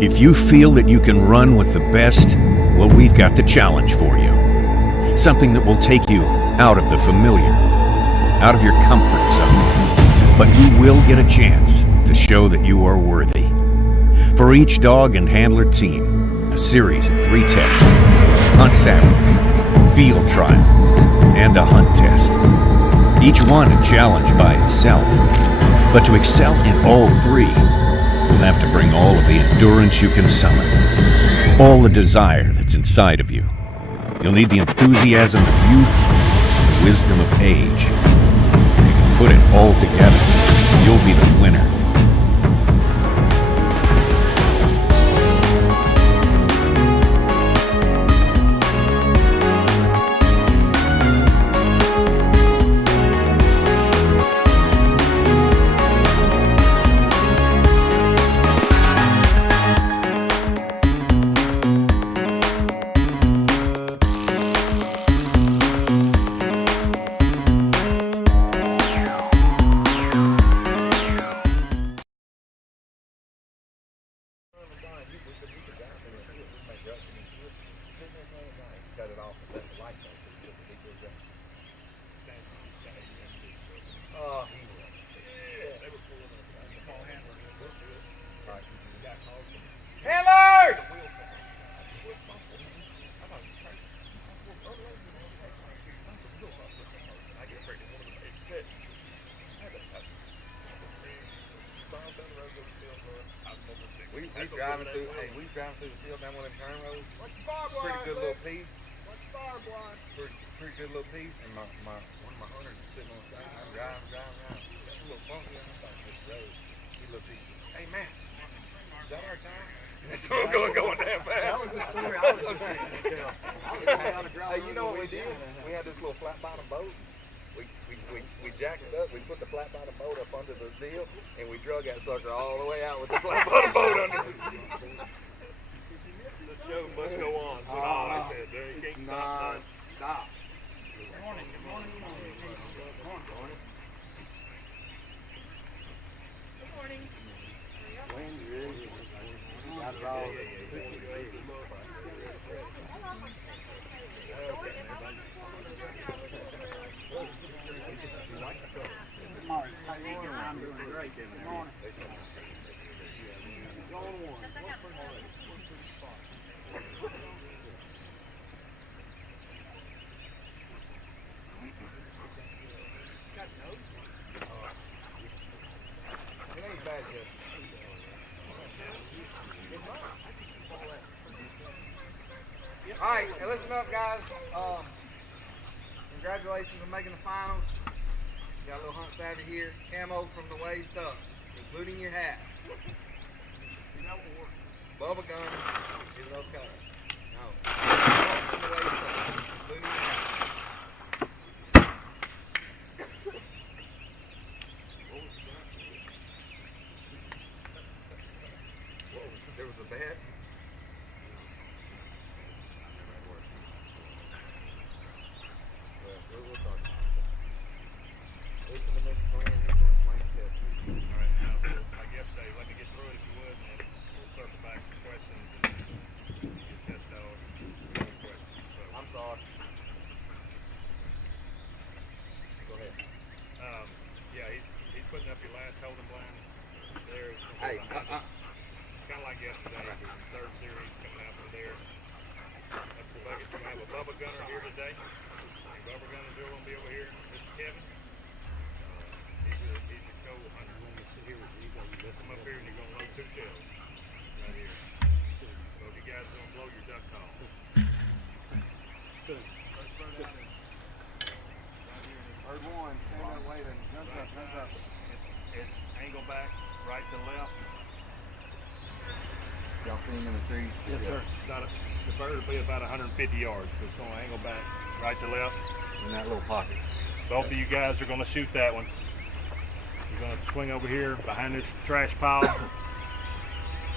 If you feel that you can run with the best, well, we've got the challenge for you. Something that will take you out of the familiar, out of your comfort zone. But you will get a chance to show that you are worthy. For each dog and handler team, a series of 3 tests: hunt saddle, field trial, and a hunt test. Each one a challenge by itself. But to excel in all 3, you'll have to bring all of the endurance you can summon, all the desire that's inside of you. You'll need the enthusiasm of youth, the wisdom of age. If you can put it all together, you'll be the winner. We driving through the field down one of them turn roads. Pretty good little piece. Pretty good little piece. And one of my hunters is sitting on the side. I'm driving. It's a little funky on this road. He looks, he says, "Hey man, is that our time?" And so I'm going damn fast. That was the story I was trying to tell. Hey, you know what we did? We had this little flat bottom boat. We jacked it up, we put the flat bottom boat up under the deal, and we drug that sucker all the way out with the flat bottom boat under it. The show must go on. But I said, there you can't stop. Stop. Good morning. Good morning. Good morning. Got it all. I'm doing great. Good morning. All right, hey, listen up, guys. Congratulations on making the finals. You got a little hunt savvy here. Camo from the waist up, including your hat. Bubba gun is okay. No. From the waist up, including your hat. There was a bet. We'll talk about it. Listen to Mr. Glenn, he's going to explain the test to you. All right, now, I guess, Dave, let me get through it if you would, and then we'll circle back to questions and get test dog and any questions. So, I'm sorry. Go ahead. Yeah, he's putting up your last holding blind. There's Hey, kind of like yesterday, the third series coming out from there. That's the bucket. We're going to have a Bubba Gunner here today. Bubba Gunner Joe will be over here. Mr. Kevin. He's your co-hunter. Come up here and you're going to load 2 shells. Right here. So you guys are going to blow your duck call. Bird one, stand that way, then jump up. It's angle back, right to left. Y'all see him in the trees? Yes, sir. The bird will be about 150 yards. So it's going to angle back, right to left. In that little pocket. Both of you guys are going to shoot that one. You're going to swing over here behind this trash pile.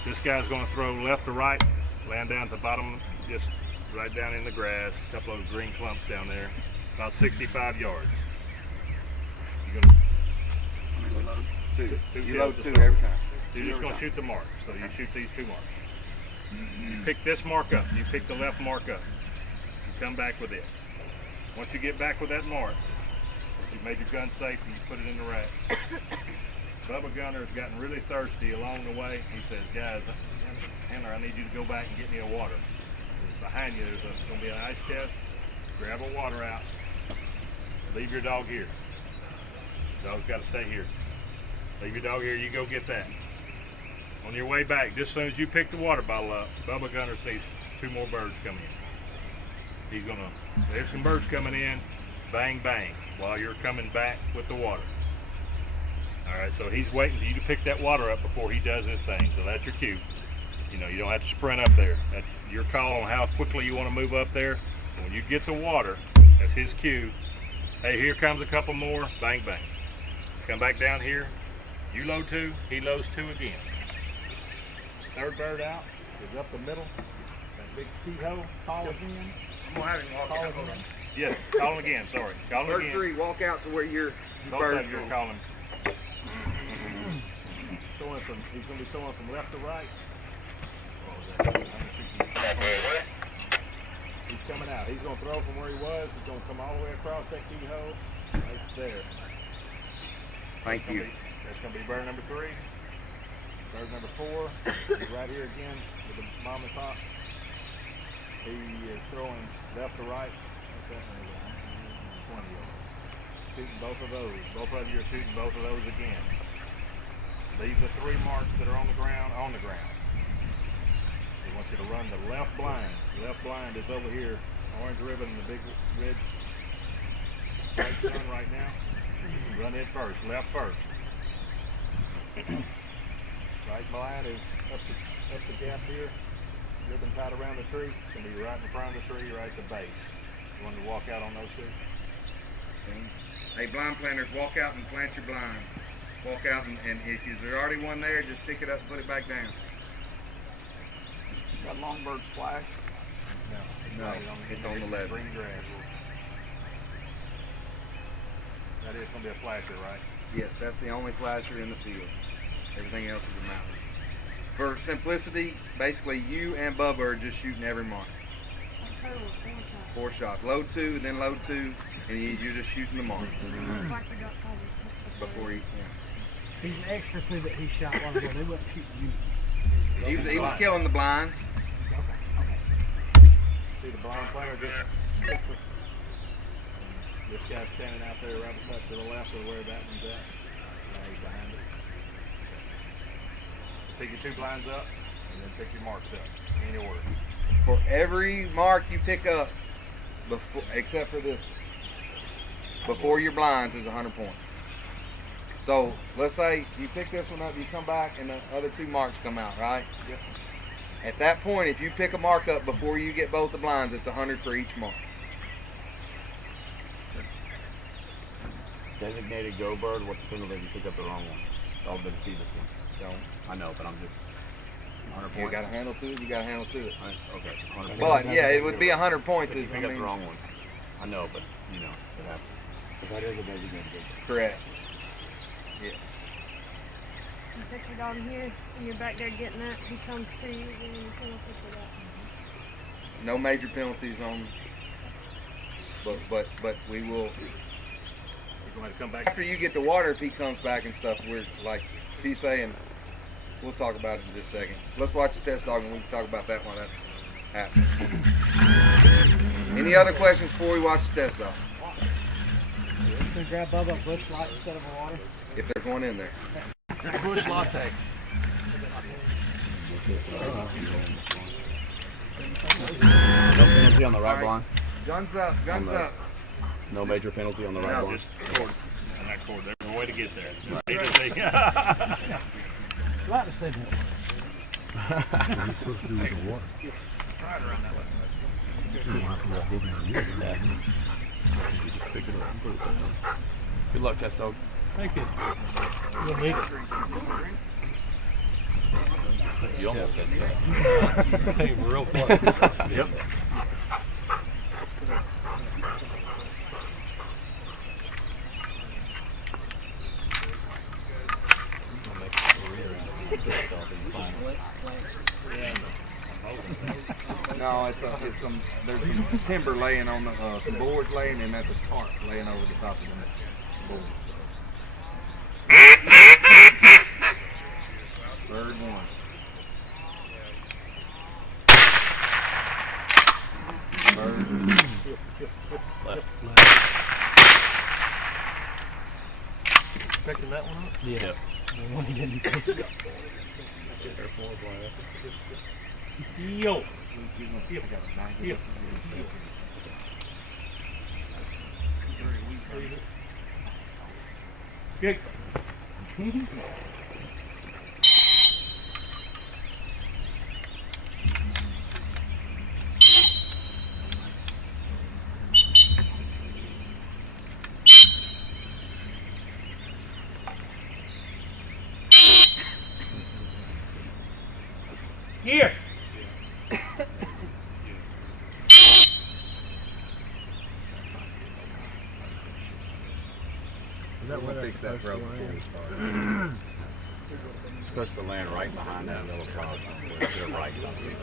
This guy's going to throw left to right, land down at the bottom, just right down in the grass. A couple of green clumps down there, about 65 yards. You're going to You load two every time. You're just going to shoot the mark. So you shoot these two marks. You pick this mark up. You pick the left mark up. You come back with it. Once you get back with that mark, you made your gun safe and you put it in the rack. Bubba Gunner has gotten really thirsty along the way. He says, guys, Handler, I need you to go back and get me a water. Behind you, there's going to be an ice chest. Grab a water out. Leave your dog here. Dog's got to stay here. Leave your dog here. You go get that. On your way back, just as soon as you pick the water bottle up, Bubba Gunner sees two more birds come in. He's going to, there's some birds coming in. Bang, bang, while you're coming back with the water. All right, so he's waiting for you to pick that water up before he does his thing. So that's your cue. You know, you don't have to sprint up there. That's your call on how quickly you want to move up there. So when you get the water, that's his cue. Hey, here comes a couple more. Bang, bang. Come back down here. You load two, he loads two again. Third bird out is up the middle. That big keyhole. Call again. I'm gonna have him walk out. Hold on. Yes, call him again. Sorry, call him Bird again. three, walk out to where your Both bird. of you are calling. He's going to be throwing from left to right. He's coming out. He's going to throw from where he was. He's going to come all the way across that keyhole. Right there. Thank you. That's going to be bird number three. Bird number four. He's right here again with the mom and pop. He is throwing left to right. What's that one? 20 yards. Shooting both of those. Both of you are shooting both of those again. Leave the three marks that are on the ground. We want you to run the left blind. The left blind is over here. Orange ribbon and the big red light sun right now. Run it first. Left first. Right blind is up the gap here. Ribbon tied around the tree. It's going to be right in front of the tree, right at the base. You want to walk out on those two? Hey, blind planters, walk out and plant your blinds. Walk out and if there's already one there, just pick it up and put it back down. Got longbird flash. No, it's on the left. Green grass. That is going to be a flasher, right? Yes, that's the only flasher in the field. Everything else is a mountain. For simplicity, basically you and Bubba are just shooting every mark. Four shots. Load two, and then load two, and you're just shooting the mark. Before you. He's an extra two that he shot while ago. They wasn't shooting you. He was killing the blinds. See the blind player just this guy's standing out there right to the left of where that one's at. Now he's behind it. Pick your two blinds up and then pick your marks up in any order. For every mark you pick up, before, except for this, before your blinds is 100 points. So let's say you pick this one up, you come back, and the other two marks come out, right? Yep. At that point, if you pick a mark up before you get both the blinds, it's 100 for each mark. Designated go bird, what's the penalty if you pick up the wrong one? All didn't see this one. Don't. I know, but I'm just 100 You points. got to handle to it. You got to handle to it. Okay, 100 But yeah, it would be 100 points. if you If, pick I up the mean, wrong one. I know, but you know, it happens. But that is a designated go bird. correct. Yeah. You set your dog here and you're back there getting that, he comes to you and you penalty for that. No major penalties on. But we will. You're going to have to come back. After you get the water, if he comes back and stuff, we're like he's saying. We'll talk about it in just a second. Let's watch the test dog and we can talk about that one. That's happening. Any other questions before we watch the test dog? Can we grab Bubba a bush light instead of a water? If there's one in there. Bush latte. No penalty on the right blind. Guns up, guns up. No major penalty on the right No. blind. Just cord on that cord. There's a way to get there. Right to say that. Good luck, test dog. Thank you. You'll need it. You almost said so. Came real close. Yep. No, it's some. There's some timber laying on the some boards laying, and that's a tarp laying over the top of the board. Third one. Third. Left. Picking that one up? Yep. The one he didn't see. Yo. Yo. Good. Here. Is that what fix that broke before we start? It's supposed to land right behind that little box. Instead of right on it.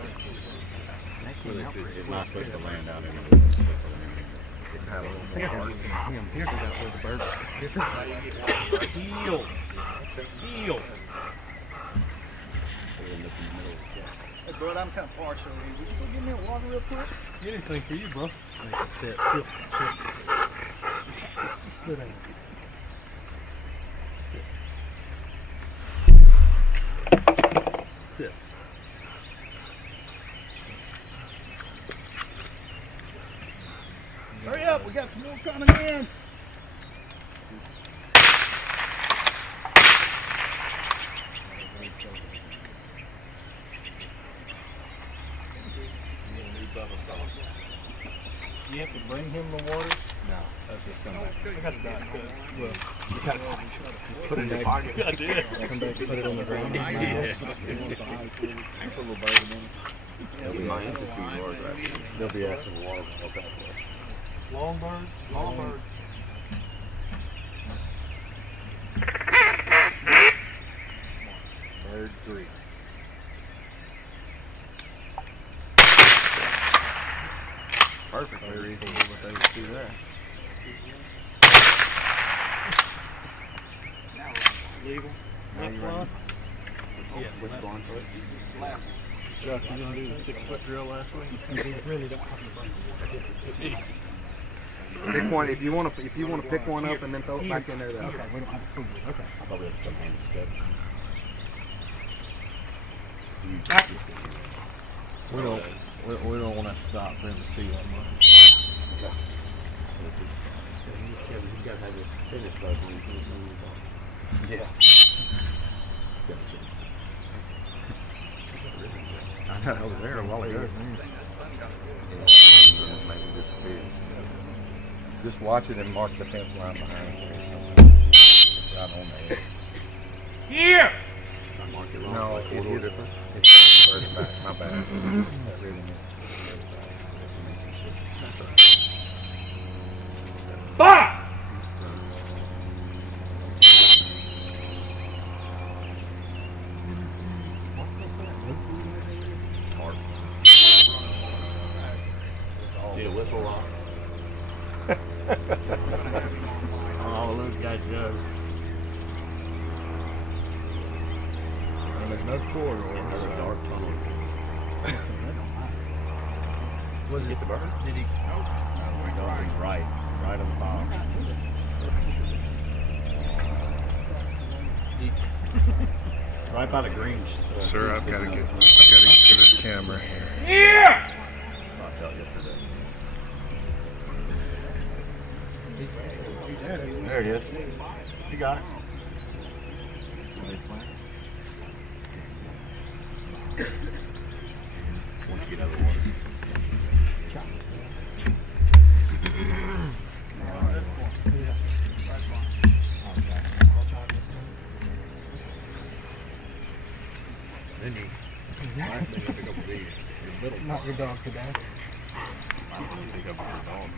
It's not supposed to land down in the middle. It's supposed to land in there. Here's that where the bird is. Heel. Heel. Hey, bud, I'm kind of partial. Would you go get me a water real quick? Anything for you, bro. Sit. Sit. Sit down. Sit. Hurry up, we got some more coming in. You have to bring him the water? No, that's just come back. I got it done. Well, you got to Put it in your pocket. I did. Come back and put it on the ground. Yeah. Put a little bird in it. They'll be asking water for that. Long bird? Long bird. Bird 3. Perfect. Very easy with those two there. Leave him. Up one. Yeah. Which one? Chuck, you didn't do the 6-foot drill last week? You really don't have to bring the water. Pick one if you want to pick one up and then throw it back in there. Okay, we don't have to prove it. Okay. I thought we had to come hand together. We don't want to stop for him to see that much. You gotta have your finish button. Yeah. I know, I was there a while ago. Just watch it and mark the fence line behind it. Right on there. Here! I mark it wrong. No, Like it four is. doors. It's further back. My bad. That really is. Bah! Yeah, whistle rock. Oh, those guys jokes. And there's no corridor. There's a dark tunnel. Was it the bird? Did he? We're going right on the bottom. Right by the greens. Sir, I've got to get this camera here. Here! I felt yesterday. There it is. You got it. Once you get out of the water. then you Last thing I pick up with these, your little knock your dog to death. last thing you pick up with your dog.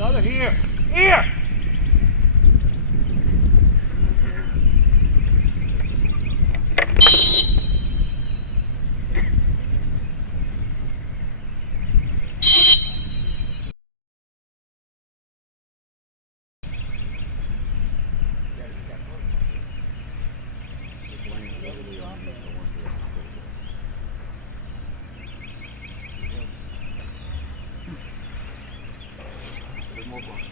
Another here. Here! This lane is literally underneath the one here. There's more blocks.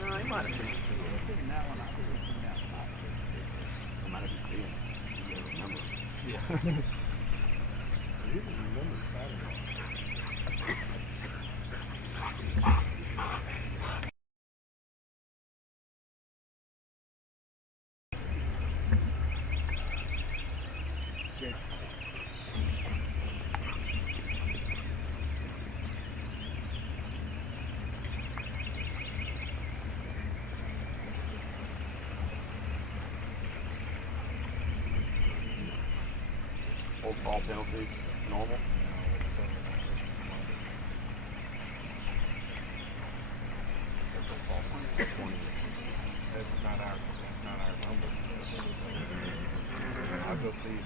No, he might have seen it too. I've seen that one. I think I've seen that one. No matter if you see it, you gotta remember. Yeah. You can remember Saturday. Old ball penalty, normal. That's not our number. I'll go see.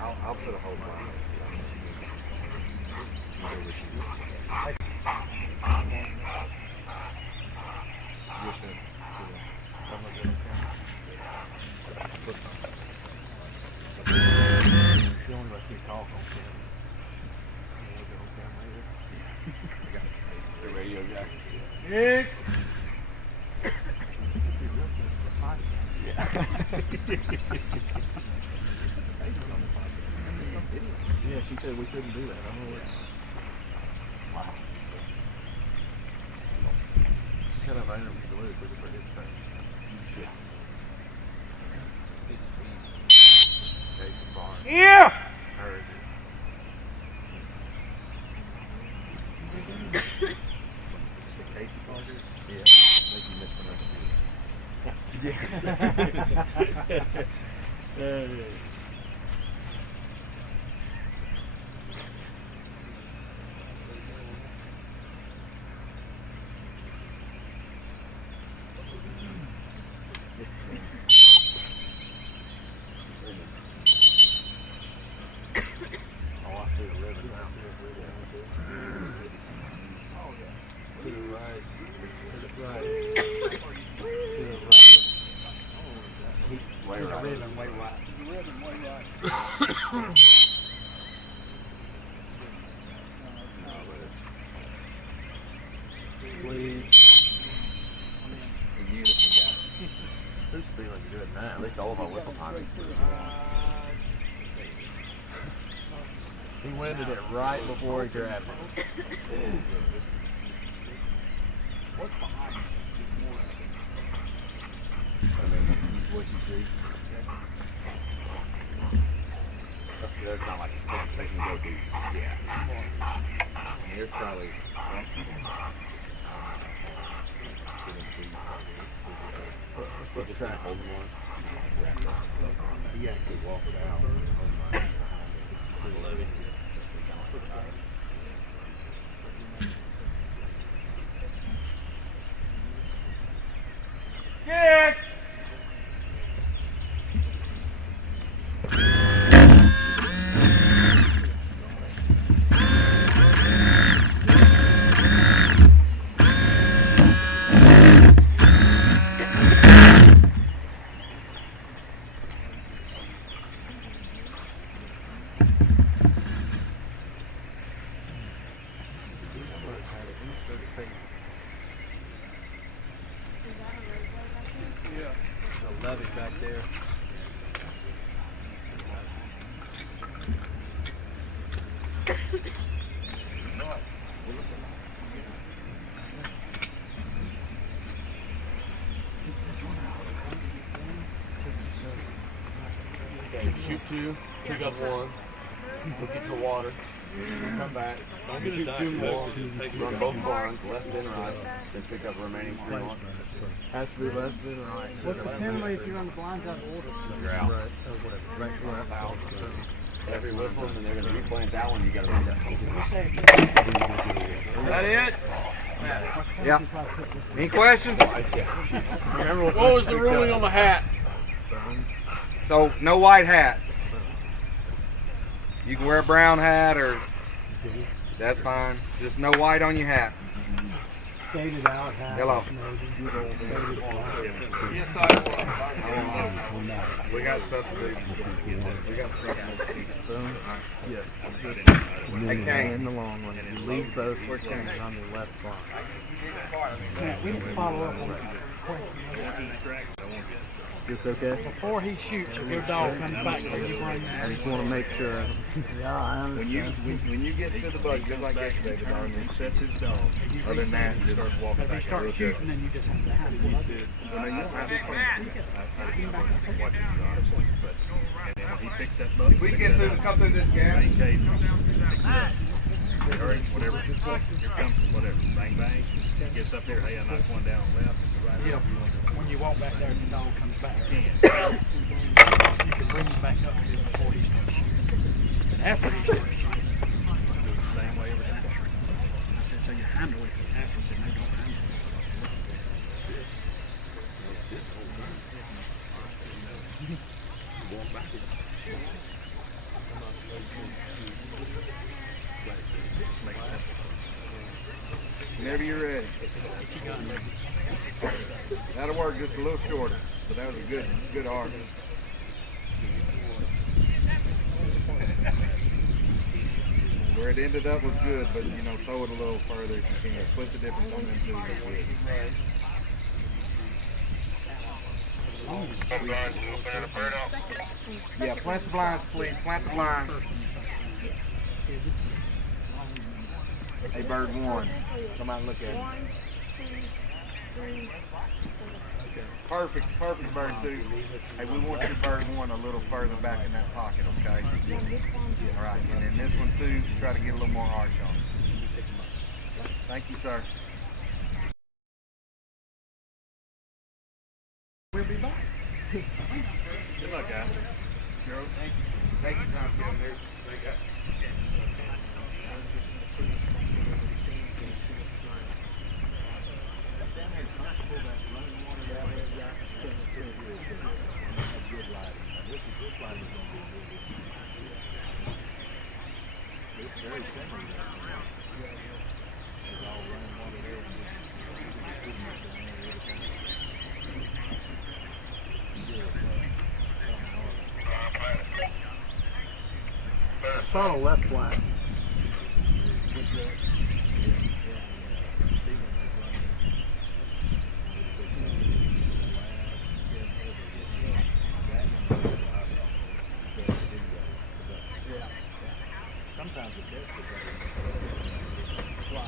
I'll put a whole line. She only lets me talk on camera. The radio jack. Yeah. Yeah, she said we couldn't do that. I don't know what. Wow. Kind of random to lose with it for his thing. Yeah. Jason Barnes. Here! Heard it. Casey Carter? Yeah. I think you mispronounced it. Yeah. Oh, I see the ribbon now. To the right. To the right. To the right. Way right. Ribbon way right. Please. In unison, guys. Who's feeling good now? At least all of our whistle timing. He winded it right before he grabbed it. What's behind you? I mean, use what you see. There's not like they can go deep. Yeah. And here's probably. Put the track holding one. He actually walked out. Get! Yeah. The levee back there. Okay, shoot two, pick up one, look at the water, come back, don't get shoot two more, run both barns, left and right, then pick up the remaining three more. Has to be left and right. What's the penalty if you run the blinds out of order? You're out. Right, or whatever, right, left, out. Every whistle, and they're going to replant that one, you got to run that. Is that it? Yeah. Any questions? What was the ruling on the hat? So, no white hat. You can wear a brown hat or that's fine. Just no white on your hat. Faded out hat. Hello. Yes, I will. We got stuff to do. We got stuff to do. Yes. Hey, Kane. In the long one. You leave both chains on the left front. Yeah, we need to follow up on that. This okay? Before he shoots, if your dog comes back, then you bring I that. just want to make sure. Yeah, I understand. When you get to the bug, just like yesterday, the dog sets his dog. Other than that, just starts walking If he back. starts shooting, then you just have to have him. Well, no, you don't have to. He picks that bug. If we can get through, come through this gap. Hurry, whatever. Here comes whatever. Bang, bang. Gets up there. Hey, I knocked one down left. Right. Yeah, when you walk back there, if the dog comes back, You you can bring him back up here before he starts shooting. And after he starts shooting, do it the same way every time. I said, so you handle it if it happens, and they don't handle it. Whenever you're ready. That'll work just a little shorter, but that was a good arc. Where it ended up was good, but you know, throw it a little further if you can. Split the difference on them two. Yeah, plant the blinds, please. Plant the blinds. Hey, bird one. Come out and look at it. 1, 2, 3, 4. Perfect bird two. Hey, we want your bird one a little further back in that pocket, okay? All right, and then this one too, try to get a little more arch on it. Thank you, sir. We'll be back. Good luck, guys. Sure. Thank you. Take your time, Kevin. Thank you. I saw a left flat. Sometimes it does. Why?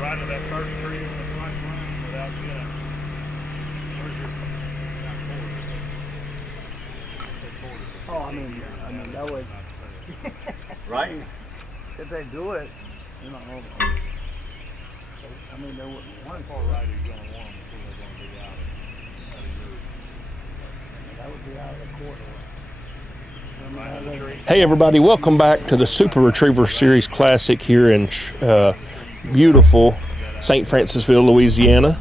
Right to that first tree on the front line without getting. Where's your Oh, I mean, I mean, that way, Right? if they do it, you know, I mean, there was one Far right is going to want them before they're going to be out of your. that would be out of the corridor. Hey everybody, welcome back to the Super Retriever Series Classic here in beautiful St. Francisville, Louisiana.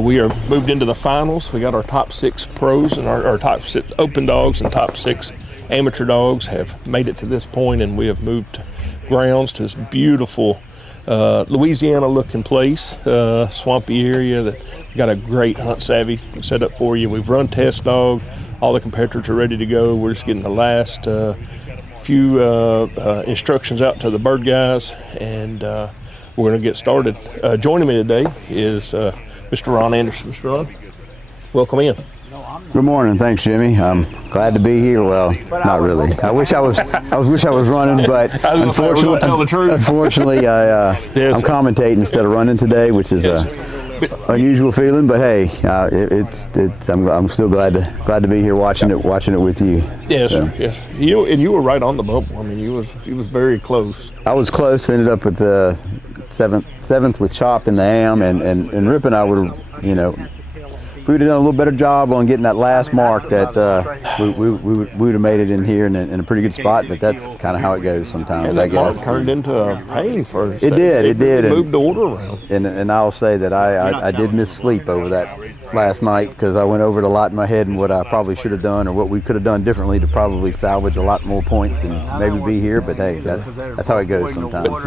We are moved into the finals. We got our top 6 pros and our top 6 open dogs and top 6 amateur dogs have made it to this point, and we have moved grounds to this beautiful Louisiana looking place, swampy area that got a great hunt savvy set up for you. We've run test dog. All the competitors are ready to go. We're just getting the last few instructions out to the bird guys, and we're going to get started. Joining me today is Mr. Ron Anderson. Mr. Ron, welcome in. Good morning. Thanks, Jimmy. I'm glad to be here. Well, not really. I wish I was running, but unfortunately, I'm commentating instead of running today, which is unusual feeling. But hey, I'm still glad to be here watching it with you. Yes, so. Yes. You were right on the bubble. I mean, you was very close. I was close. Ended up with the seventh with Chop in the AM, and Rip and I would have, if we would have done a little better job on getting that last mark, that we would have made it in here in a pretty good spot. But that's kind of how it goes sometimes, I guess. Mark turned into a pain for us. It did. It moved the order around. And I'll say that I did miss sleep over that last night, because I went over it a lot in my head and what I probably should have done or what we could have done differently to probably salvage a lot more points and maybe be here. But hey, that's how it goes sometimes.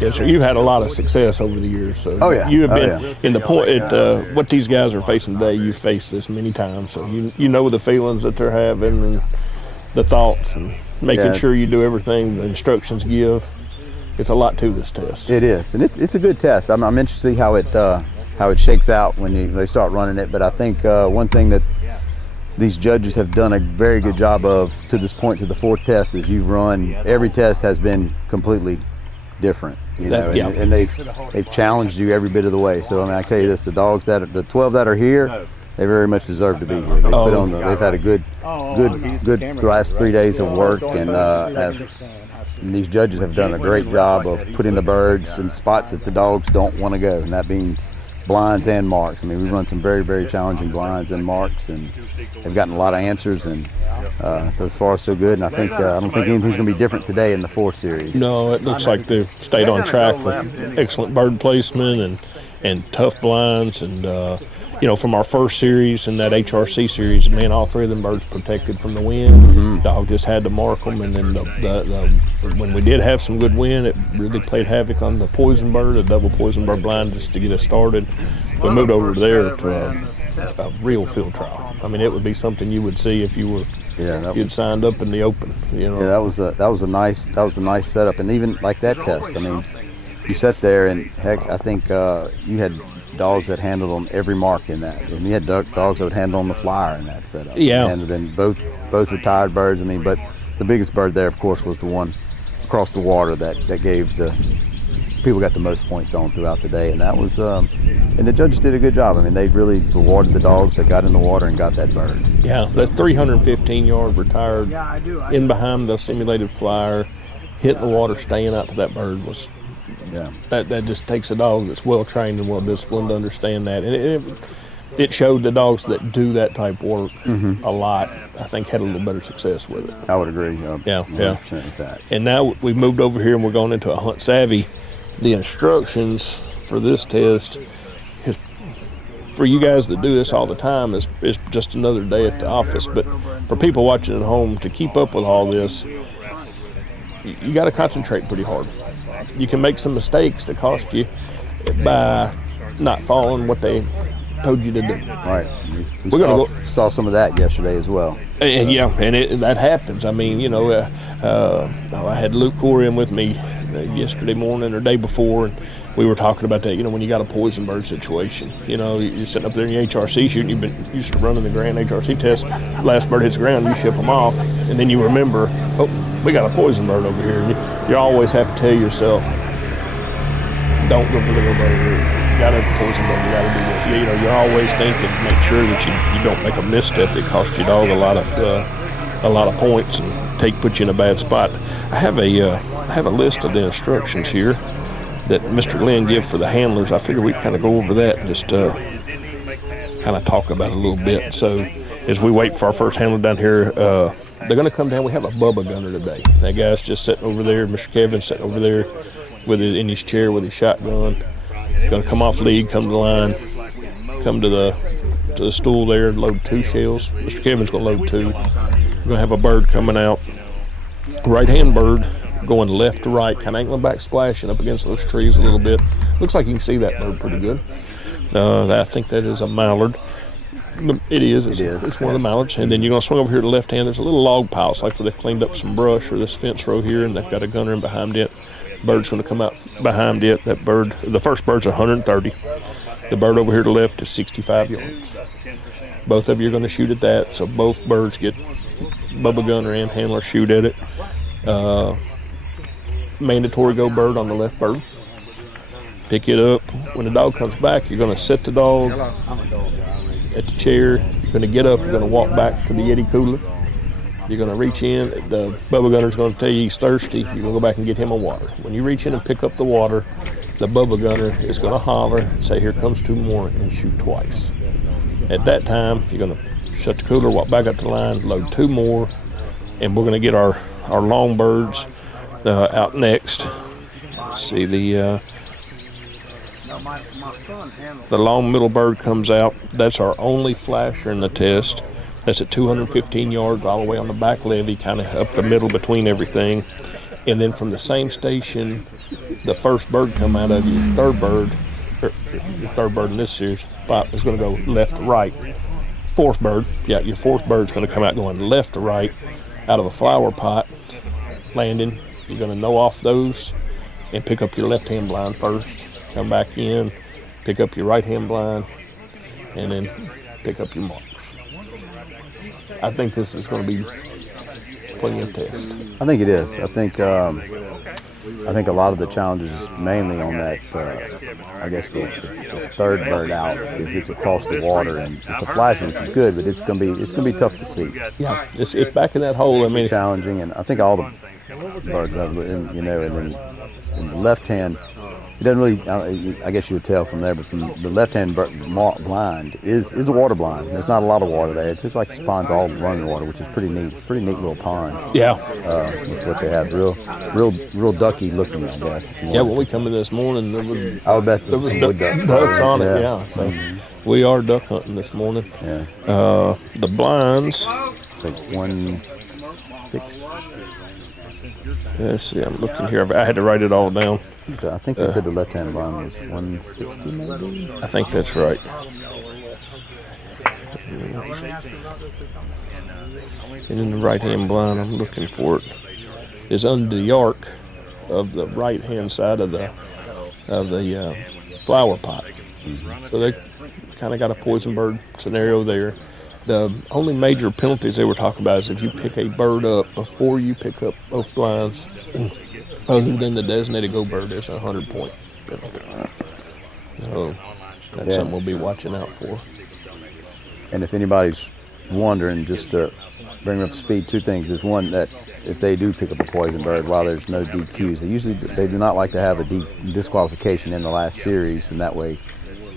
Yes, sir. You've had a lot of success over the years. So you have been in the point at what these guys are facing today. You've faced this many times, so you know the feelings that they're having and the thoughts and making sure you do everything the instructions give. It's a lot to this test. It is, and it's a good test. I'm interested to see how it shakes out when they start running it. But I think one thing that these judges have done a very good job of to this point, to the 4th test, is you've run every test has been completely different. And they've challenged you every bit of the way. So I mean, I tell you this: the 12 that are here, they very much deserve to be here. They've had a good last 3 days of work, and these judges have done a great job of putting the birds in spots that the dogs don't want to go, and that means blinds and marks. I mean, we've run some very, very challenging blinds and marks, and they've gotten a lot of answers, and so far so good. And I don't think anything's going to be different today in the 4 series. No, it looks like they've stayed on track with excellent bird placement and tough blinds, and from our first series and that HRC series, man, all 3 of them birds protected from the wind. Mm-hmm. Dog just had to mark them, and then when we did have some good wind, it really played havoc on the poison bird, a double poison bird blind, just to get us started. We moved over there to a real field trial. I mean, it would be something you would see if you were you'd signed up in the open. Yeah, that was a nice setup, and even like that test. I mean, you sat there, and heck, I think you had dogs that handled on every mark in that, and you had dogs that would handle on the flyer in that setup. Yeah, and then both retired birds. I mean, but the biggest bird there, of course, was the one across the water that gave the people got the most points on throughout the day, and that was and the judges did a good job. I mean, they really rewarded the dogs that got in the water and got that bird. Yeah, that 315-yard retired in behind the simulated flyer, hitting the water, staying out to that bird was. Yeah, that just takes a dog that's well trained and well disciplined to understand that, and it showed the dogs that do that type of work a lot. I think had a little better success with it. I would agree. Yeah. With that. And now we've moved over here and we're going into a hunt savvy. The instructions for this test is for you guys that do this all the time is just another day at the office. But for people watching at home, to keep up with all this, you got to concentrate pretty hard. You can make some mistakes that cost you by not following what they told you to do. Right. We saw some of that yesterday as well. And that happens. I mean, I had Luke Corey in with me yesterday morning or day before, and we were talking about that. When you got a poison bird situation, you're sitting up there in your HRC shooting. You've been used to running the grand HRC test. Last bird hits the ground, you ship them off, and then you remember, we got a poison bird over here. And you always have to tell yourself, don't go for the little bird. You got a poison bird. You got to do this. You're always thinking, make sure that you don't make a misstep that costs your dog a lot of a lot of points and put you in a bad spot. I have a list of the instructions here that Mr. Lynn gave for the handlers. I figure we'd kind of go over that and just kind of talk about it a little bit. So as we wait for our first handler down here, they're going to come down. We have a Bubba gunner today. That guy's just sitting over there. Mr. Kevin sitting over there with it in his chair with his shotgun. Going to come off lead, come to the line, come to the stool there, load 2 shells. Mr. Kevin's going to load 2. We're going to have a bird coming out. Right-hand bird going left to right, kind of angling back, splashing up against those trees a little bit. Looks like you can see that bird pretty good. I think that is a mallard. It is. It's one of the mallards. And then you're going to swing over here to the left hand. There's a little log pile. It's like where they've cleaned up some brush or this fence row here, and they've got a gunner in behind it. Bird's going to come out behind it. That bird, the first bird's 130. The bird over here to the left is 65 yards. Both of you are going to shoot at that, so both birds get Bubba gunner and handler shoot at it. Mandatory go bird on the left bird. Pick it up. When the dog comes back, you're going to set the dog at the chair. You're going to get up. You're going to walk back to the Yeti cooler. You're going to reach in. The Bubba gunner's going to tell you he's thirsty. You're going to go back and get him a water. When you reach in and pick up the water, the Bubba gunner is going to holler, say, "Here comes 2 more," and shoot twice. At that time, you're going to shut the cooler, walk back up the line, load 2 more, and we're going to get our long birds out next. Let's see, the long middle bird comes out. That's our only flasher in the test. That's at 215 yards all the way on the back levee, kind of up the middle between everything. And then from the same station, the first bird come out of your third bird in this series spot is going to go left to right. Fourth bird, your fourth bird's going to come out going left to right out of a flower pot, landing. You're going to know off those and pick up your left-hand blind first. Come back in, pick up your right-hand blind, and then pick up your marks. I think this is going to be plenty of test. I think it is. I think a lot of the challenges is mainly on that. I guess the third bird out is it's across the water and it's a flash, which is good, but it's gonna be tough to see. Yeah, it's back in that hole. I mean, challenging, and I think all the birds have, and then in the left hand. It doesn't really, I guess you would tell from there, but from the left-hand blind is a water blind. There's not a lot of water there. It's just like the ponds all running water, which is pretty neat. It's a pretty neat little pond. Yeah. That's what they have. Real ducky looking, I guess. Yeah, when we come in this morning, there was, I would bet there was ducks on it, yeah. So we are duck hunting this morning. Yeah. The blinds. It's like 160. Let's see, I'm looking here. I had to write it all down. I think they said the left-hand blind was 160 maybe? I think that's right. And in the right-hand blind, I'm looking for it, is under the arc of the right-hand side of the flower pot. So they kind of got a poison bird scenario there. The only major penalties they were talking about is if you pick a bird up before you pick up both blinds, other than the designated go bird, there's a 100-point penalty. So that's something we'll be watching out for. And if anybody's wondering, just to bring up to speed, 2 things. Is one, that if they do pick up a poison bird, while there's no DQs, they do not like to have a disqualification in the last series, and that way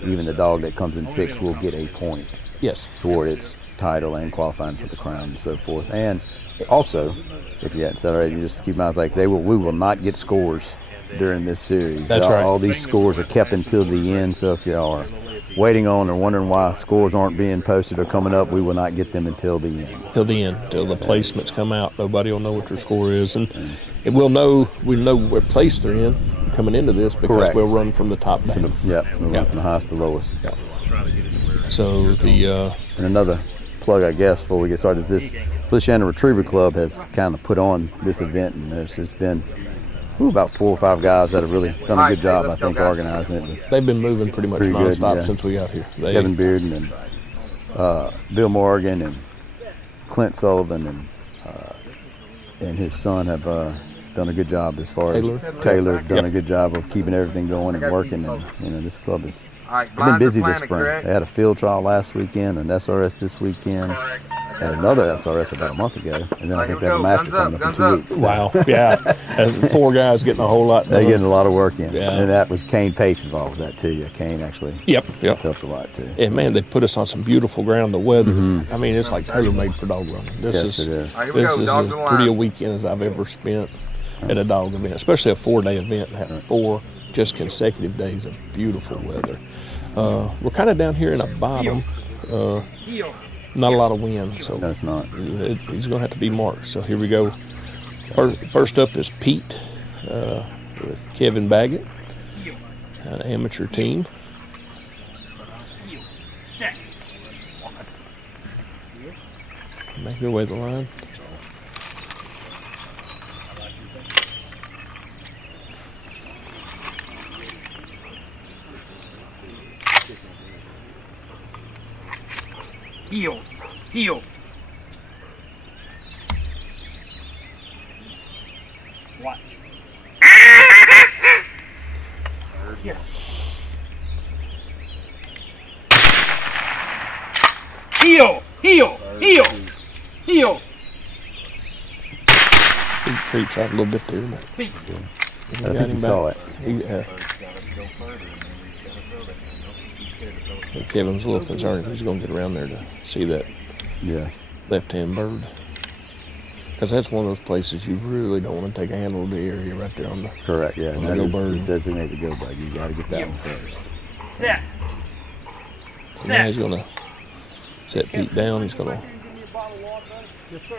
even the dog that comes in 6th will get a point. Yes. Toward its title and qualifying for the crown and so forth. And also, if you hadn't said already, you just keep in mind, like we will not get scores during this series. That's right. All these scores are kept until the end. So if you are waiting on or wondering why scores aren't being posted or coming up, we will not get them until the end. Till the end, till the placements come out. Nobody will know what your score is, and we'll know what place they're in coming into this, because Correct. We'll run from the top down. We'll run from the highest to the lowest. Yep. So and another plug, I guess, before we get started, is this Feliciana Retriever Club has kind of put on this event, and there's just been about 4 or 5 guys that have really done a good job, I think, organizing it. They've been moving pretty much nonstop since we got here. Kevin Bearden and Bill Morgan and Clint Sullivan and his son have done a good job as far as Taylor done a good job of keeping everything going and working. And this club has been busy this spring. They had a field trial last weekend, an SRS this weekend, at another SRS about a month ago, and then I think they have a master coming up in 2 weeks. So Wow. Yeah. And 4 guys getting a whole lot they're done. getting a lot of work in. Yeah. And that with Kane Pace involved with that too. Yeah, Kane actually Yep. helped a lot too. And man, they put us on some beautiful ground. The weather, I mean, it's like tailor made for dog running. This Yes, is it is. this is as pretty a weekend as I've ever spent at a dog event, especially a 4-day event and having 4 just consecutive days of beautiful weather. We're kind of down here in a bottom, not a lot of wind, so No, it's not. he's going to have to be marked. So here we go. First up is Pete with Kevin Baggett, an amateur team. Make their way to the line. Heel. What? Here. Heel. He creeps out a little bit there. But I think he saw it. Kevin's a little concerned if he's going to get around there to see that Yes. left-hand bird. Because that's one of those places you really don't want to take a handle of the area right there on the Correct. Yeah. And the that go is the bird. designated go bird. You got to get that one first. Set. And now he's going to set Pete down. He's going to.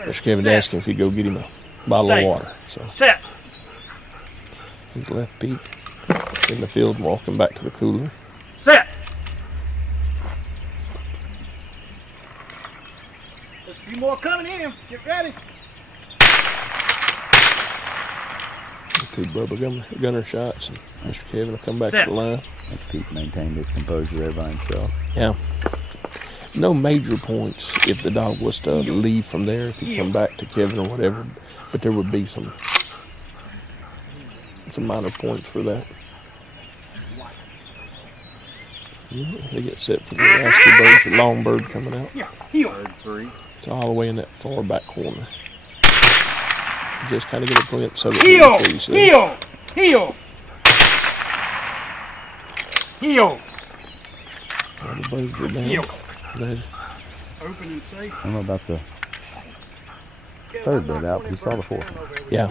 Mr. Kevin asked him if he'd go get him a bottle of water. So Set. he's left Pete in the field and walking back to the cooler. Set. There's a few more coming in. Get ready. The 2 Bubba gunner shots, and Mr. Kevin will come back to the line. And Pete maintained his composure there by himself. Yeah. No major points if the dog was to leave from there, if he come back to Kevin or whatever, but there would be some minor points for that. Yeah, they get set for the last 2 birds, the long bird coming out. Heel. It's all the way in that far back corner. Just kind of get a glimpse of it. in the trees there. Heel. All the birds are down. They- Open and safe. I don't know about the third bird out, but he saw the 4th one. Yeah,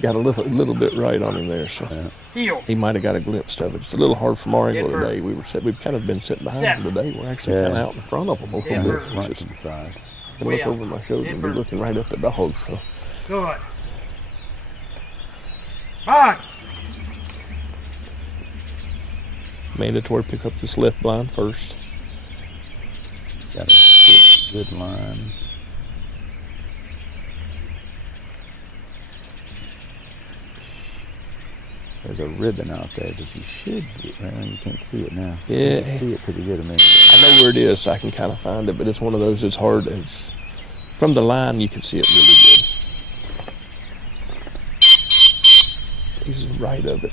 got a little bit right on him there, so Heel. he might have got a glimpse of it. It's a little hard from our angle today. We've kind of been sitting behind them today. We're actually kind of out in front of them a little Yeah, bit. front It's to just the side. I look over my shoulder and be looking right at the dog. So Good. On. mandatory pick up this left blind first. Got a good line. There's a ribbon out there that you should get. Well, you can't see it now. Yeah. You can see it pretty good a minute ago. I know where it is, so I can kind of find it, but it's one of those that's hard. It's from the line you can see it really good. He's right of it.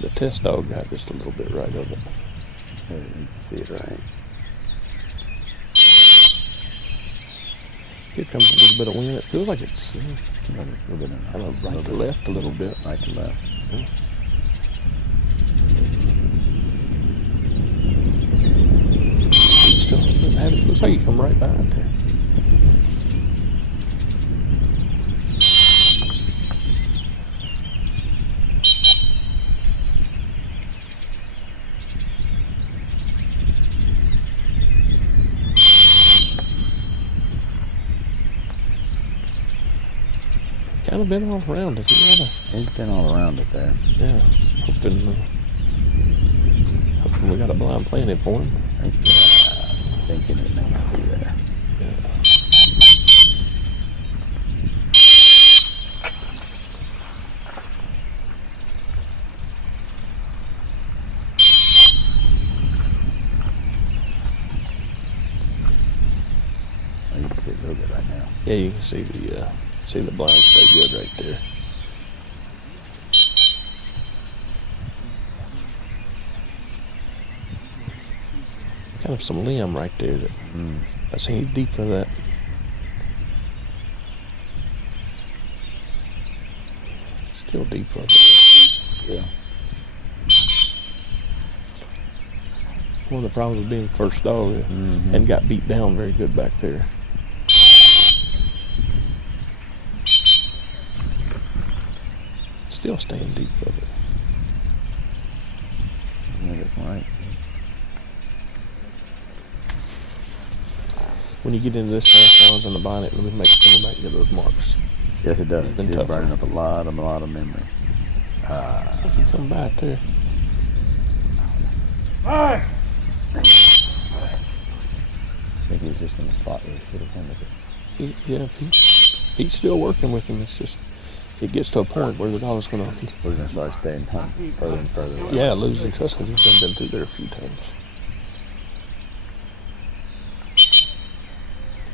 The test dog got just a little bit right of it. There, you can see it right. Here comes a little bit of wind. It feels like it's It's a little bit kind of right to left a little bit. right to left. It's still it looks like you come right by it there. Kind of been all around it. He's been all around it there. Yeah, hoping we got a blind planted for him. Thinking it may not be there. Oh, you can see it real good right now. Yeah, you can see the blind stay good right there. kind of some limb right there. That I seen he's deep for that. Still deep for it. Yeah. One of the problems with being first dog and got beat down very good back there. Still staying deep of it. I think it's right. When you get into this kind of challenge on the bonnet, it makes coming back and get those marks. Yes, it does. Been It's tougher. burning up a lot of memory. You come back there. Hey! I think he was just in the spot where he should have been with it. Yeah, Pete's still working with him. It's just, it gets to a point where the dog's going to, We're going to start staying further and further away. yeah, losing trust because he's been through there a few times.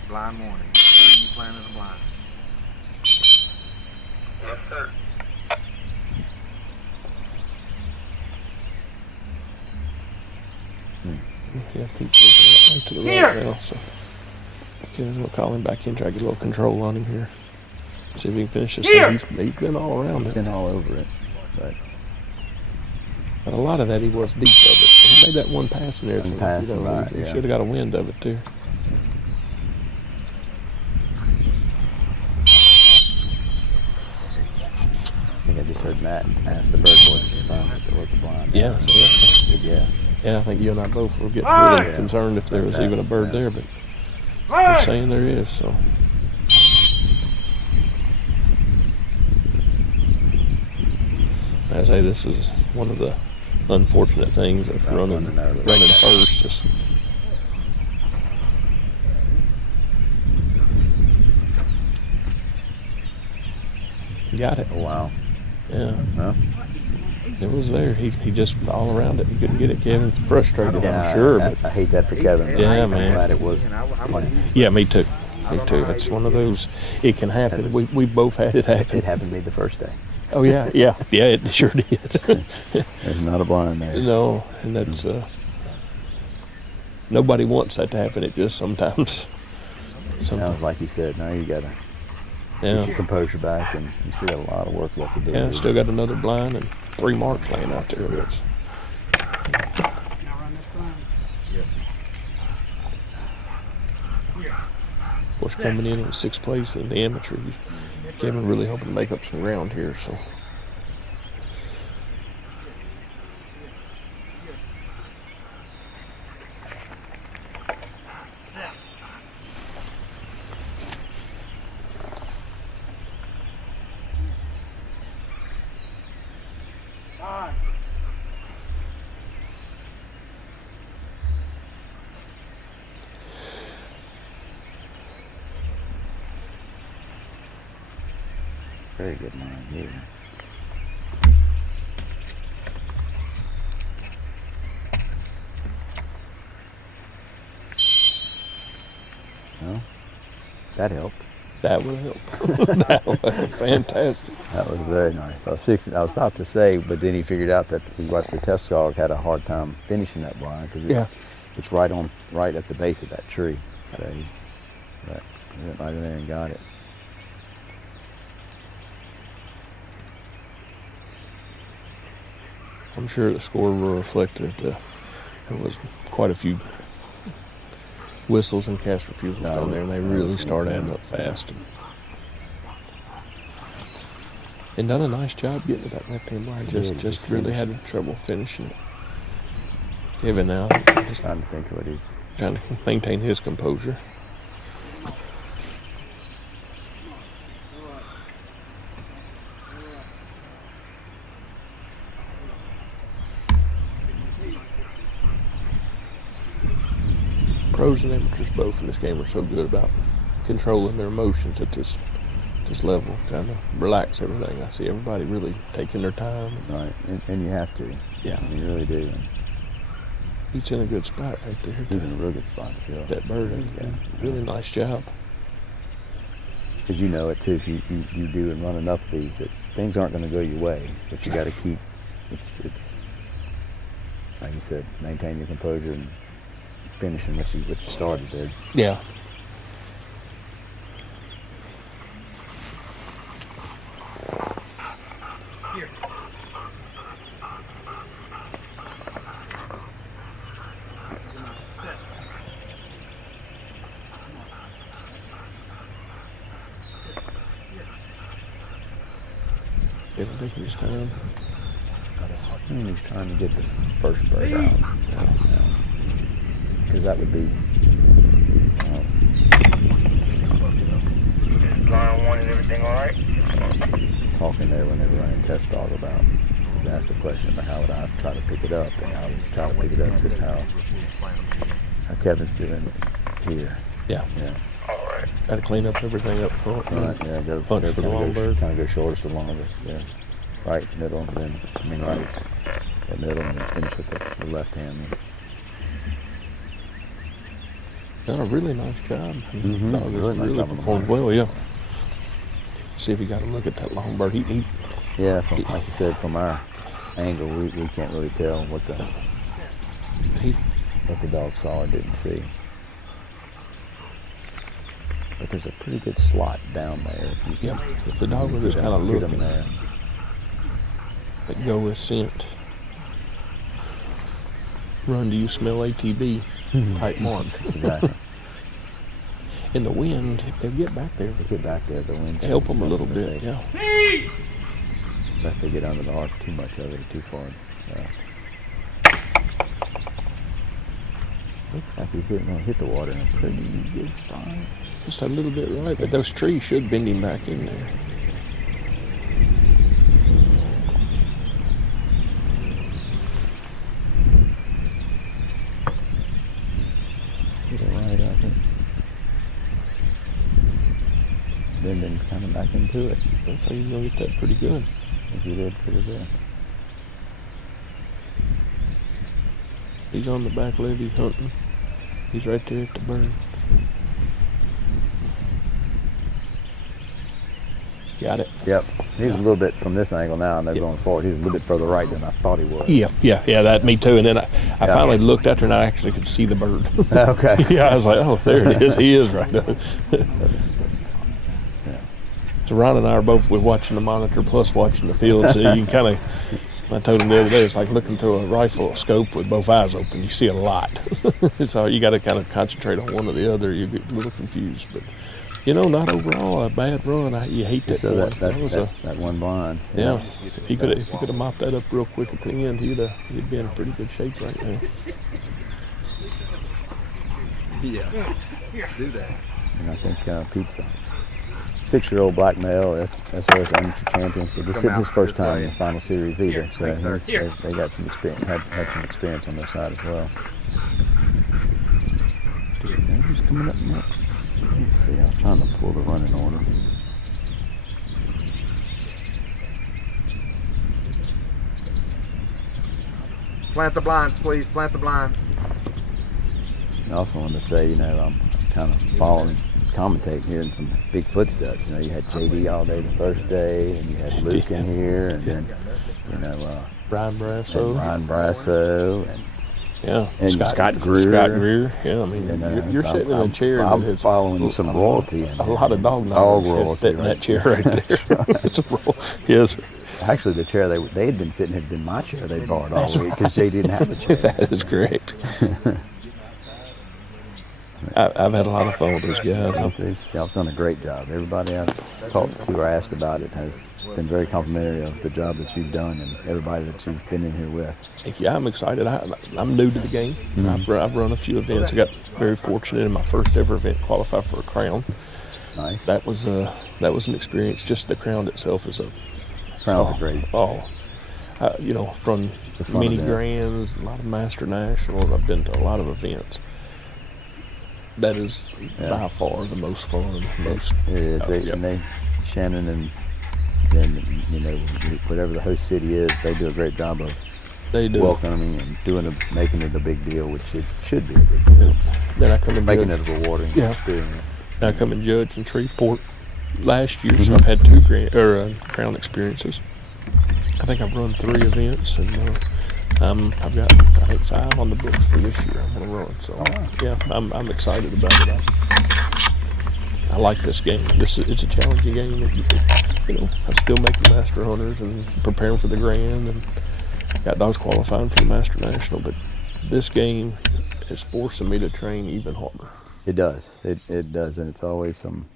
Blind warning. You planted a blind. Yes, sir. Yeah, Pete's looking right to the right now, so Kevin's going to call him back in, try to get a little control on him here. See if he can finish this thing. He's been all around it. Been all over it. But a lot of that he was deep of it. He made that one pass in there. One pass, right, He yeah. should have got a wind of it too. I think I just heard Matt ask the bird boy if there was a blind. Yeah, so that's Good guess. yeah, I think you and I both were getting really concerned if there was even a bird there, but they're saying there is, so. I say this is one of the unfortunate things of running first. Just got it. Oh, wow. Yeah. Huh? It was there. He just all around it. He couldn't get it. Kevin's frustrated, Yeah, I'm sure. I hate that for Kevin. Yeah, I'm man. glad it was playing. Yeah, me too. Me too. It's one of those. It can happen. We both had it happen. It happened to me the first day. Oh yeah, yeah, yeah. It sure did. There's not a blind there. No, and that's nobody wants that to happen. It just sometimes. Sounds like you said. Now you gotta get your composure back, and you still got a lot of work left to do. Yeah, still got another blind and 3 marks laying out there. It's, Now run this blind. of course, coming in 6th place in the amateurs. Kevin really hoping to make up some ground here. So. Very good line here. Well, that helped. That would help. That was fantastic. That was very nice. I was about to say, but then he figured out that we watched the test dog had a hard time finishing that blind because it's right at the base of that tree. So he went right in there and got it. I'm sure the score will reflect that there was quite a few whistles and cast refusals down there, and they really started adding up fast. And done a nice job getting to that left-hand line. Just really had trouble finishing it. Kevin now just trying to think of what he's trying to maintain his composure. Pros and amateurs both in this game are so good about controlling their emotions at this level, trying to relax everything. I see everybody really taking their time. Right, and you have to. Yeah. You really do. He's in a good spot right there. He's in a real good spot, I feel. That bird, really nice job. Because you know it too, if you do and run enough of these, that things aren't going to go your way, but you got to keep, it's like you said, maintain your composure and finishing what you started there. Yeah. It'll take his time. I assume he's trying to get the first bird out. Because that would be. Line 1, is everything all right? Talking there when they were running test dog about. Was asked the question about how would I try to pick it up, and I would try to pick it up just how Kevin's doing it here. Yeah. Yeah. All right. Got to clean up everything up front. Right. Yeah. Go Punch for the long bird. Kind of go shortest to longest. Yeah. Right, middle, and then right, the middle, and then finish with the left hand. Done a really nice job. Mhm. Dog has Really nice really job on the performed line. well. Yeah. See if you got to look at that long bird. He Yeah, like you said, from our angle, we can't really tell what the dog saw or didn't see. But there's a pretty good slot down there. If the dog was just kind of hit him looking there. But go with scent. Run, do you smell ATB? Type mark. Exactly. In the wind, if they get back there, The wind help them a little bit. Yeah. Unless they get under the arc too much of it or too far. Looks like he's going to hit the water in a pretty good spot. Just a little bit right, but those trees should bend him back in there. Hit it right, I think. Then kind of back into it. Looks like he's going to get that pretty good. I think he did pretty good. He's on the back leg, he's hunting. He's right there at the bird. Got it. Yep. He's a little bit from this angle now, and they're going forward. He's a little bit further right than I thought he was. Yeah, that me too. And then I finally looked after and I actually could see the bird. Okay. Yeah, I was like, oh, there it is. He is right there. So Ron and I are both watching the monitor plus watching the field, so you can kind of. I told him the other day, it's like looking through a rifle scope with both eyes open. You see a lot. So you got to kind of concentrate on one or the other. You get a little confused, but not overall a bad run. You hate that. So for him. that one blind. Yeah. If he could have mopped that up real quick at the end, he'd be in pretty good shape right now. Yeah. Do that. And I think Pete's a 6-year-old black male, SOS amateur champion. So this isn't his first time in the final series either. So they got some experience, had some experience on their side as well. Do you know who's coming up next? Let me see. I was trying to pull the running order. Plant the blinds, please. Plant the blinds. I also wanted to say, I'm kind of following, commentating, hearing some big footsteps. You had JD all day the first day, and you had Luke in here, and then, Brian Brasso. And Scott Greer. Scott Greer. Yeah, I mean, you're sitting in a chair. I'm following some royalty. A lot of dog royalty. Sitting in that chair right there. It's a roll. Yes. Actually, the chair they had been sitting had been my chair they borrowed all week because Jay didn't have a chair. That is correct. I've had a lot of fun with those guys. Y'all have done a great job. Everybody I've talked to or asked about it has been very complimentary of the job that you've done and everybody that you've been in here with. Yeah, I'm excited. I'm new to the game. Mm-hmm. I've run a few events. I got very fortunate in my first ever event qualify for a crown. Nice. That was an experience. Just the crown itself is a crown's great. From mini grands, a lot of master nationals. I've been to a lot of events. That is by far the most fun. It is. And Shannon and whatever the host city is, they do a great job of welcoming and making it a big deal, which it should be a big deal. Then I come and making it a rewarding experience. I come and judge in Shreveport last year, so I've had two crown experiences. I think I've run 3 events, and I've got, I think, 5 on the books for this year I'm going to run. So, yeah, I'm excited about it. I like this game. It's a challenging game. I'm still making Master Hunters and preparing for the Grand and got dogs qualifying for the Master National. But this game is forcing me to train even harder. It does. It does, and it's always some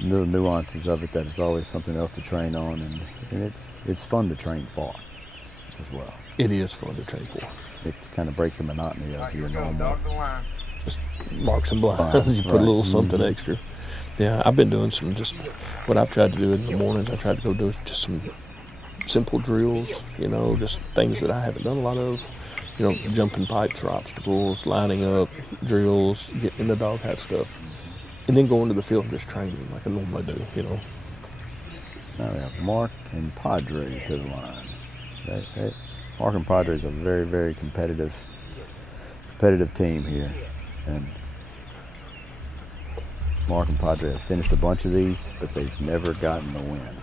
little nuances of it that is always something else to train on, and it's fun to train for as well. It is fun to train for. It kind of breaks the monotony of your normal. Just marks and blinds. You put a little something extra. Yeah, I've been doing what I've tried to do in the mornings. I tried to go do just some simple drills, just things that I haven't done a lot of. Jumping pipes or obstacles, lining up, drills, getting in the dog hat stuff. And then going to the field and just training like I normally do, Now we have Mark and Padre to the line. Mark and Padre is a very, very competitive team here. And Mark and Padre have finished a bunch of these, but they've never gotten the win.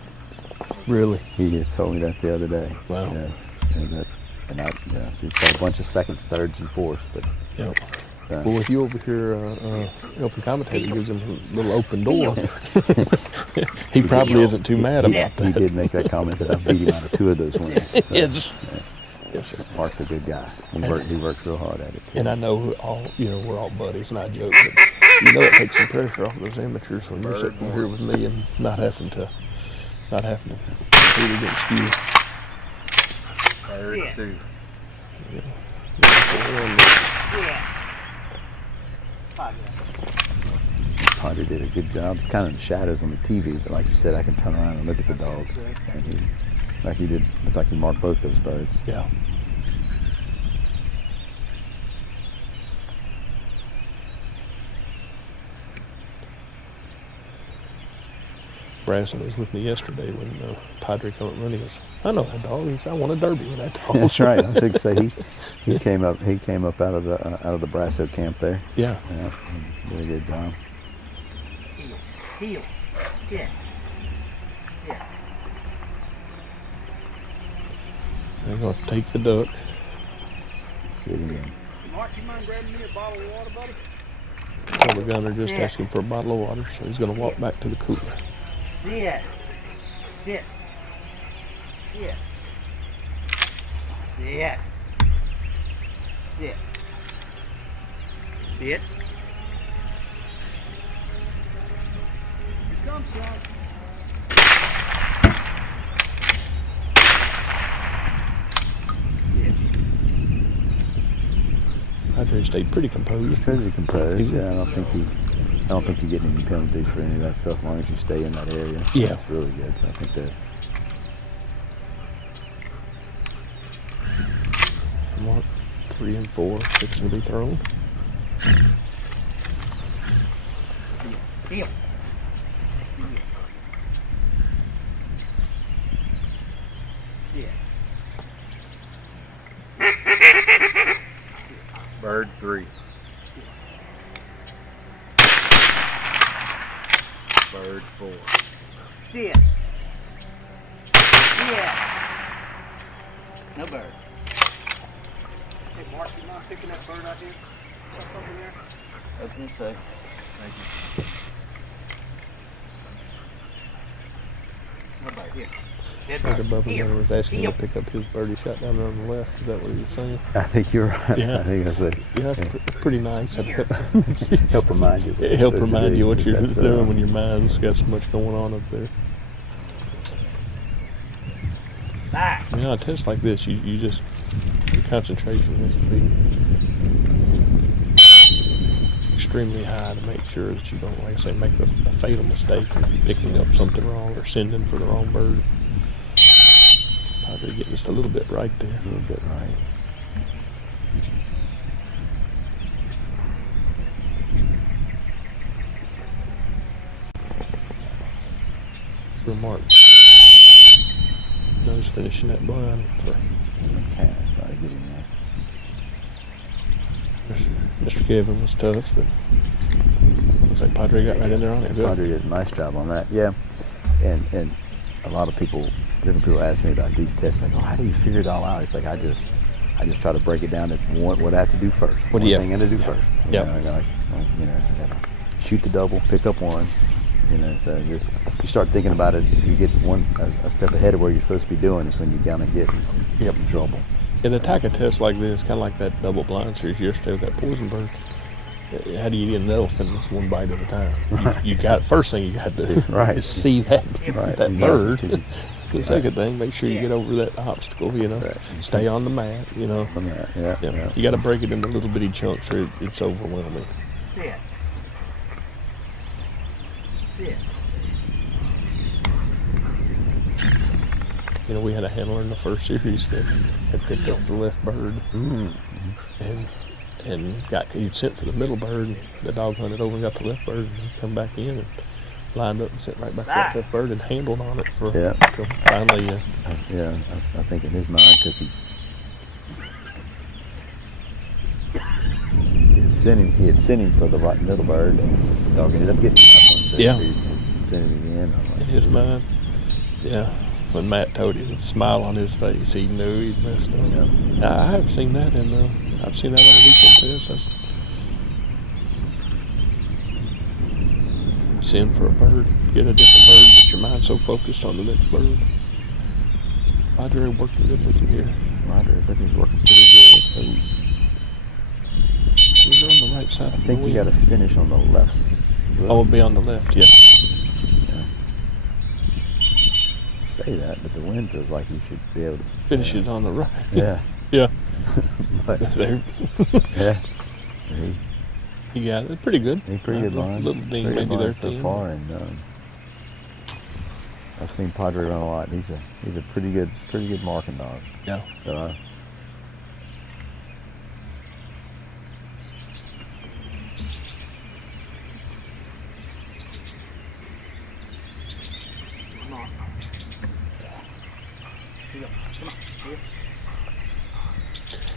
Really? He just told me that the other day. Wow. So he's got a bunch of seconds, thirds, and fourths. But well, with you over here, open commentator gives him a little open door. He probably isn't too mad about that. He did make that comment that I beat him out of 2 of those wins. So, yes. Yes, sir. Mark's a good guy. He works real hard at it too. And I know we're all buddies, and I joke, but it takes some pressure off of those amateurs when you're sitting here with me and not having to compete against you. Third, 2. Padre did a good job. It's kind of in the shadows on the TV, but like you said, I can turn around and look at the dog, and he looked like he marked both those birds. Yeah. Brassen was with me yesterday when Padre came up running. He goes, I know that dog. He said, I want a derby with that dog. That's right. I was going to say he came up out of the Brasso camp there. Yeah. Did a good job. Heel. Yeah. They're going to take the duck. Sitting in. Mark, you mind grabbing me a bottle of water, buddy? So the gunner just asked him for a bottle of water, so he's going to walk back to the cooler. Sit. Sit. Sit. Sit. Sit. Sit. Here comes son. Sit. Padre stayed pretty composed. Yeah, I don't think you get any penalty for any of that stuff as long as you stay in that area. Yeah. That's really good. So I think that. Mark 3 and 4, fixing to be thrown. Heel. Sit. Bird 3. Bird 4. Sit. Sit. No bird. Hey, Mark, you mind picking that bird out here? Up over there? I was going to say. Thank you. No bird. Here. Dead I think bird. above him Here. there was asking him Heel. to pick up his bird he shot down there on the left. Is that what he was saying? I think you're right. Yeah. I think that's what. Yeah, it's pretty nice. Help remind you. It helped remind you what you're That's, doing when your mind's got so much going on up there. Back. A test like this, you just, your concentration has to be extremely high to make sure that you don't, like I say, make a fatal mistake of picking up something wrong or sending for the wrong bird. Probably get just a little bit right there. A little bit right. For Mark. Nose finishing that blind for Cast. I get him there. Mr. Kevin was tough, but looks like Padre got right in there on it. Good. Padre did a nice job on that. Yeah, and a lot of people different people ask me about these tests, like, oh, how do you figure it all out? It's like I just try to break it down to what I have to do first. One thing I have to do first. You know, I gotta, you know, I gotta shoot the double, pick up one. You know, so just you start thinking about it. If you get a step ahead of where you're supposed to be doing, is when you're gonna get in trouble. In attack a test like this, kind of like that double blind series yesterday with that poison bird. How do you get an elephant? It's one bite at a time. You got first thing you got to do is see that bird. The second thing, make sure you get over that obstacle. You know, stay on the mat. You know, you got to break it into little bitty chunks, or it's overwhelming. Sit. Sit. You know, we had a handler in the first series that had picked up the left bird, and he'd sent for the middle bird. And the dog hunted over and got the left bird, and he come back in and lined up and sent right back to that left bird and handled on it for till finally. I think in his mind, because he had sent him for the right middle bird, and the dog ended up getting him. So he sent him again. In his mind, when Matt told him, the smile on his face, he knew he'd messed up. Now, I have seen that I've seen that on a weekend test. Send for a bird, get a different bird, but your mind's so focused on the next bird. Padre working good with him here. Padre, I think he's working pretty good. He's on the right side. I think you got to finish on the left. Oh, it'll be on the left, yeah. Say that, but the wind feels like you should be able to finish it on the right. Yeah. Yeah. But there. He got it pretty good. Pretty good lines. Little ding maybe there so far, and I've seen Padre run a lot. He's a pretty good marking dog. Yeah. So.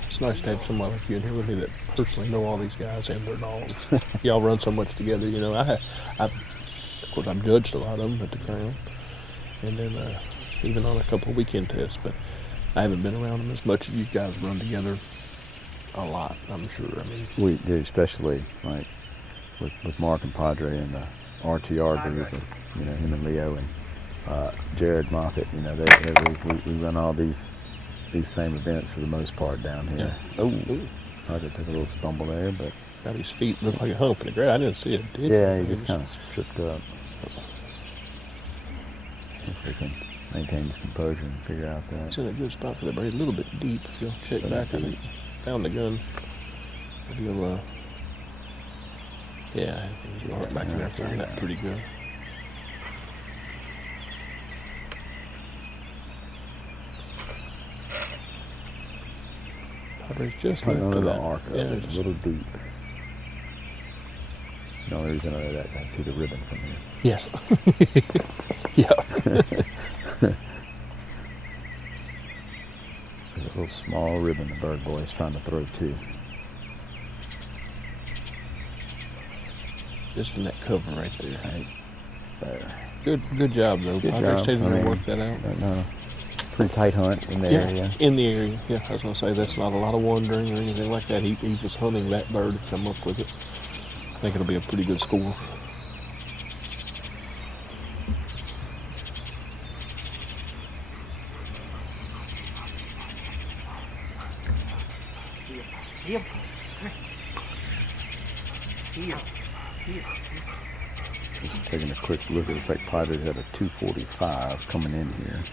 It's nice to have someone like you in here with me that personally know all these guys and their dogs. Y'all run so much together, you know. Of course, I've judged a lot of them at the Crown, and then even on a couple of weekend tests, but I haven't been around them as much as you guys run together a lot, I'm sure. I mean, we do, especially like with Mark and Padre and the RTR group, with, you know, him and Leo and Jared Moffett. You know, we run all these same events for the most part down here. Yeah. Oh, Padre took a little stumble there, but got his feet looked like a hump in the ground. I didn't see it. Did yeah, he just kind of tripped up. If we can maintain his composure and figure out that. It's in a good spot for that bird. A little bit deep. If you'll check back, I think found the gun. But you'll, yeah, he's going back in there, throwing that pretty good. Padre's just left of that. Arc it's a little deep. The only reason I know that, I can see the ribbon from here. Yes. Yeah. There's a little small ribbon the bird boy is trying to throw to. Just in that cover right there. Right Good there. job though. Padre's taking to work that out. Pretty tight hunt in the area. In the area. Yeah, I was going to say that's not a lot of wandering or anything like that. He was hunting that bird to come up with it. I think it'll be a pretty good score. Here. Just taking a quick look. It looks like Padre had a 245 coming in here.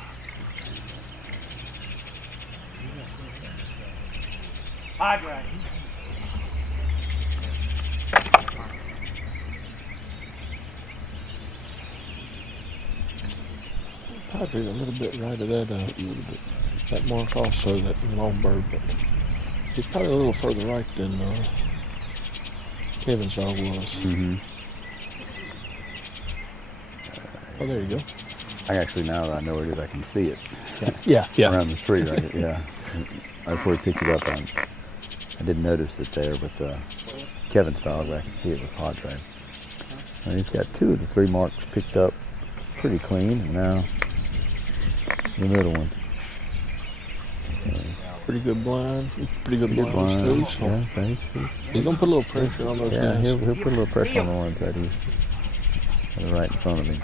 Padre. Padre's a little bit right of that mark also, that long bird, but he's probably a little further right than Kevin's dog was. Mm-hmm. Oh, there you go. I actually, now that I know where it is, I can see it. Yeah. Around the tree, right? Yeah. Before he picked it up, I didn't notice it there with Kevin's dog, but I can see it with Padre. And he's got 2 of the 3 marks picked up pretty clean. And now The middle one. Pretty good blind. Pretty good Good blinds too. blind. So Yeah, so he's gonna put a little pressure on those yeah, guys. he'll put a little pressure on the ones that he's right in front of him.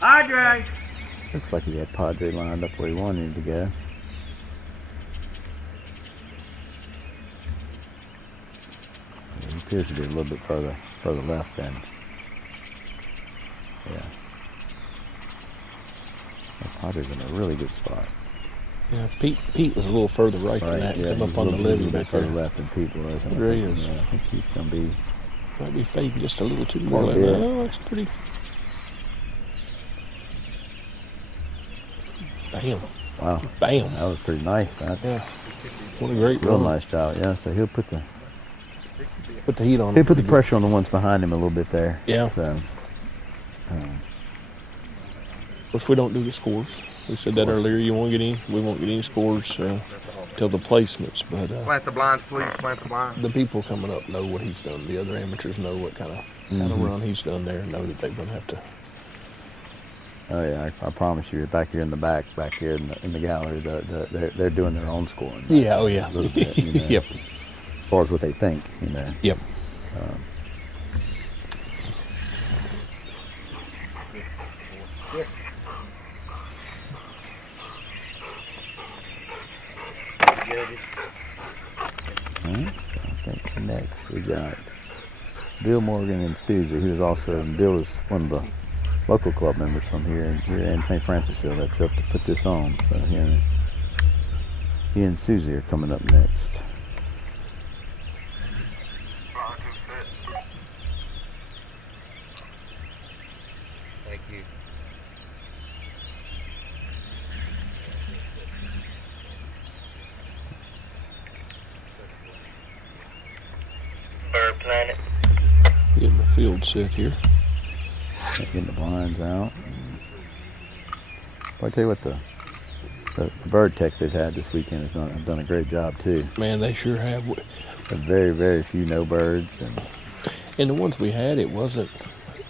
Padre! Looks like he had Padre lined up where he wanted him to go. Yeah, he appears to be a little bit further left than. Yeah. Well, Padre's in a really good spot. Yeah, Pete was a little further right than that. Yeah, Come up on the he's a levee little bit back there. further left than Pete was. There he is. I think he's going to be. Might be fading just a little too far Little left. bit. Oh, that's pretty. Bam. Wow. Bam. That was pretty nice. That's Yeah. What a great real run. nice job. Yeah, so he'll put the Heat on. he'll him put the pretty pressure on the ones behind him a little bit there. Yeah. So good. Of course, we don't do the scores. We said that earlier. You won't get any. We won't get any scores till the placements. But Plant the blinds, please. Plant the blinds. the people coming up know what he's done. The other amateurs know what kind of run he's done there, and know that they're going to have to. oh yeah, I promise you, back here in the back here in the gallery, they're doing their own scoring. Yeah. Oh yeah. A little bit, you know, Yep. As far as what they think, you know. Yep. Alright, so I think next we got Bill Morgan and Susie, who is also, Bill is one of the local club members from here in St. Francisville that's helped to put this on. So he and Susie are coming up next. Thank you. Bird Planet. Getting the field set here. Getting the blinds out. Well, I tell you what, the bird techs they've had this weekend have done a great job too. Man, they sure have. Very, very few no birds, And the ones we had, it wasn't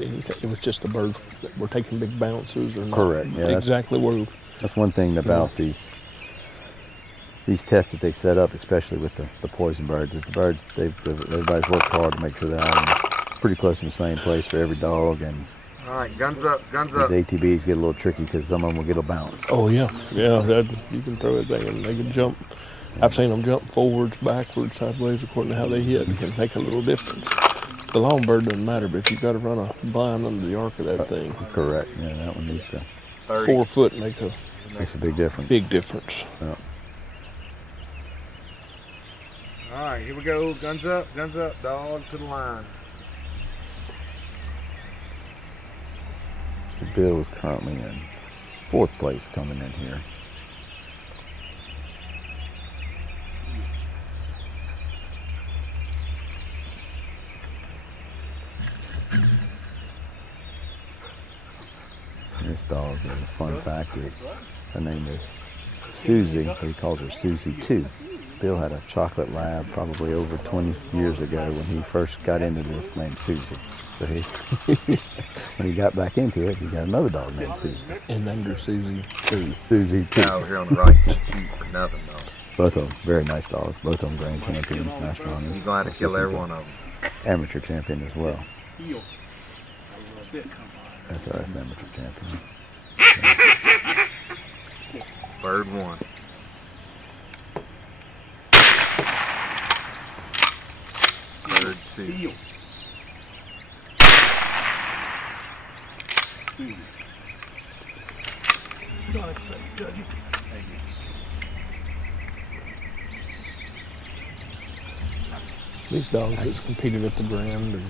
anything. It was just the birds that were taking big bounces or not Correct, yeah, that's- exactly where. that's one thing about these tests that they set up, especially with the poison birds. Is the birds everybody's worked hard to make sure they're all pretty close in the same place for every dog, and All right, guns up, guns these up. ATVs get a little tricky because some of them will get a bounce. Oh yeah, that you can throw it there and they can jump. I've seen them jump forwards, backwards, sideways according to how they hit. It can make a little difference. The long bird doesn't matter, but if you've got to run a blind under the arc of that thing, Correct. Yeah, that one needs to 4 foot makes big difference. Yeah. All right, here we go. Guns up, dog to the line. So Bill is currently in 4th place coming in here. This dog, the fun fact is, her name is Susie, but he calls her Susie 2. Bill had a chocolate lab probably over 20 years ago when he first got into this named Susie. So when he got back into it, he got another dog named Susie. And under Susie 2. Susie 2. Out here on the right, cute for nothing though. Both of them very nice dogs. Both of them grand champions, national honors. You're gonna have to kill every one of them. Amateur champion as well. SRS amateur champion. Bird one. Bird two. These dogs that's competed at the Grand and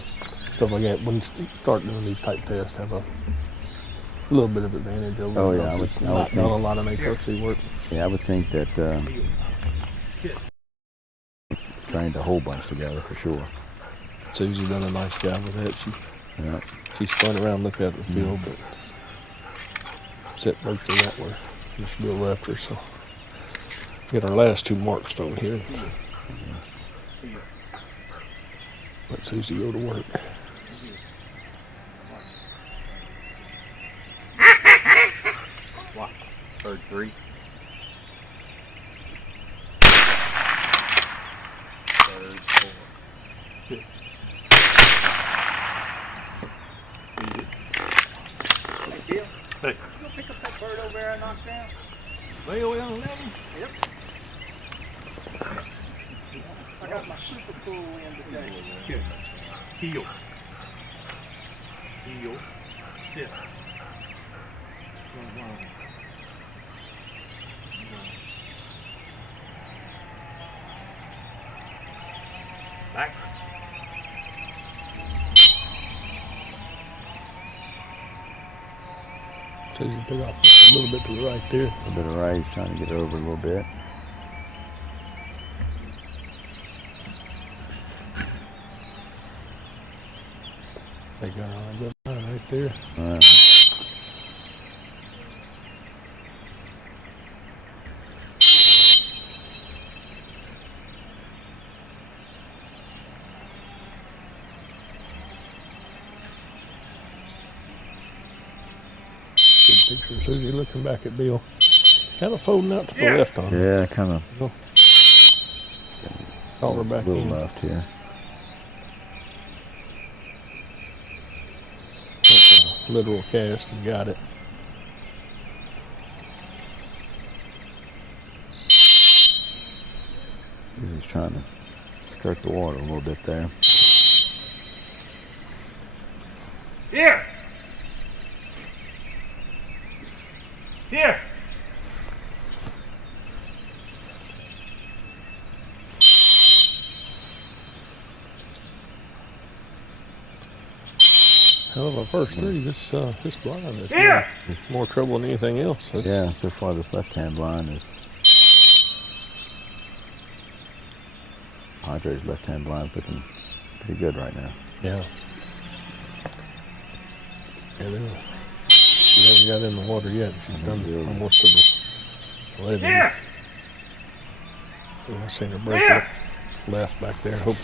stuff like that, when you start doing these type tests, have a little bit of advantage over Oh, them. yeah, I would- It's I would not think- a lot of HRC work. Yeah, I would think that trained a whole bunch together for sure. Susie done a nice job with that. Yeah. She spun around, looked out the field, but set virtually that way. Just Bill left her, so get our last 2 marks thrown here. Let Susie go to work. Third 3. Third 4. Bill, Hey. you gonna pick up that bird over there I knocked down? Way away on 11? Yep. I got my super cool in today. Good. Heel. Heel. Sit. Back. Susie took off just a little bit to the right there. A bit of right. He's trying to get her over a little bit. They got her on that line right there. All right. Good picture of Susie looking back at Bill. Kind of folding out to the left on her. Yeah, kind of. Call her back a little in. left here. That's a literal cast and got it. He's trying to skirt the water a little bit there. Here! Here! Hell of a first 3. This blind is Here! more trouble than anything else. That's, Yeah, so far this left-hand blind is Padres' left-hand blind's looking pretty good right now. Yeah. Yeah, she hasn't got in the water yet. She's done almost to the 11. Here! I seen her break up left back there. Hope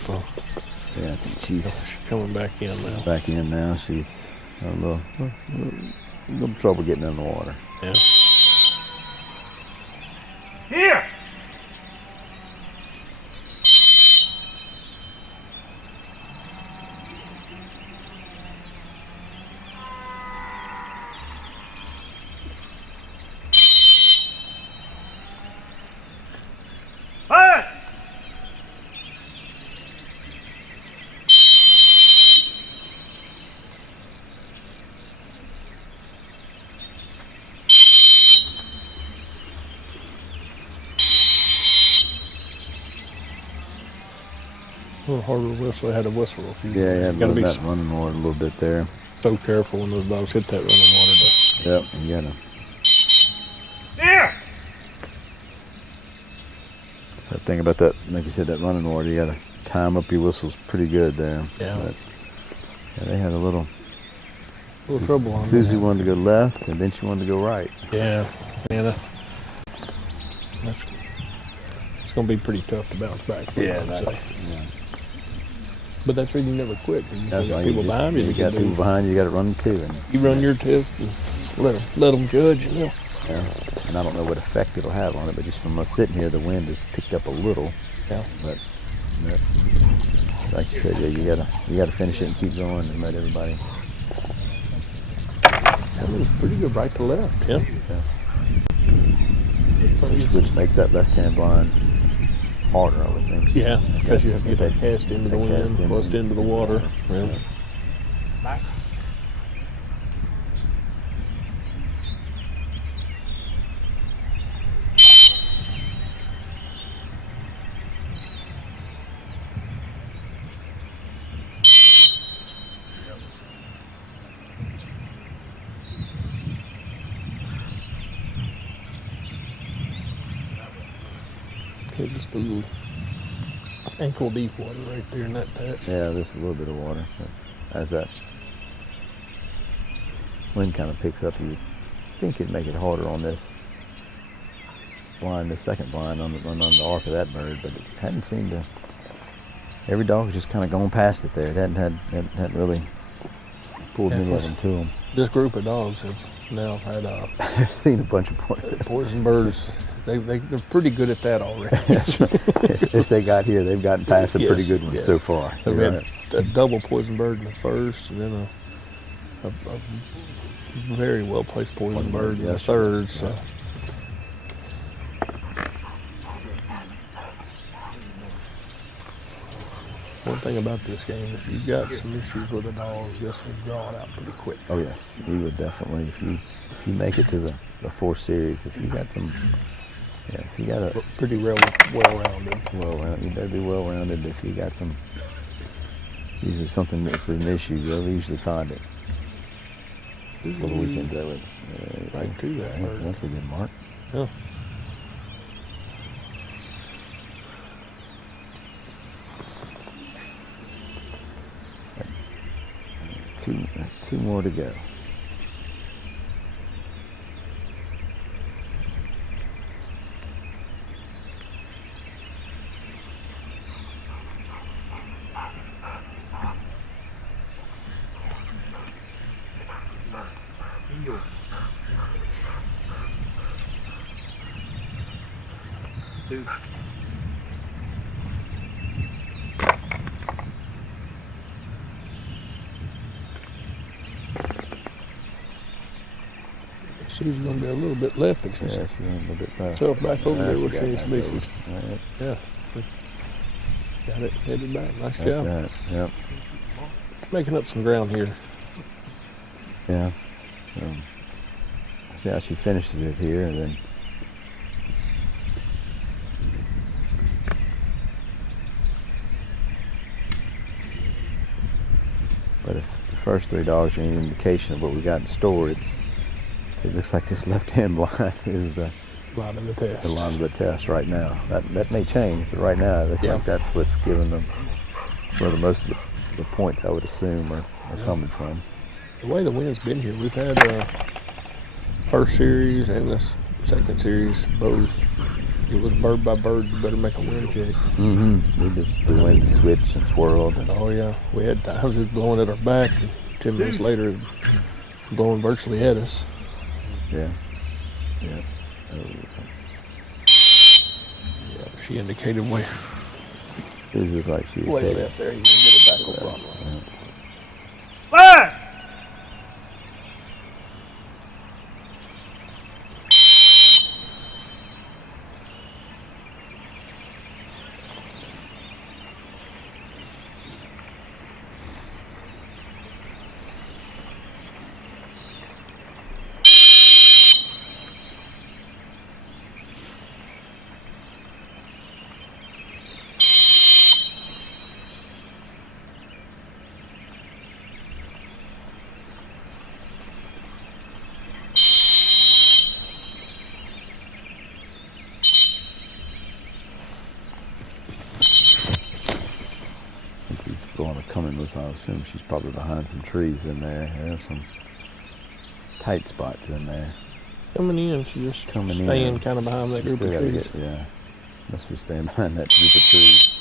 Yeah, I think she's she's coming back in now. back in now. She's a little trouble getting in the water. Yeah. Here! Hey! A little harder to whistle. I had to whistle a few. Yeah, Gotta be that running water a little bit there. so careful when those dogs hit that running water. Yep, you gotta. Here! That thing about that, like you said, that running water, you gotta time up your whistles pretty good there. Yeah. But, yeah, they had a little Trouble on Susie that. wanted to go left, and then she wanted to go right. Yeah, man. That's it's gonna be pretty tough to bounce back from. I would say. yeah. But that's really never quit. You That's got why people you behind you. that got can do- people behind you. You got to run too, and You run your test and let them judge. And they'll yeah. And I don't know what effect it'll have on it, but just from us sitting here, the wind has picked up a little. Yeah. But like you said, yeah, you gotta finish it and keep going and let everybody. I mean, it's pretty good right to left. Yeah. Which makes that left-hand blind harder, I would think. Yeah, because you have to get that cast into the that wind, cast in. plus into the water. Yeah. Back. Okay, just a little ankle deep water right there in that patch. Yeah, there's a little bit of water. But as that wind kind of picks up, you think it'd make it harder on this blind, the second blind on the arc of that bird, but it hadn't seemed to. Every dog has just kind of gone past it there. It hadn't really pulled many of them to them. This group of dogs have now had I've seen a bunch of poison birds. They're pretty good at that already. If they got here, they've gotten past some pretty good ones so far. So we had a double poison bird in the first, and then a very well placed poison bird in the third. So. One thing about this game, if you've got some issues with a dog, this will draw it out pretty quick. Oh yes, he would definitely. If you make it to the fourth series, if you got some, if you got a pretty well-rounded. You better be well-rounded. If you got some, usually something that's an issue, you'll usually find it. For the weekend, though, it's right to that bird. That's a good mark. Yeah. Two more to go. She's going to be a little bit left, but she's a little bit left. Self back over there where she needs to be. Right. Yeah. Got it headed back. Nice job. That. Yep. Making up some ground here. Yeah. See how she finishes it here, and then. But if the first three dogs are any indication of what we got in store, it looks like this left-hand blind is the line of the test. The line of the test right now. That may change, but right now, I think that's what's giving them where the most of the points, I would assume, are coming from. The way the wind's been here, we've had first series and this second series both. It was bird by bird. You better make a wind check. The wind switched and swirled. Oh yeah, we had times it was blowing at our back, and 10 minutes later, it was blowing virtually at us. Yeah. She indicated way. This is like she was way left there. You can get it back over on. Fire! I assume she's probably behind some trees in there. There's some tight spots in there. Coming in, she's just staying kind of behind that group of trees. Must be staying behind that group of trees.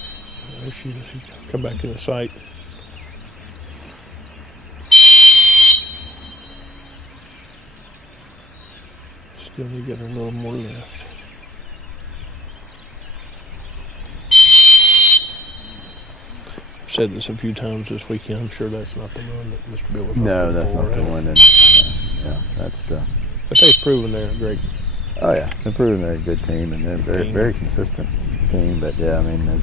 There she is. She come back in the sight. Still need to get her a little more left. Said this a few times this weekend. I'm sure that's not the one that Mr. Bill was looking for. No, that's not the one. And that's the. But they've proven they're a great. Oh yeah, they've proven they're a good team, and they're very consistent team. But yeah, I mean,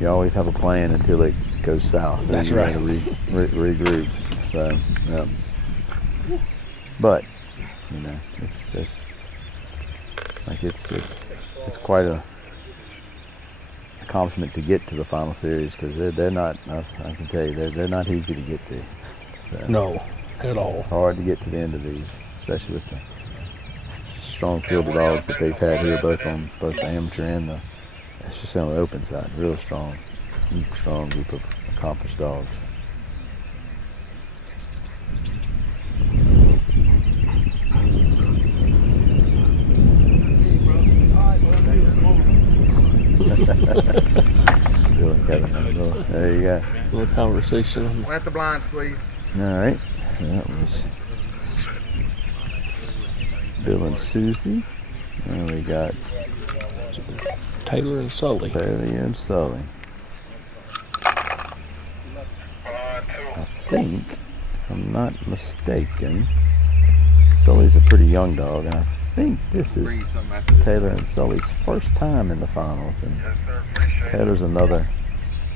you always have a plan until it goes south. That's right. To regroup. So, yeah. But it's quite a accomplishment to get to the final series, because they're not. I can tell you, they're not easy to get to. So, no, at all. It's hard to get to the end of these, especially with the strong field of dogs that they've had here, both the amateur and the It's just on the open side. Real strong group of accomplished dogs. Bill and Kevin. There you go. A little conversation. Let the blinds, please. All right. So that was Bill and Susie. And we got Taylor and Sully. Taylor and Sully. I think, if I'm not mistaken, Sully's a pretty young dog, and I think this is Taylor and Sully's first time in the finals. And Taylor's another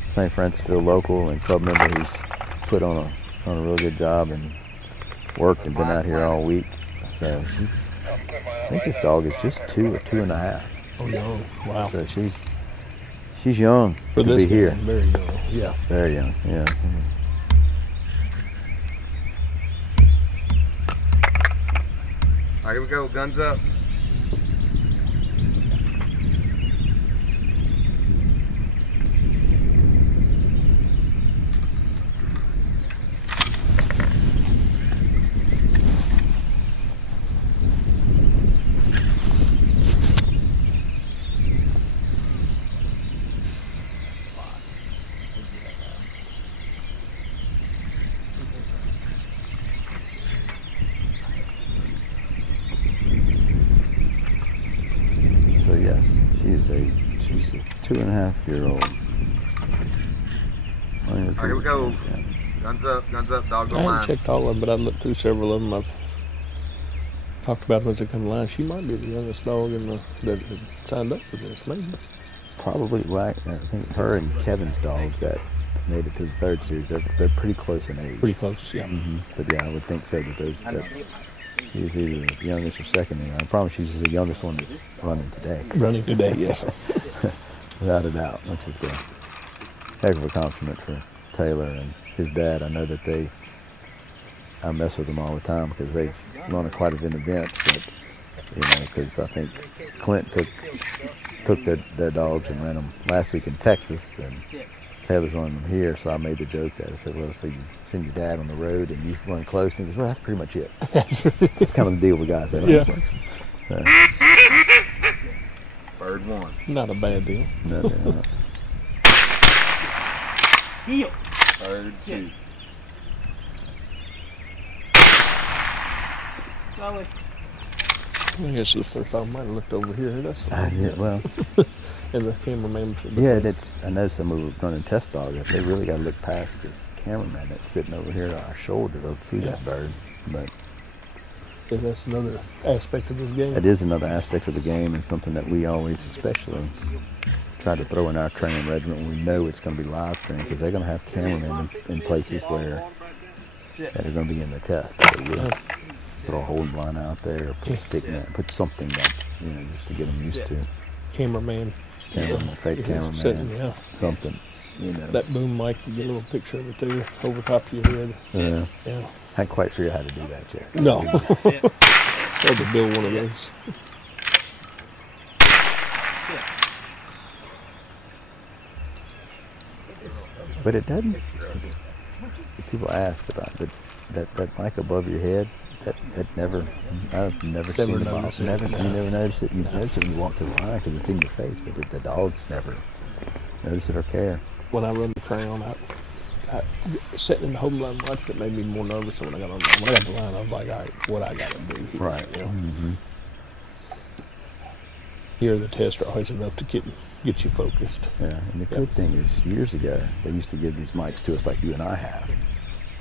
St. Francisville local and club member who's put on a real good job and worked and been out here all week. So I think this dog is just 2 or 2.5. Oh no! Wow. So she's young For to this be here. game, very young. Yeah. Very young. Yeah. All right, here we go. Guns up. So yes, she's a 2.5-year-old. All right, here we go. Guns up, dogs I on haven't line. checked all of them, but I looked through several of them. I've talked about them as they come line. She might be the youngest dog that signed up for this, maybe. Probably, I think her and Kevin's dogs that made it to the third series. They're pretty close in age. Pretty close, yeah. But yeah, I would think so that she's either the youngest or second. And I promise she's the youngest one that's running today. Running today, yes. Without a doubt, which is a heck of a compliment for Taylor and his dad. I know that I mess with them all the time because they've run quite a few events, but because I think Clint took their dogs and ran them last week in Texas, and Taylor's running them here. So I made the joke that I said, well, so you send your dad on the road and you run close, and he goes, well, that's pretty much it. It's kind of the deal we got there. Yeah. So, Bird one. Not a bad deal. no, they're not. Bird two. Sully. I guess the first time I might have looked over here. That's Yeah, well, and the cameraman. yeah, I noticed when we were running test dogs that they really got to look past this cameraman that's sitting over here at our shoulder to see that bird. But That's another aspect of this game. it is another aspect of the game, and something that we always, especially, try to throw in our training regimen when we know it's going to be live streamed, because they're going to have cameramen in places where that are going to be in the test. So we'll put a holding line out there, or put a stick in it, put something that's just to get them used to. Cameraman. Fake cameraman, Sitting, yeah. something. That boom mic, you get a little picture of it there over top of your head. Yeah. Yeah. I can't quite figure out how to do that yet. No. Had to build one of those. But it doesn't. People ask about that mic above your head. That never. I've never seen it. Noticed it. You never notice it. You notice it when you walk to the line because it's in your face. But the dogs never notice it or care. When I run the crown, I sitting in the home line watching it made me more nervous than when I got on the line. When I got the line, I was like, all right, what I got to do here. Right. Here, the tests are always enough to get you focused. Yeah. And the good thing is, years ago, they used to give these mics to us like you and I have.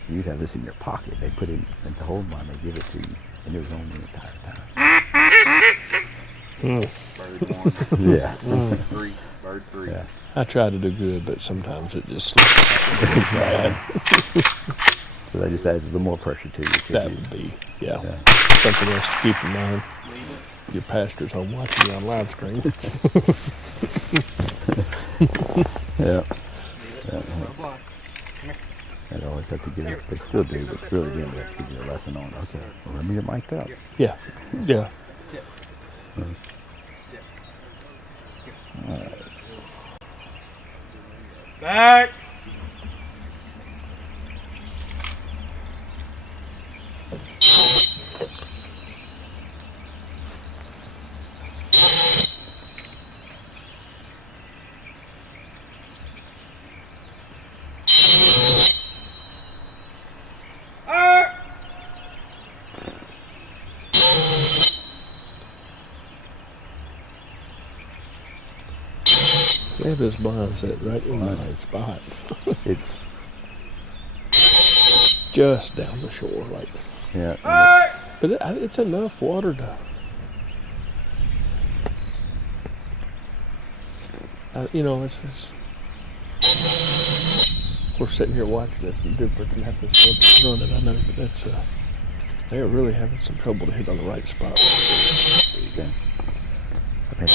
You'd have this in your pocket. They put it in the hold line. They give it to you, and it was on the entire time. Bird one. Yeah. Three. Bird three. Yeah. I try to do good, but sometimes it just looks bad. So that just adds a little more pressure to you. That would be, yeah, something else to keep in mind. Your pastor's home watching you on live stream. Yeah. They always have to give us, they still do, but really again, they have to give you a lesson on, okay, remember you're mic'd up. Yeah, yeah. All right. Back. They have this blind set right in the spot. It's just down the shore, like. yeah. But it's enough water to. You know, it's. We're sitting here watching this and different than having this running. I know, but that's they're really having some trouble to hit on the right spot. Okay. I mean,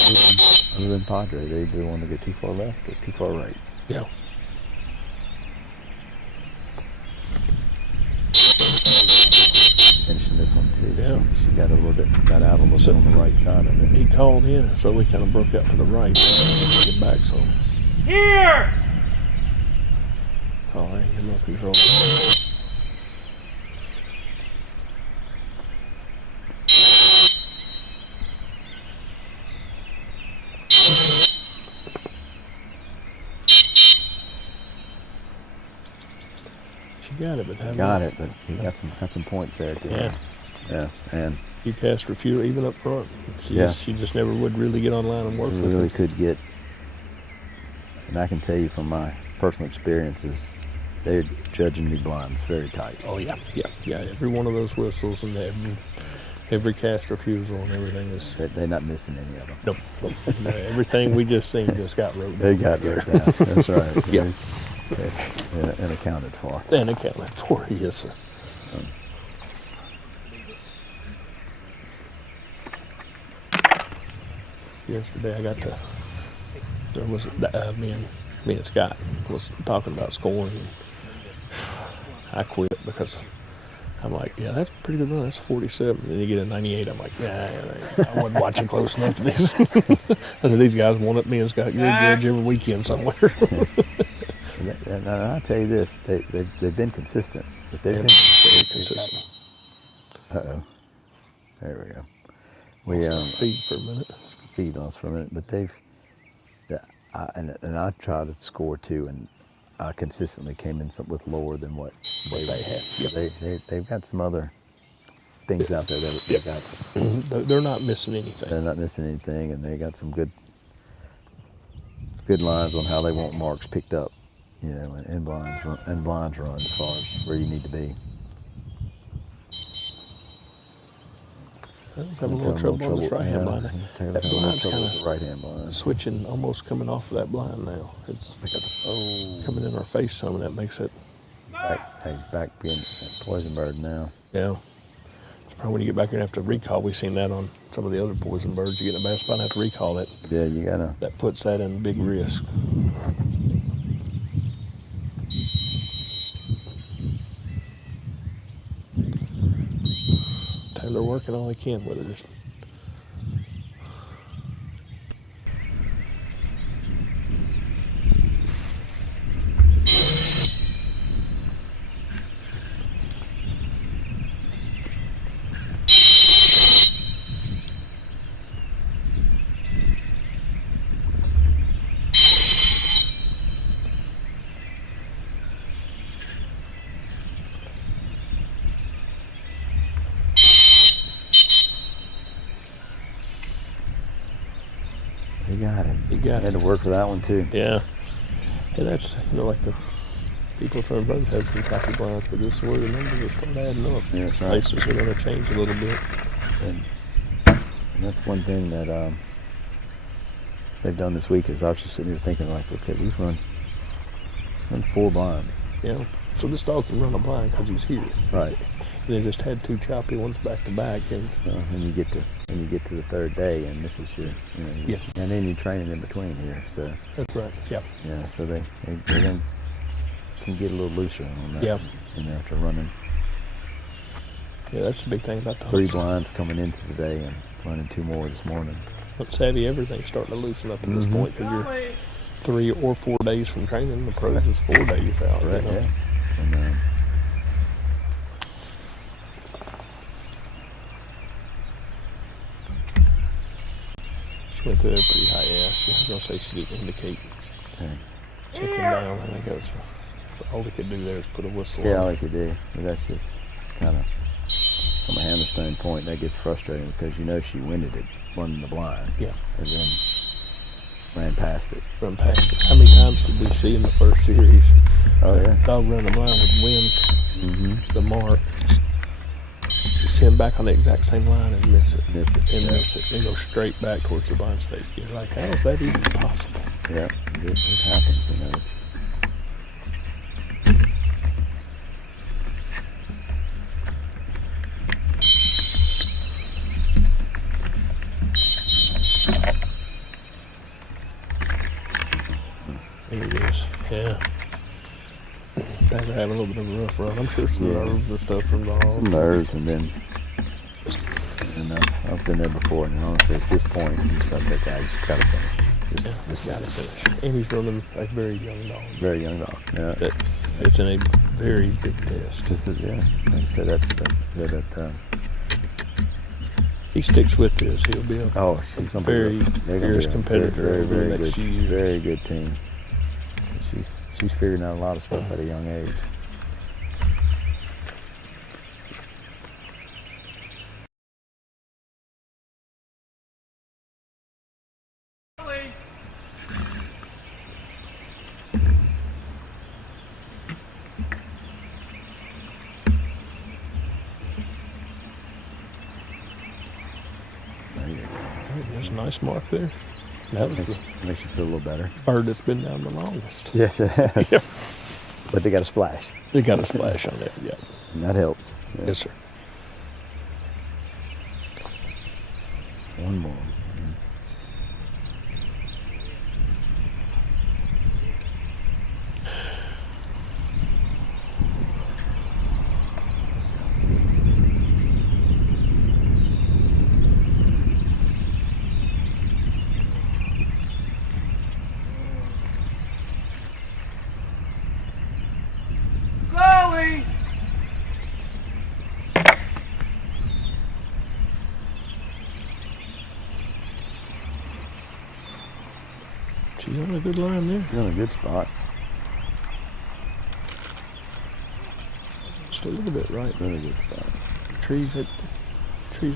other than Padre, they either want to go too far left or too far right. Yeah. Finishing this one too. Yeah. She got out a little bit on the right side of it. He called in, so we kind of broke out to the right. Get back some. Here. Call in, get him up, he's rolling. She got it, but he got some points there too. Yeah, and a few casts for few, even up front. She just never would really get online and work with really it. could get. And I can tell you from my personal experiences, they're judging me blinds very tight. Oh yeah. Every one of those whistles and every cast refusal and everything is. They're not missing any of them. Nope. No, everything we just seen just got wrote down. They got wrote down. That's right. Yeah. And accounted for. And accounted for, yes, sir. Yesterday I got to. There was me and Scott was talking about scoring. And I quit because I'm like, yeah, that's a pretty good run. That's 47. And you get a 98. I'm like, nah, I wasn't watching close enough to this. I said, these guys want it. Me and Scott, you're a judge every weekend somewhere. And I'll tell you this, they've been consistent, but they've been very consistent. Uh-oh. There we go. Feed for a minute. Feed on us for a minute, but and I tried to score too, and I consistently came in with lower than what they had. Yep. They've got some other things out there that they got. They're not missing anything. They're not missing anything, and they got some good lines on how they want marks picked up, you know, and blinds run as far as where you need to be. Have a little trouble on this right-hand blind. That blind's kind of right-hand blind. switching, almost coming off of that blind now. It's coming in our face some, and that makes it. Back being poison bird now. Yeah. It's probably when you get back here and have to recall. We've seen that on some of the other poison birds. You get in a bad spot and have to recall that. Yeah, you gotta. That puts that in big risk. Taylor working all he can with it. You got it. Had to work for that one too. Yeah. And that's, like the people from both have some cocky blinds, but this is where the numbers are starting adding up. Yeah, that's right. Places are going to change a little bit. And that's one thing that they've done this week is I was just sitting here thinking like, okay, we've run 4 blinds. Yeah. So this dog can run a blind because he's here. Right. And they just had 2 choppy ones back to back, and you get to the 3rd day, and this is your, yeah. And then you're training in between here, so that's right. Yeah. Yeah. So they can get a little looser on that. Yeah. After running. Yeah, that's the big thing about the 3 blinds coming into the day and running 2 more this morning. But savvy, everything's starting to loosen up at this point because 3 or 4 days from training. The pros is 4 days out. Right, you know? yeah. And, She went through there pretty high. Yeah, I was gonna say she didn't indicate checking down. I think that was all they could do there is put a whistle. yeah, on. like you do. But that's just kind of from a hammerstone point. That gets frustrating because you know she winded it, running the blind. Yeah. And then ran past it. Run past it. How many times did we see in the first series? Oh yeah. Dog running the line would win the mark, send back on the exact same line and miss it. Miss it. And yeah. miss it. And go straight back towards the blind stake. You're like, how is that even possible? Yeah. It happens. You know. It's, There it is. Yeah. They were having a little bit of a rough run. I'm sure some nerves and stuff involved. some nerves, and then I've been there before, and honestly, at this point, you just like, okay, I just gotta finish. Just gotta finish. And he's running a very young dog. Very young dog. Yeah. That it's in a very big test. Yeah. Like I said, that. He sticks with this. He'll be a Oh, she's gonna very be they're gonna fierce be a competitor very, over very the next good, few years. very good team. She's figuring out a lot of stuff at a young age. There you go. There's a nice mark there. That was the Makes you feel a little better. bird that's been down the longest. Yes, it has. Yeah. But they got a splash, They got a splash on there. Yeah. and that helps. Yeah. Yes, sir. One more. Slowly. She's on a good line there. You're in a good spot. Just a little bit right. Really good spot. Trees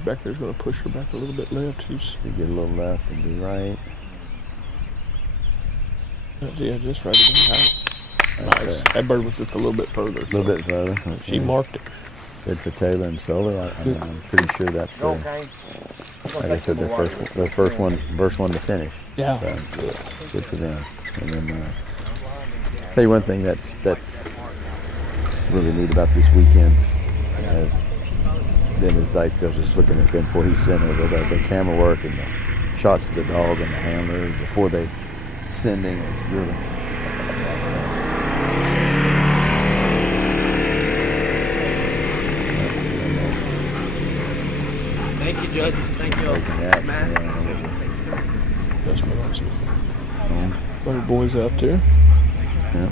back there is going to push her back a little bit left. She's You get a little left and be right. yeah, just right about high. Nice. That bird was just a little bit further. A little bit further. She marked it. Good for Taylor and Sully. I'm pretty sure that's the. Like I said, their first one to finish. Yeah. So, good for them. And then tell you one thing that's really neat about this weekend is like I was just looking at them before he sent over the camera work and the shots of the dog and the handler before they sending is really. Thank you, judges. Thank you. That's been awesome. Bird boys out there. Yeah.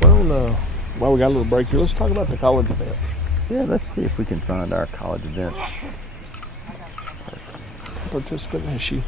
Well, while we got a little break here, let's talk about the college event. Yeah, let's see if we can find our college event. Participant, has she?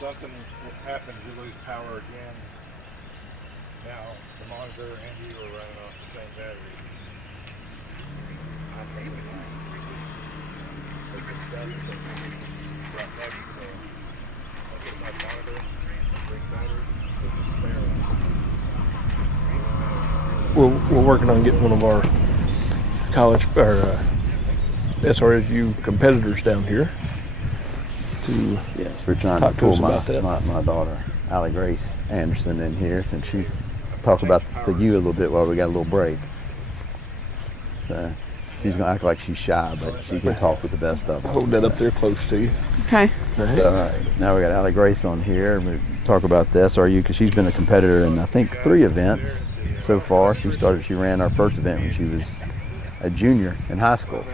Something happens, you lose power again. Now, the monitor and you are running off the same battery. I think we might. But this stuff is right next to me. I'll get my monitor, bring battery, put the spare on. We're working on getting one of our college or SRSU competitors down here. to Yes, we're trying talk to to us pull about that. my daughter, Allie Grace Anderson, in here since she's talk about the U a little bit while we got a little break. She's gonna act like she's shy, but she can talk with the best of them. Hold that up there close to you. Okay. All right, now we got Allie Grace on here. We talk about the SRU because she's been a competitor in I think 3 events so far. She ran our first event when she was a junior in high school.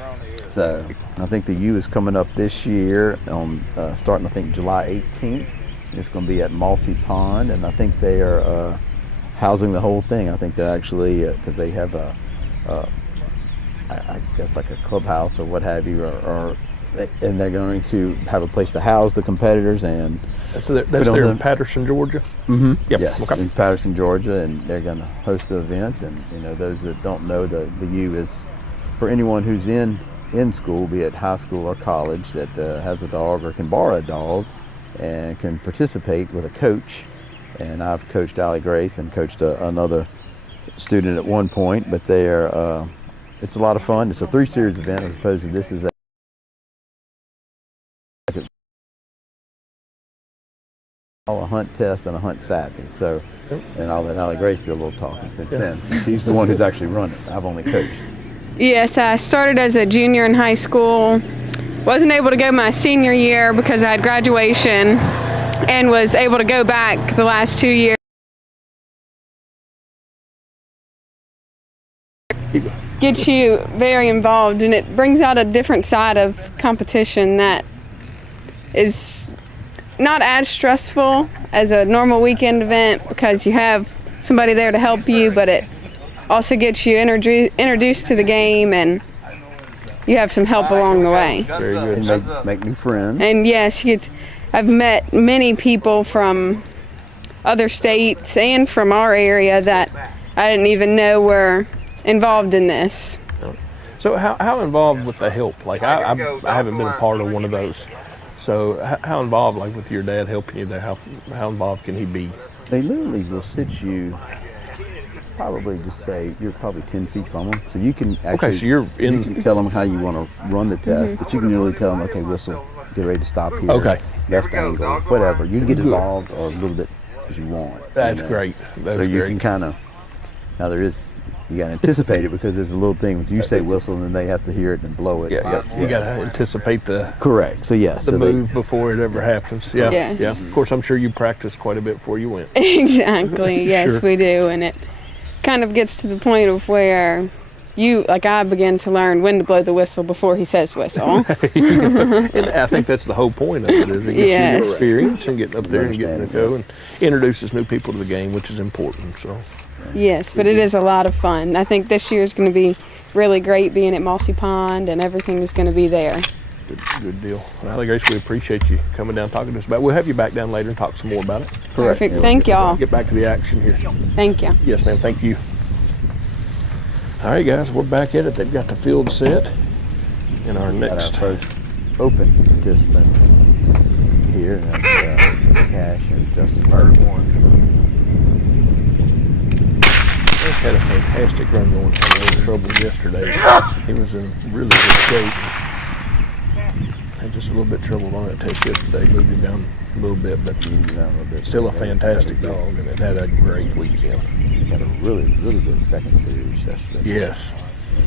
So I think the U is coming up this year on starting I think July 18th. It's going to be at Mossy Pond, and I think they are housing the whole thing. I think they're actually because they have I guess like a clubhouse or what have you, and they're going to have a place to house the competitors. And So that's there in Patterson, Georgia? Mm-hmm. Yep. Yes, Okay. in Patterson, Georgia, and they're going to host the event. And those that don't know, the U is for anyone who's in school, be it high school or college, that has a dog or can borrow a dog and can participate with a coach. And I've coached Allie Grace and coached another student at one point, but they're it's a lot of fun. It's a 3-series event as opposed to this is a hunt test and a hunt savvy. So, and I'll let Allie Grace do a little talking since then. So she's the one who's actually run it. I've only coached. Yes, I started as a junior in high school. Wasn't able to go my senior year because I had graduation, and was able to go back the last 2 years. Gets you very involved, and it brings out a different side of competition that is not as stressful as a normal weekend event because you have somebody there to help you, but it also gets you introduced to the game, and you have some help along the way. Very good. And make new friends. And yes, I've met many people from other states and from our area that I didn't even know were involved in this. So how involved with the help? Like I haven't been a part of one of those. So how involved, like with your dad helping you there, how involved can he be? They literally will sit you, probably just say you're probably 10 feet from them. So you can actually, Okay, so you can tell them how you want to run the test, but you can really tell them, okay, whistle, get ready to stop here. Okay. Left angle, whatever. You can get involved or a little bit as you want. That's great. That's so you great. can kind of, now you got to anticipate it because there's a little thing when you say whistle and then they have to hear it and blow it. Yeah. You got to anticipate the correct. So yes, the move before it ever happens. Yeah. Yes. Yeah. Of course, I'm sure you practiced quite a bit before you went. Exactly. Yes, Sure. we do, and it kind of gets to the point of where I begin to learn when to blow the whistle before he says whistle. And I think that's the whole point of it, is to get Yes. you experience and getting up there and getting to go and introduces new people to the game, which is important. So. Yes, but it is a lot of fun. I think this year is going to be really great being at Mossy Pond, and everything is going to be there. Good deal. Well, Allie Grace, we appreciate you coming down and talking to us about it. We'll have you back down later and talk some more about it. Perfect. Thank y'all. Get back to the action here. Thank you. Yes, ma'am. Thank you. All right, guys, we're back at it. They've got the field set. And our next first open participant here, and that's Cash and Justin Bird. Had a fantastic run going. Had a little trouble yesterday. He was in really good shape. Had just a little bit of trouble on that test yesterday. Moved him down a little bit, but still a fantastic dog, and it had a great weekend. He had a really, really good second series yesterday. Yes.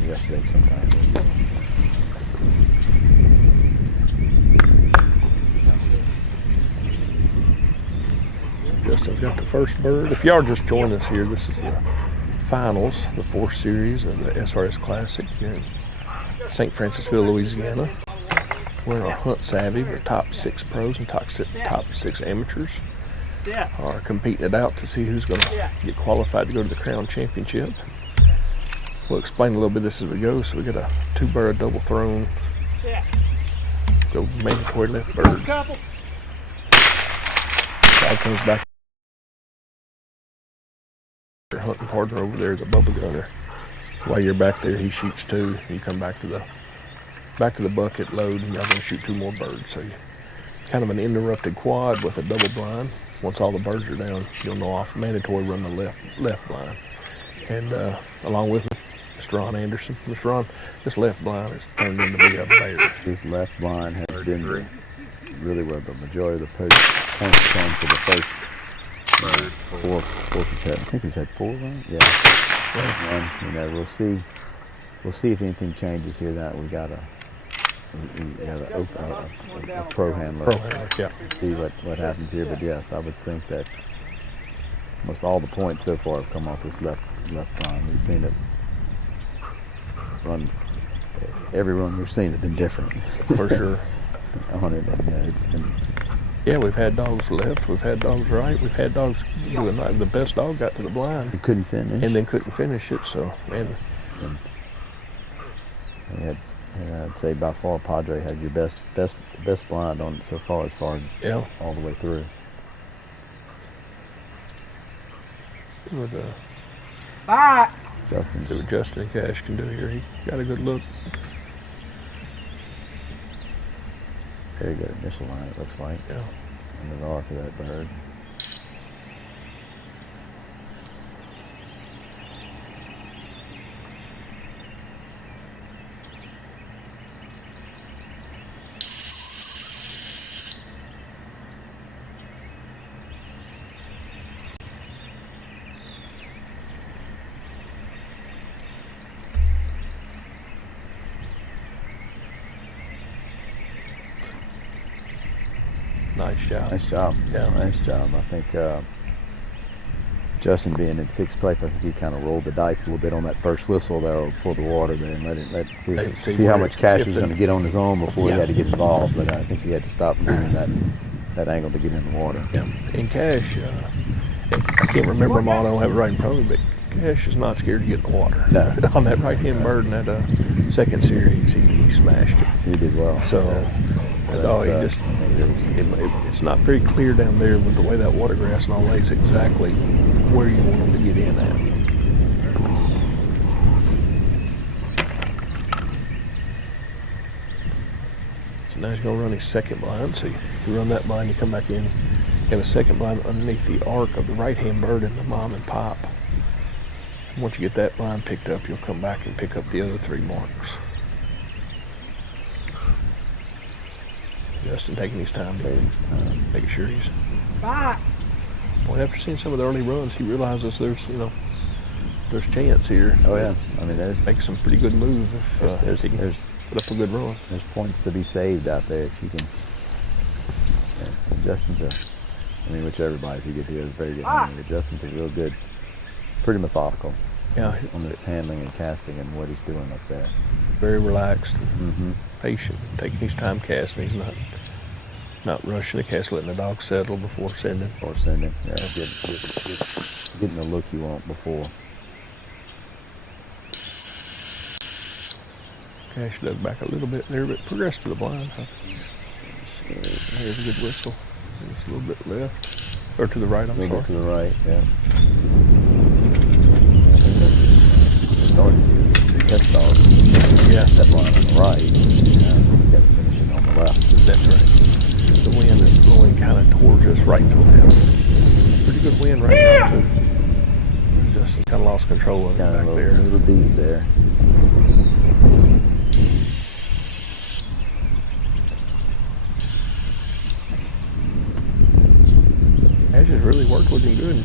Yesterday sometime. Justin's got the first bird. If y'all are just joining us here, this is the finals, the 4th series of the SRS Classic here in St. Francisville, Louisiana. We're our Hunt Savvy. The top 6 pros and top 6 amateurs are competing it out to see who's going to get qualified to go to the Crown Championship. We'll explain a little bit of this as we go. So we got a 2-bird double thrown. Go mandatory left bird. Side comes back. Your hunting partner over there is a bubble gunner. While you're back there, he shoots 2. You come back to the bucket, load, and y'all gonna shoot 2 more birds. So kind of an interrupted quad with a double blind. Once all the birds are down, you'll know off. Mandatory run the left blind. And along with me, Mr. Ron Anderson. Mr. Ron, this left blind has turned into be a bear. This left blind has been really where the majority of the points come for the first four I think we've had 4, right? Yeah. And, you know, we'll see if anything changes here. That we got a pro handler. Yeah. See what happens here. But yes, I would think that almost all the points so far have come off this left line. We've seen it run. Every run we've seen has been different. For sure. On it, and it's been. Yeah, we've had dogs left, we've had dogs right, we've had dogs doing like the best dog got to the blind. He couldn't finish. And then couldn't finish it, so man. And I'd say by far Padre had your best blind on it so far yeah. all the way through. See what Justin Justin and Cash can do here. He got a good look. Very good initial line, it looks like. Yeah. Under the arc of that bird. Nice job. Nice job. Yeah. Nice job. I think Justin being in 6th place, I think he kind of rolled the dice a little bit on that first whistle there before the water there, and see how much Cash was going to get on his own before he had to get involved. But I think he had to stop and give him that angle to get in the water. Yeah. And Cash, I can't remember them all. I don't have it right in front of me, but Cash is not scared to get in the water. No. On that right-hand bird in that second series, he smashed it. He did well. So. It's not very clear down there with the way that water grass and all lays exactly where you want them to get in at. So now he's going to run his second blind. So you run that blind, you come back in, get a second blind underneath the arc of the right-hand bird in the mom and pop. And once you get that blind picked up, you'll come back and pick up the other 3 marks. Justin taking his time, making sure he's. Boy, after seeing some of the early runs, he realizes there's chance here. Oh yeah, I mean there's make some pretty good move if he can put up a good run. There's points to be saved out there if you can. Yeah, Justin's which everybody if you get here is very good. But Justin's a real good, pretty methodical. Yeah, on his handling and casting and what he's doing up there. Very relaxed, patient, taking his time casting. He's not rushing the cast, letting the dog settle before sending. Yeah, getting the look you want before. Cash dug back a little bit there, but progressed to the blind. There's a good whistle. Just a little bit left, or to the right. I'm sorry. A little bit to the right. Yeah. Test dog. Yeah. That blind on the right. Got finishing on the left. That's right. The wind is blowing kind of towards us right to left. Pretty good wind right now too. Justin kind of lost control of it back there. A little deep there. Ash has really worked with him good and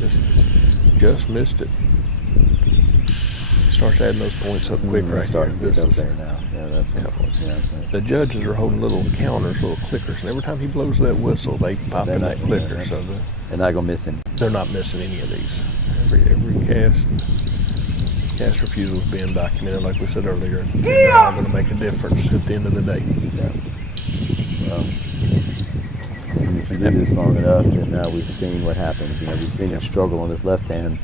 just missed it. Starts adding those points up quick right starting here. to get up there now. Yeah, that's the judges are holding little counters, little clickers, and every time he blows that whistle, they pop in that clicker. Yeah, so they're not gonna miss him. They're not missing any of these. Every cast refusal has been documented, like we said earlier, and they're all going to make a difference at the end of the day. Yeah. Well, if you do this long enough, and now we've seen what happens. We've seen him struggle on his left hand.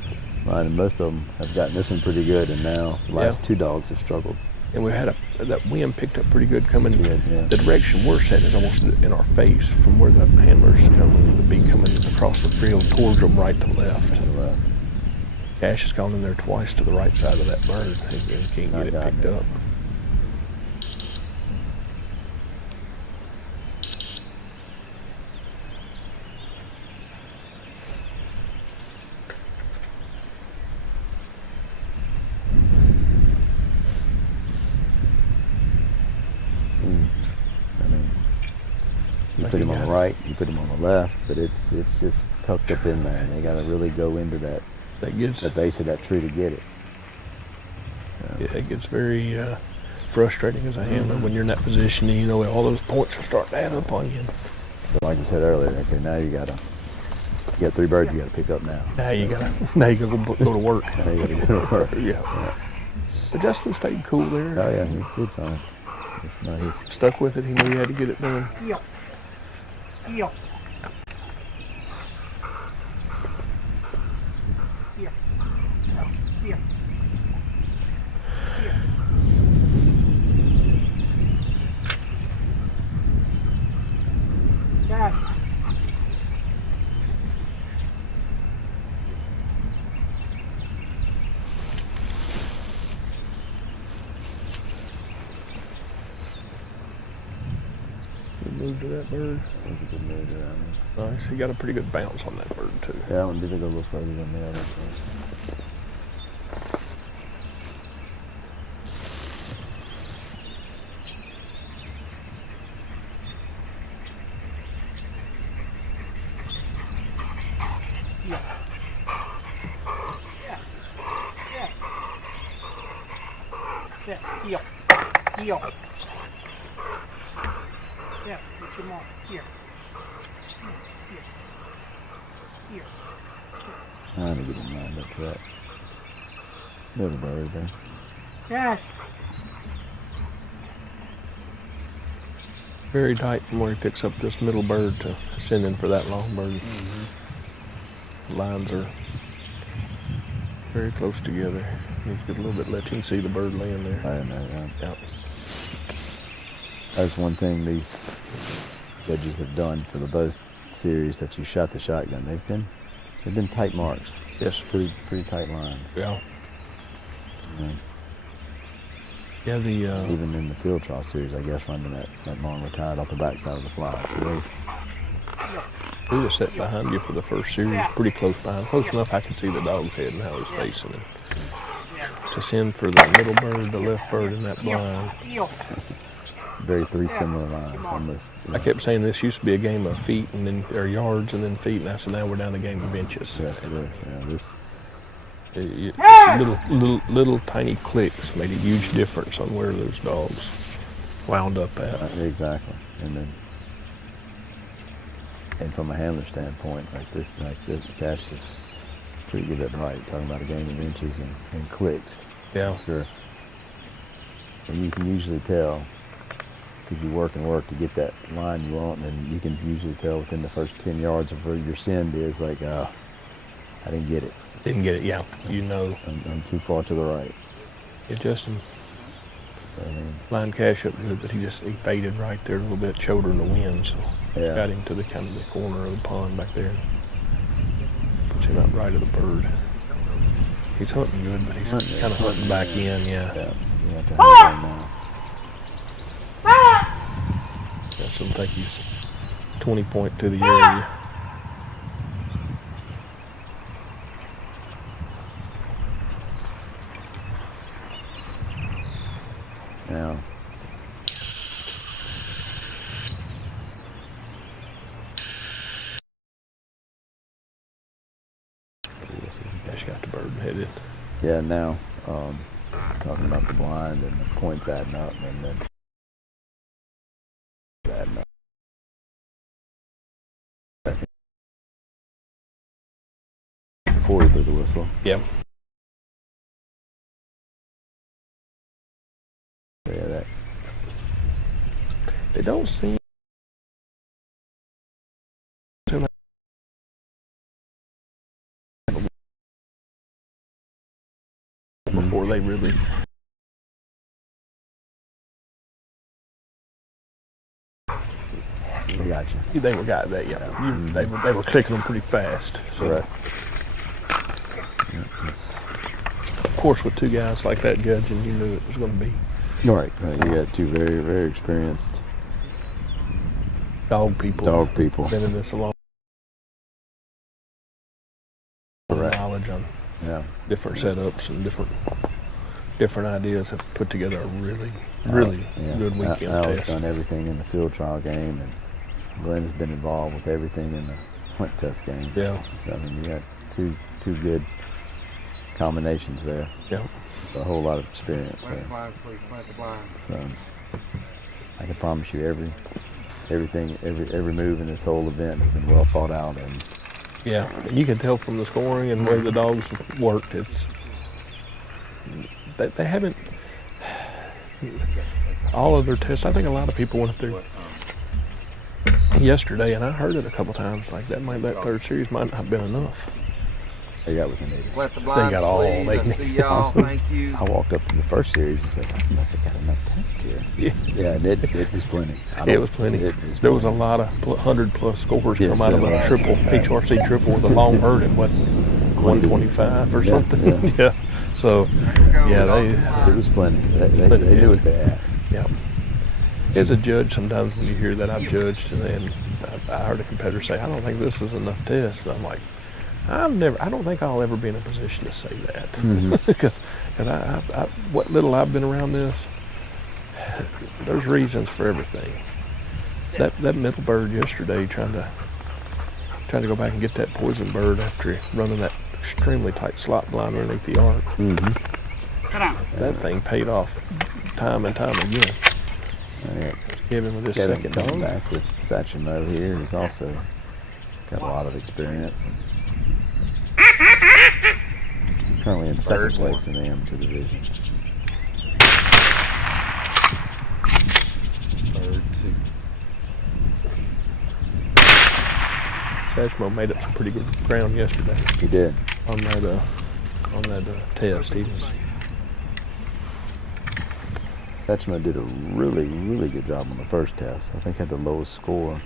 Right, and most of them have gotten this one pretty good, and now the last 2 dogs have struggled. And we had that wind picked up pretty good coming. The direction we're setting is almost in our face from where the handlers would be coming across the field towards them, right to left. Cash has gone in there twice to the right side of that bird and can't get it picked up. You put him on the right, you put him on the left, but it's just tucked up in there, and they got to really go into the base of that tree to get it. Yeah, it gets very frustrating as a handler when you're in that position, and you know all those points are starting to add up on you. But like you said earlier, okay, now you got 3 birds you got to pick up now. Now you gotta go to work. Now you got to go to work. Yeah. But Justin stayed cool there. Oh yeah, he did fine. It's nice. Stuck with it. He knew he had to get it done. Eel. Eel. Eel. Eel. Dad. Good move to that bird. That was a good move around there. Nice. He got a pretty good bounce on that bird too. Yeah, that one did go a little further than the other. So. Set. Heel. Heel. Set. Get your mark. Here. Here. Here. Trying to get him lined up for that little bird there. Dash. Very tight from where he picks up this middle bird to send in for that long bird. Lines are very close together. Needs to get a little bit, let you see the bird laying there. I know, yeah. Yep. That's one thing these judges have done for the both series that you shot the shotgun. They've been tight marks. Yes. Pretty tight lines. Yeah. Yeah. Yeah, Even in the field trial series, I guess, running that long retired off the backside of the fly. So we were sitting behind you for the first series, pretty close behind. Close enough I could see the dog's head and how he's facing him. To send for the middle bird, the left bird in that blind. very 3 similar lines almost. I kept saying this used to be a game of feet and then or yards and then feet, and I said now we're down to a game of inches. Yes, it is. Yeah, this. Little tiny clicks made a huge difference on where those dogs wound up at. Exactly, and from a handler standpoint, like this Cash is pretty good at right. Talking about a game of inches and clicks. Yeah. Sure. And you can usually tell because you work and work to get that line you want, and you can usually tell within the first 10 yards of where your send is. Like, I didn't get it. Didn't get it, yeah. You know. I'm too far to the right. Yeah, Justin lined Cash up good, but he faded right there a little bit, shoulder in the wind, so got him to the kind of the corner of the pond back there. Puts him out right of the bird. He's hunting good, but he's kind of hunting back in, yeah. Yeah, you have to have him now. Yeah, some think he's 20 point to the area. Now, Just got the bird headed. yeah, now, talking about the blind and the points adding up, and then adding up. Before we blew the whistle. Yeah. Yeah, that. They don't seem to before they really They got you. they were got that they were clicking them pretty fast. So Correct. of course with 2 guys like that judging, you knew it was going to be Right. You got 2 very, very experienced dog people. Been in this a long knowledge on different setups and different ideas have put together a really good weekend Al's test. done everything in the field trial game, and Glenn has been involved with everything in the hunt test game. Yeah. So, I mean, you got two good combinations there. Yeah. So a whole lot of experience Plant the there. blind, please. Plant the blind. So I can promise you every move in this whole event has been well thought out, and Yeah, and you can tell from the scoring and the way the dogs have worked. It's they haven't all of their tests. I think a lot of people went through yesterday, and I heard it a couple times. Like that third series might not have been enough. they got what they needed. Plant the blind, got all please. they I see need. y'all. Awesome. Thank you. I walked up to the first series and said, I don't know if they got enough tests here. Yeah. And it was plenty. It was plenty. There was a lot of 100+ scores Yes, come out of there a was. triple, HRC triple with a long bird at what, 125 or Yeah, something. yeah. Yeah. So, yeah, It was plenty. They knew what they had. yeah. As a judge, sometimes when you hear that, I've judged, and I heard a competitor say, "I don't think this is enough tests." And I'm like, I don't think I'll ever be in a position to say that, because I what little I've been around this, there's reasons for everything. That middle bird yesterday, trying to go back and get that poison bird after running that extremely tight slot blind underneath the arc. That thing paid off time and time again. Kevin with his Kevin second coming dog. back with Satchmo here. He's also got a lot of experience. And currently in second place in the amateur division. Bird 2. Satchmo made up some pretty good ground yesterday He did. on that test. He was Satchmo did a really, really good job on the first test. I think had the lowest score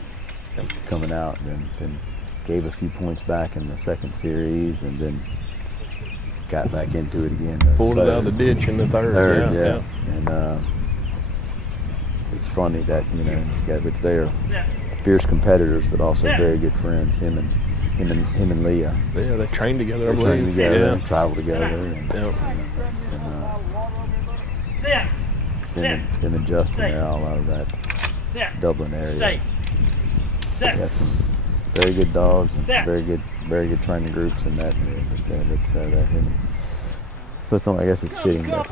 coming out, and then gave a few points back in the second series, and then got back into it again. pulled it out of the ditch in the third. Yeah. And it's funny that which they are fierce competitors, but also very good friends. Him and Leah. Yeah, they trained together. I They train believe. together, Yeah. travel together, and him and Justin, they're all out of that Dublin area. They got some very good dogs and some very good training groups in that. So I guess it's fitting that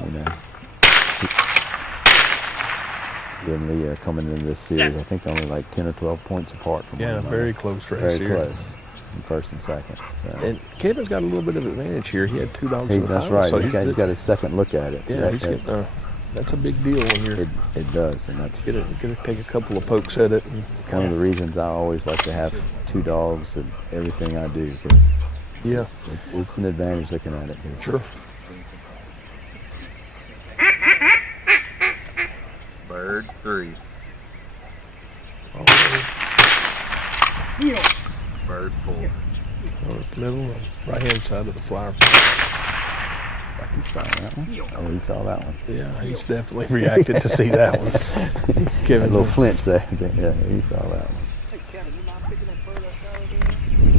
he and Lee are coming into this series. I think only like 10 or 12 points apart from one another. Very close race Very here. close in first and second. So. And Kevin's got a little bit of advantage here. He had two dogs in the That's final, right. so He got a second look at it. Yeah, So that's a big deal when you're it does, and that's gonna take a couple of pokes at it. And one of the reasons I always like to have two dogs in everything I do, because it's an advantage looking at it. Sure. Bird 3. Bird 4. So at the middle, right hand side of the flower. Like he saw that one. Oh, he saw that one. Yeah, he's definitely reacted to see that one. A Kevin, little flinch there. Yeah, he saw that one.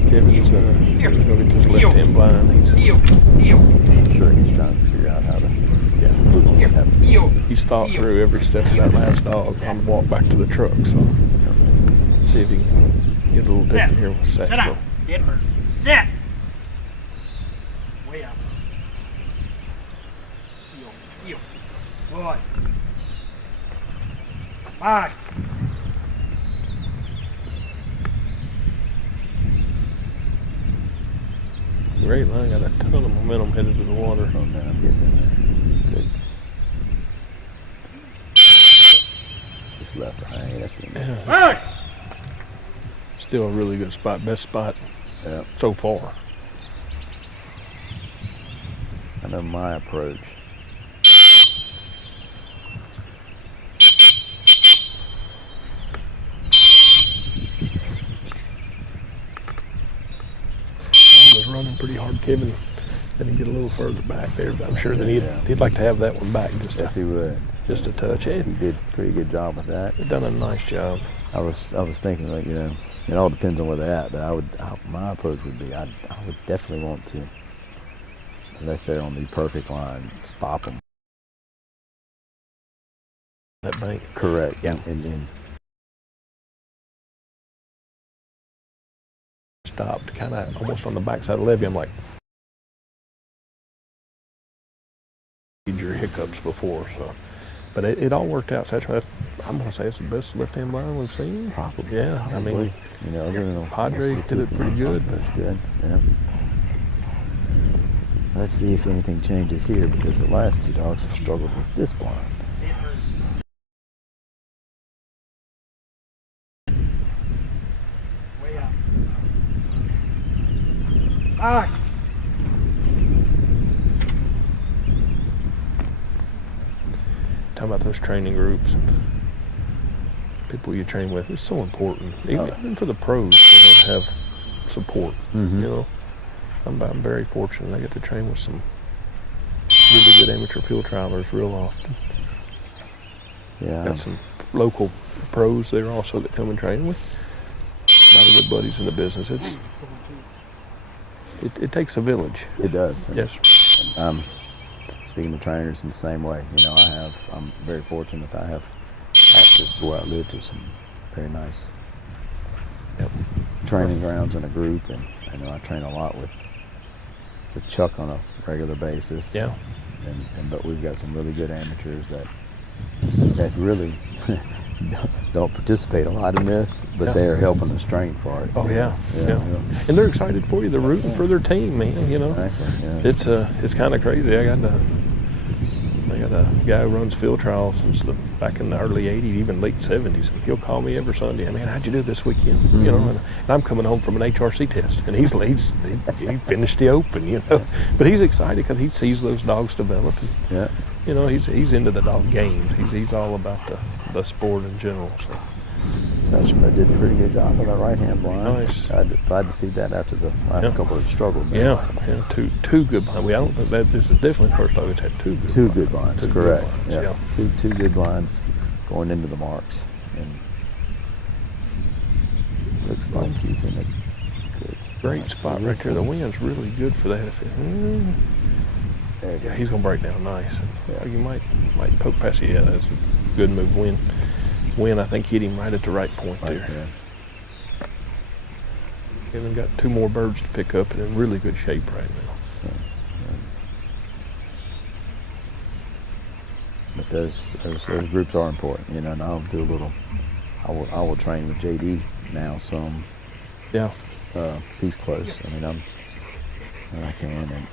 Kevin's going to just left hand blind. I'm sure he's trying to figure out how to move on what happened. He's thought through every step of that last dog on the walk back to the truck. So let's see if he can get a little different here with Satchmo. Sit. Way up. Heel. Boy. Back. Great line, got a ton of momentum headed to the water. Momentum getting in there. Good. Just left behind. Yeah. Still a really good spot, best spot so far. I know my approach. I was running pretty hard, Kevin. Then he get a little further back there, but I'm sure that he'd like to have that one back Yes, he would. just a touch. He did a pretty good job with that. He'd done a nice job. I was thinking, like, it all depends on where they're at, but my approach would be, I would definitely want to, unless they're on the perfect line, stop them. That bank. Correct. Yeah. And stopped, kind of almost on the backside of the levee. I'm like, major hiccups before, so. But it all worked out. So I'm going to say it's the best left-hand blind we've seen. Probably. Yeah, I mean, you know, other than Padre did it pretty good. That's good. Yeah. Let's see if anything changes here, because the last two dogs have struggled with this blind. Way out. All right. Talking about those training groups and people you train with, it's so important. Even for the pros, to have support. You know, I'm very fortunate. I get to train with some really good amateur field trialers real often. Yeah. Got some local pros there also that come and train with. A lot of good buddies in the business. It takes a village. It does. Yes. Speaking to trainers in the same way, you know, I'm very fortunate that I have access to where I live to some very nice training grounds in a group, and I know I train a lot with Chuck on a regular basis. Yeah. But we've got some really good amateurs that really don't participate a lot in this, but they are helping us train for it. Oh yeah. And they're excited for you. They're rooting for their team, man. You know, exactly. It's kind of crazy. I got a guy who runs field trials since back in the early '80s, even late '70s. He'll call me every Sunday. Man, how'd you do this weekend? You know, and I'm coming home from an HRC test, and he finished the Open. You know, but he's excited because he sees those dogs develop. And, you know, he's into the dog games. He's all about the sport in general. So. Satchmo did a pretty good job with that right-hand blind. Nice. Glad to see that after the last couple of struggled. Yeah, two good blinds. I don't think that this is definitely the first dog that's had two good blinds. Correct. Good blinds, yeah. Two good blinds going into the marks, and looks like he's in a good spot. Great spot right there. The wind's really good for that. Yeah, he's gonna break down nice. You might poke past it. Yeah, that's a good move. Win, I think, hit him right at the right point there. Kevin got two more birds to pick up and in really good shape right now. But those groups are important, you know. And I'll do a little. I will train with JD now some. Yeah. He's close. I mean, when I can, and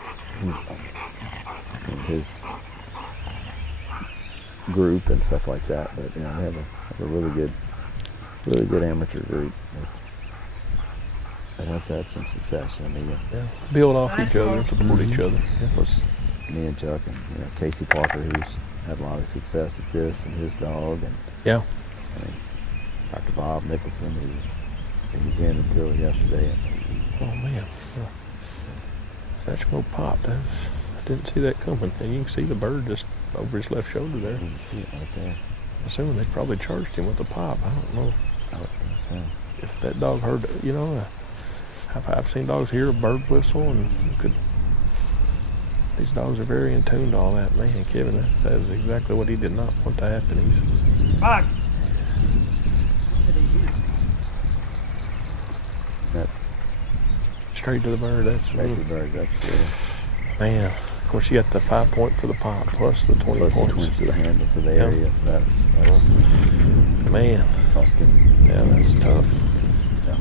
his group and stuff like that. But you know, we have a really good amateur group that has had some success. I mean, build off each other and support each other. Of course, me and Chuck and Casey Parker, who's had a lot of success at this, and his dog, and I mean, Dr. Bob Nicholson, he was in until yesterday. Oh man, Satchmo popped. I didn't see that coming, and you can see the bird just over his left shoulder there. You can see it right there. Assuming they probably charged him with a pop. I don't know. I would think so. If that dog heard, you know, I've seen dogs hear a bird whistle, and these dogs are very in tune to all that. Man, Kevin, that is exactly what he did not want to happen. He's that's straight to the bird. That's straight to the bird. That's good. Man. Of course, you got the 5 point for the pop plus the 20 plus points. The 20 to the handle to the area. So that's man. Costing. Yeah, that's tough. Yeah.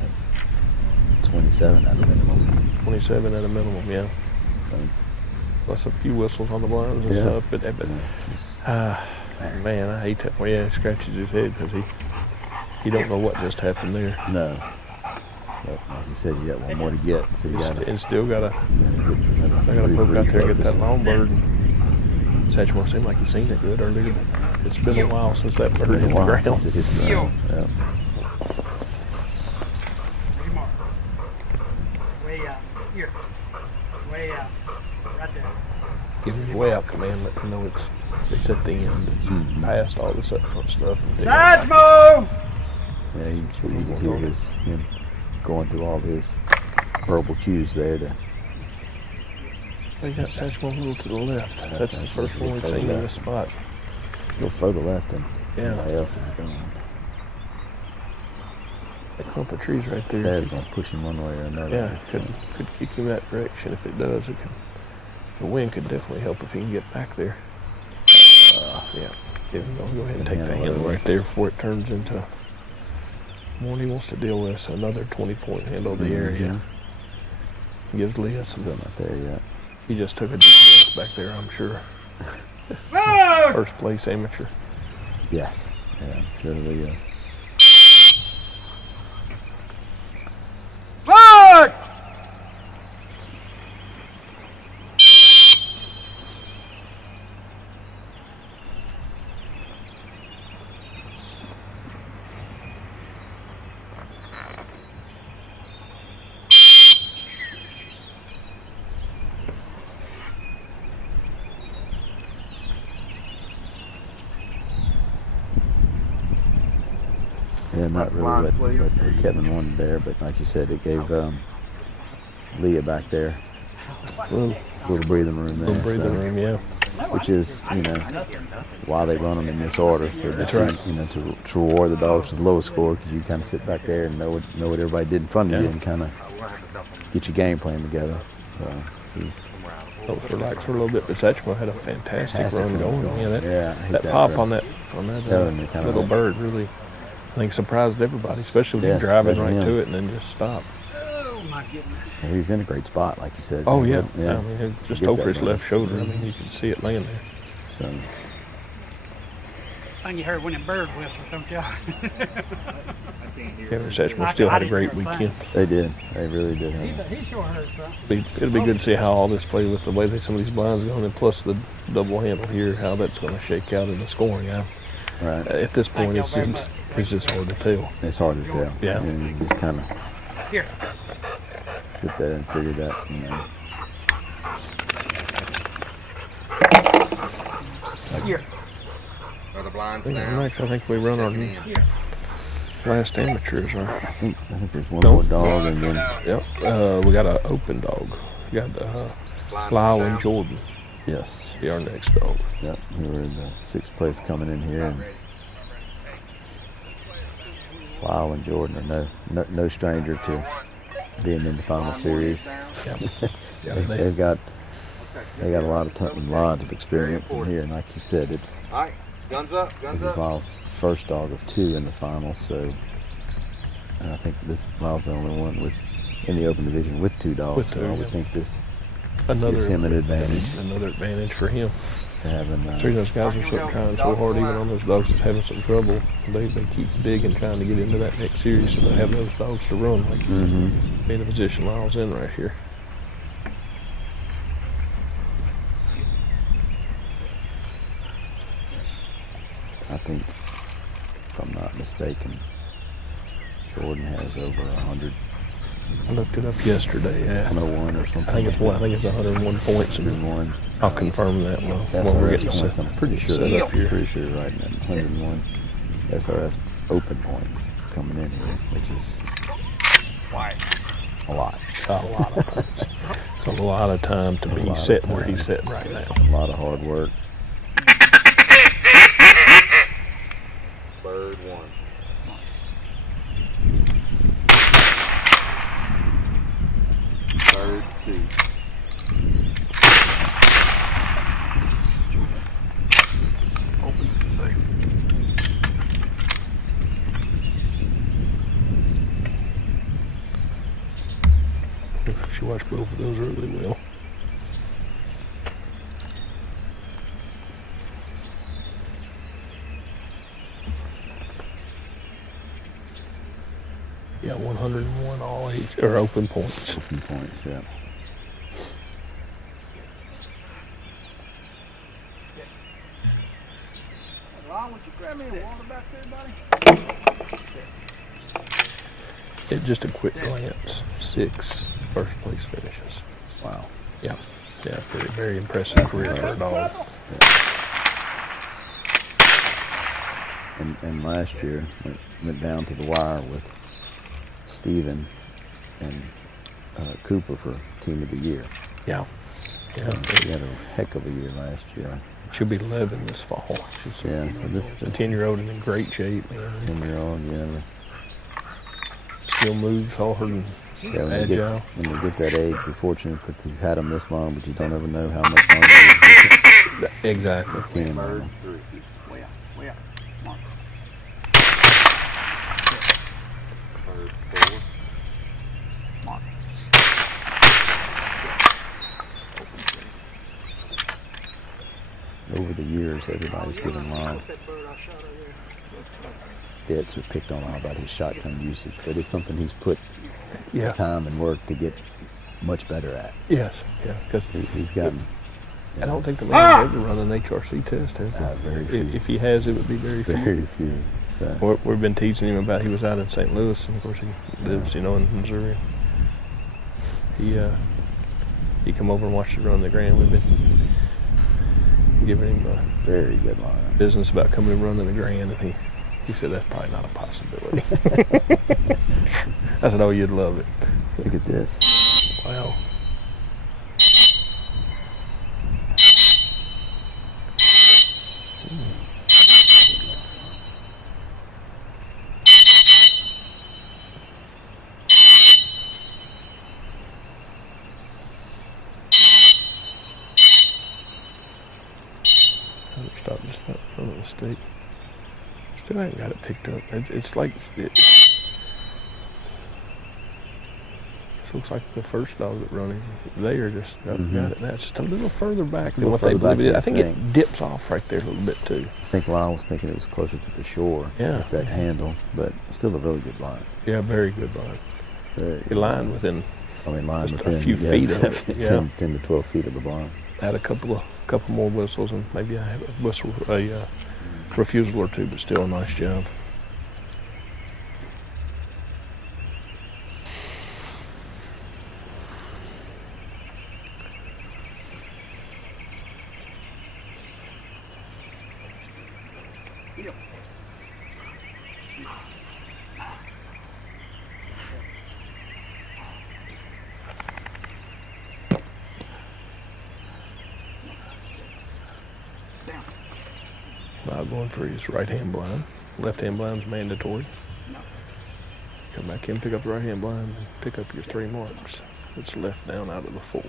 That's 27 at a minimum. 27 at a minimum, yeah. Plus a few whistles on the blinds and stuff. But man, I hate that for you. He scratches his head because he don't know what just happened there. No. But like you said, you got one more to get. So you still gotta poke out there and get that long bird. Satchmo seemed like he seen it good earlier, but it's been a while since that bird hit the ground. Yeah. Way out. Here. Way out. Right there. Give him the way out command, let him know it's at the end. It's past all this up front stuff. Satchmo! Yeah, you can hear him going through all his verbal cues there. They got Satchmo a little to the left. That's the first one we've seen in this spot. Go further left and everybody else is gone. That clump of trees right there. That's going to push him one way or another. Yeah, could kick him that direction. If it does, it could. The wind could definitely help if he can get back there. Yeah. I'll go ahead and take the handle right there before it turns into one he wants to deal with. So another 20-point handle of the area. Gives Leah some. Not there yet. He just took a deep breath back there, I'm sure. First place amateur. Yes. Yeah, I'm sure Leah is. Forward! Yeah, not really what Kevin wanted there, but like you said, it gave Leah back there a little breathing room there. Little breathing room, yeah. Which is, why they run them in this order. So that's right. To reward the dogs with the lowest score, because you kind of sit back there and know what everybody did in front of you and kind of get your game plan together. So For relax for a little bit, but Satchmo had a fantastic run going. Yeah, that pop run. on that little bird really, I think, surprised everybody, especially when you're driving right to it and then just stop. Oh my goodness. He was in a great spot, like you said. Oh yeah. I mean, just over his left shoulder. I mean, you can see it laying there. So. I think you heard when the bird whistled, don't y'all? Kevin Satchmo still had a great weekend. They did. They really did. He sure hurt, bro. It'll be good to see how all this plays with the way that some of these blinds going, and plus the double handle here, how that's going to shake out in the scoring. Right. At this point, it's just hard to tell. It's hard to tell. Yeah. And you just kind of sit there and figure that, Here. Are the blinds I down? think we run our last amateurs. I think there's one more dog and then. Yep. We got an open dog. We got Lyle and Jordan. Yes. Be our next dog. Yep. We were in the 6th place coming in here, and Lyle and Jordan are no stranger to being in the final series. Yeah. They've got a lot of experience in here, and like you said, it's. All right, guns up, This is Lyle's first dog of 2 in the finals, so I think Lyle's the only one in the open division with 2 dogs. So I would think this gives him an advantage. Another advantage for him. Having, those guys are trying so hard, even on those dogs that's having some trouble. They keep digging, trying to get into that next series, so they have those dogs to run. Like be in the position Lyle's in right here. I think, if I'm not mistaken, Jordan has over 100. I looked it up yesterday. Yeah, 101 or something. I think it's 101 points. 101. I'll confirm that when we're getting points. I'm pretty sure. Set up here. Pretty sure right now. 101 SRS open points coming in here, which is a lot. A lot of points. It's a lot of time to be sitting where he's sitting right now. A lot of hard work. Bird 1. Bird 2. She watched both of those really well. Yeah, 101 all age or open points. Open points, yeah. Ron, would you grab me a water back there, buddy? Just a quick glance, 6 first place finishes. Wow. Yeah, very, very impressive career for a dog. And last year went down to the wire with Steven and Cooper for Team of the Year. Yeah. He had a heck of a year last year. She'll be 11 this fall. She's so this a 10-year-old and in great shape. 10-year-old, yeah. He'll move hard and Yeah, agile. when they get that age, you're fortunate that you've had them this long, but you don't ever know how much longer Exactly. you can on them. Way out. Way out. Mark. Third, 4. Mark. Over the years, everybody's given Lyle That bird I shot over there. fits or picked on Lyle about his shotgun usage, but it's something he's put Yeah. time and work to get much better at. Yes. Yeah. Because He's gotten. I don't think the man's ever run an HRC test, has he? Very few. If he has, it would be very few. Very few. So, We've been teasing him about he was out in St. Louis, and of course he lives, in Missouri. He come over and watched it run the Grand. We've been giving him very good line. business about coming and running the Grand, and he said that's probably not a possibility. I said, oh, you'd love it. Look at this. Wow. Stop just about in front of the stake. Still haven't got it picked up. It's like this looks like the first dog that run is there. Just got it now. It's just a little further back than what they believe it is. I think it dips off right there a little bit too. I think Lyle was thinking it was closer to the shore. Yeah. With that handle, but still a really good line. Yeah, very good line. Very He lined within line just within a few feet of it. Yeah. 10 to 12 feet of the blind. Had a couple more whistles, and maybe I have a refusal or two, but still a nice job. Now going for his right-hand blind. Left-hand blind's mandatory. Come back in, pick up the right-hand blind, and pick up your 3 marks. It's left down out of the 4.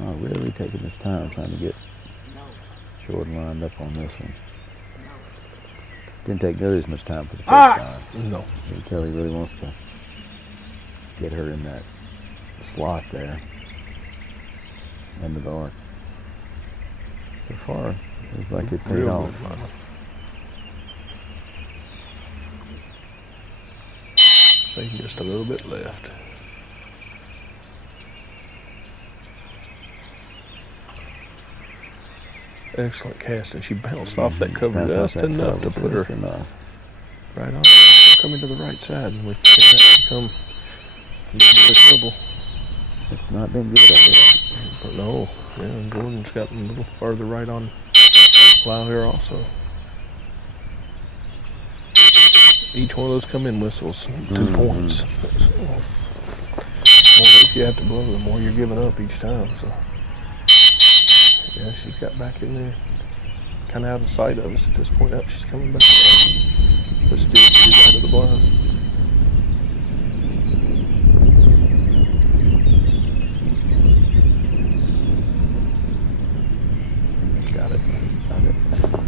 Oh, really taking his time trying to get Jordan lined up on this one. Didn't take nearly as much time for the first time. No. You can tell he really wants to get her in that slot there. End of the arc. So far, it looks like it paid Real off. good final. Taking just a little bit left. Excellent casting. She bounced off that cover just enough to put her right on. Coming to the right side, and we've seen that become a little bit of trouble. It's not been good over there. But no, yeah, Jordan's gotten a little further right on Lyle here also. Each one of those come in whistles, 2 points. The more if you have to blow, the more you're giving up each time. So yeah, she's got back in there, kind of out of sight of us at this point. Up, she's coming back, but still she's out of the blind.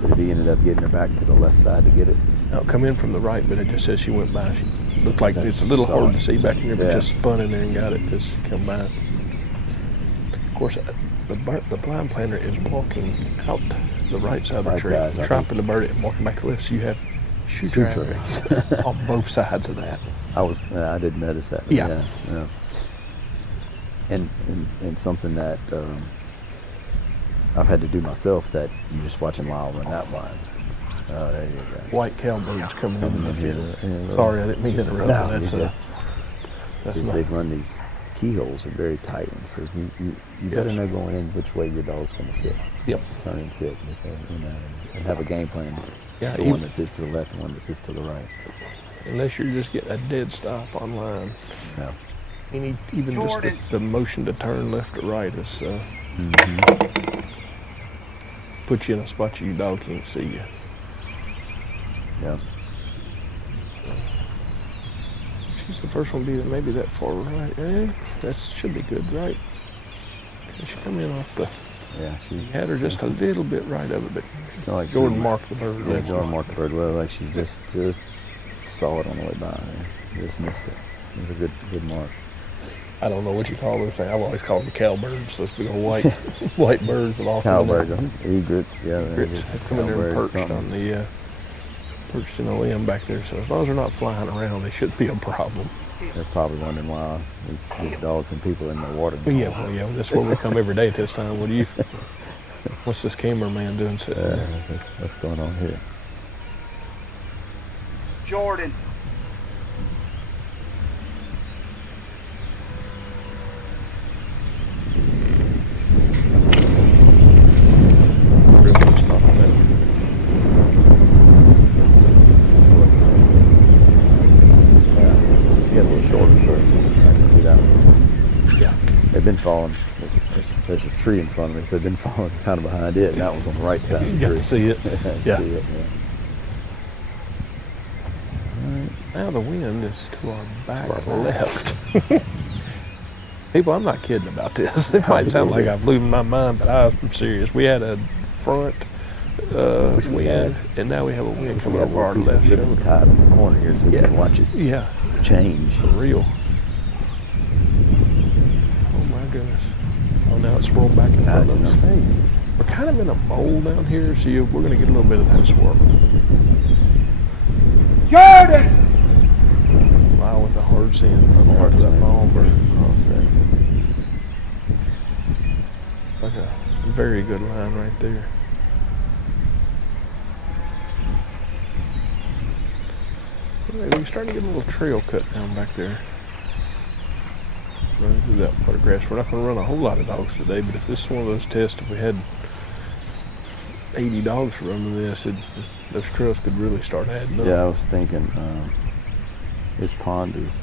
But he ended up getting her back to the left side to get it. Now, come in from the right, but it just says she went by. She looked like it's a little hard to see back in there, but just spun in there and got it as she come by. Of course, the blind planter is walking out the right side of the tree, trapping the bird and walking back to the left, so you have shoe traffic on both sides of that. I didn't notice that. Yeah. And something that I've had to do myself, that you're just watching Lyle run that blind. Oh, there you go. White cowbirds coming into the field. Yeah, Sorry, I didn't mean to interrupt. No, that's not. They've run these keyholes are very tight, and so you better know going in which way your dog's going to sit. Yep. Turn and sit, and have a game plan. Yeah, the one that sits to the left and one that sits to the right. Unless you're just getting a dead stop on line. No. Even just the motion to turn left or right is put you in a spot your dog can't see you. Yeah. She's the first one to be maybe that far right. That should be good, right? She come in off the. Yeah, she Had her just a little bit right of it, but like Jordan marked the bird. Yeah, Jordan marked the bird well. Like she just saw it on the way by. Just missed it. It was a good mark. I don't know what you call those things. I've always called them cowbirds. Those big old white birds with all Cowbirds, egrets, yeah. Egrets. They come in there and perched on the perched in a limb back there. So as long as they're not flying around, they shouldn't be a problem. They're probably wondering why these dogs and people in the water. Well, that's where we come every day at this time. What's this cameraman doing sitting there? What's going on here? Jordan. Real good spot on that. She got a little shorter first. I can see that one. Yeah. They've been following. There's a tree in front of me, so they've been following kind of behind it, and that was on the right side of the You tree. got to see it. Yeah. See it, Now the wind is to our back To our back. left. People, I'm not kidding about this. It might sound like I've losing my mind, but I'm serious. We had a front wind, and now we have a wind coming over our left shoulder. Tied in the corner here, so you can watch it Yeah, change. for real. Oh my goodness. Oh, now it's rolled back in Now front it's in of our us. face. We're kind of in a bowl down here, so we're going to get a little bit of that swirl. Jordan! Wow, with a hard sand from part of that ball. Like a very good line right there. We're starting to get a little trail cut down back there. Running through that part of grass. We're not going to run a whole lot of dogs today, but if this is one of those tests, if we had 80 dogs running this, those trails could really start adding up. Yeah, I was thinking this pond is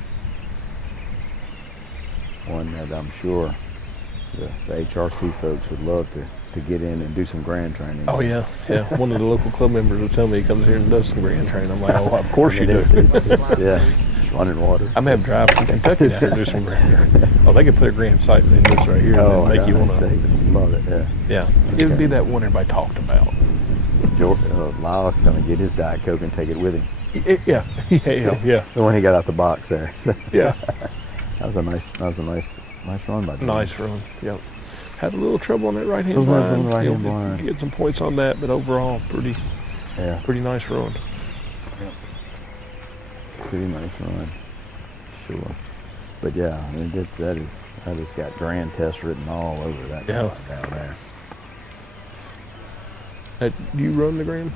one that I'm sure the HRC folks would love to get in and do some grand training. Oh yeah. One of the local club members will tell me he comes here and does some grand training. I'm like, oh, of course you do. It's running water. I'm having drive from Kentucky down to do some grand. Oh, they could put a grand sight in this right here and then make you want to. Love it. Yeah. Yeah, it would be that one everybody talked about. Lyle's going to get his Diet Coke and take it with him. Yeah. The one he got out the box there. So, Yeah. that was a nice run by Jordan. Nice run. Yep. Had a little trouble on that right hand On blind. the right-hand blind. Get some points on that, but overall, pretty nice run. Pretty nice run. Sure. But yeah, I mean, I just got grand test written all over that down there. Do you run the grand?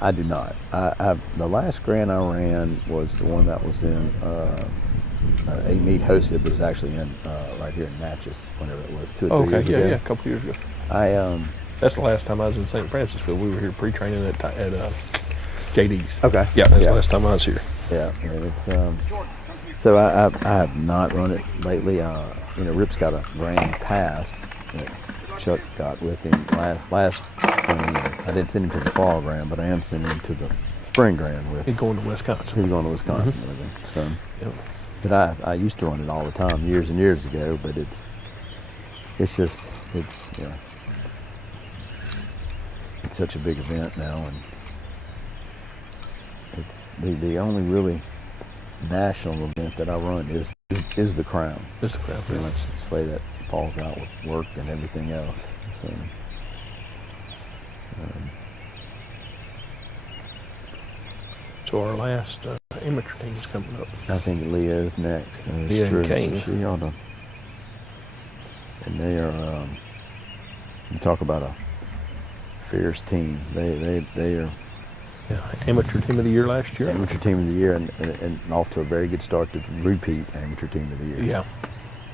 I do not. The last grand I ran was the one that was in a meet hosted, but was actually in right here in Natchez, whenever it was, 2 or 3 years ago. Yeah, a couple years ago. That's the last time I was in St. Francisville. We were here pre-training at JD's. Okay. Yeah, that's the last time I was here. Yeah, and it's so I have not run it lately. Rip's got a grand pass that Chuck got with him last spring. I didn't send him to the fall grand, but I am sending him to the spring grand with. He's going to Wisconsin. He's going to Wisconsin with him. So, Yep. but I used to run it all the time, years and years ago. But it's such a big event now, and it's the only really national event that I run is the Crown. It's the Crown. Pretty much it's the way that falls out with work and everything else. So our last amateur team is coming up. I think Leah is next. Leah and Kane. She ought to. And they are. You talk about a fierce team. They are. Yeah, amateur team of the year last year. Amateur team of the year, and off to a very good start to repeat amateur team of the year. Yeah.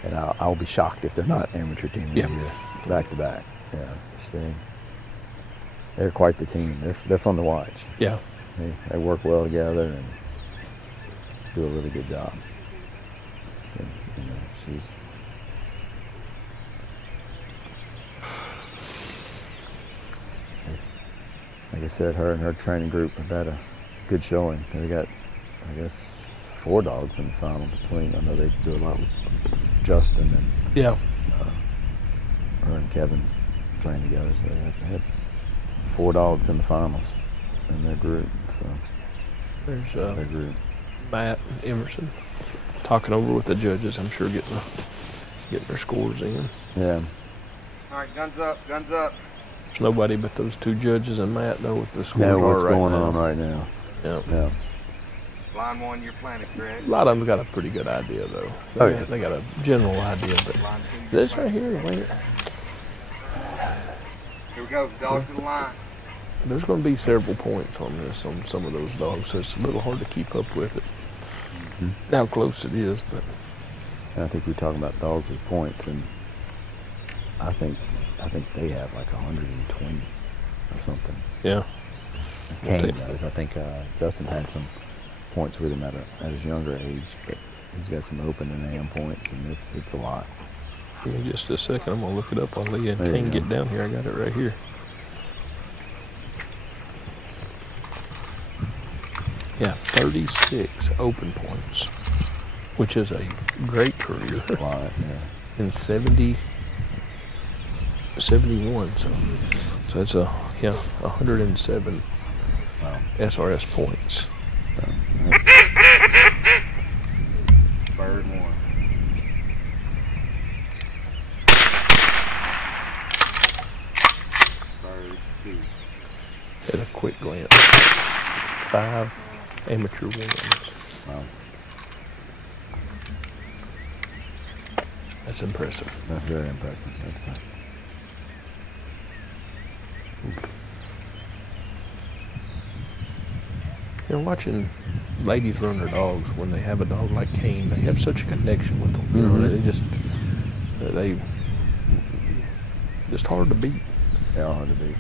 And I'll be shocked if they're not amateur team of the year back to back. Yeah, they're quite the team. They're fun to watch. Yeah. They work well together and do a really good job. And, she's. Like I said, her and her training group have had a good showing. They got, I guess, 4 dogs in the final between. I know they do a lot with Justin and Yeah. her and Kevin trained together. So they had 4 dogs in the finals in their group. So There's their group. Matt and Emerson talking over with the judges. I'm sure getting their scores in. Yeah. All right, guns up, guns up. There's nobody but those 2 judges and Matt know what the scores Know are what's right going now. on right now. Yeah. Yeah. Line 1, you're planted, Greg. A lot of them got a pretty good idea though. Oh, yeah. They got a general idea, but Line 2, this right here, wait, here we go, dogs to the line. there's going to be several points on this on some of those dogs, so it's a little hard to keep up with it. How close it is, but And I think we're talking about dogs with points, and I think they have like 120 or something. yeah. Kane does. I think Justin had some points with him at his younger age, but he's got some open and AM points, and it's a lot. Give me just a second. I'm gonna look it up on Leah and There you Kane go. get down here. I got it right here. Yeah, 36 open points, which is a great career. A lot, yeah. And 71. So it's 107 Wow. SRS points. So that's, Bird 1. Bird 2. At a quick glance, 5 amateur wins. wow, That's impressive. that's very impressive. That's You know, watching ladies run their dogs, when they have a dog like Kane, they have such a connection with them. You know, they just hard to beat. they are hard to beat.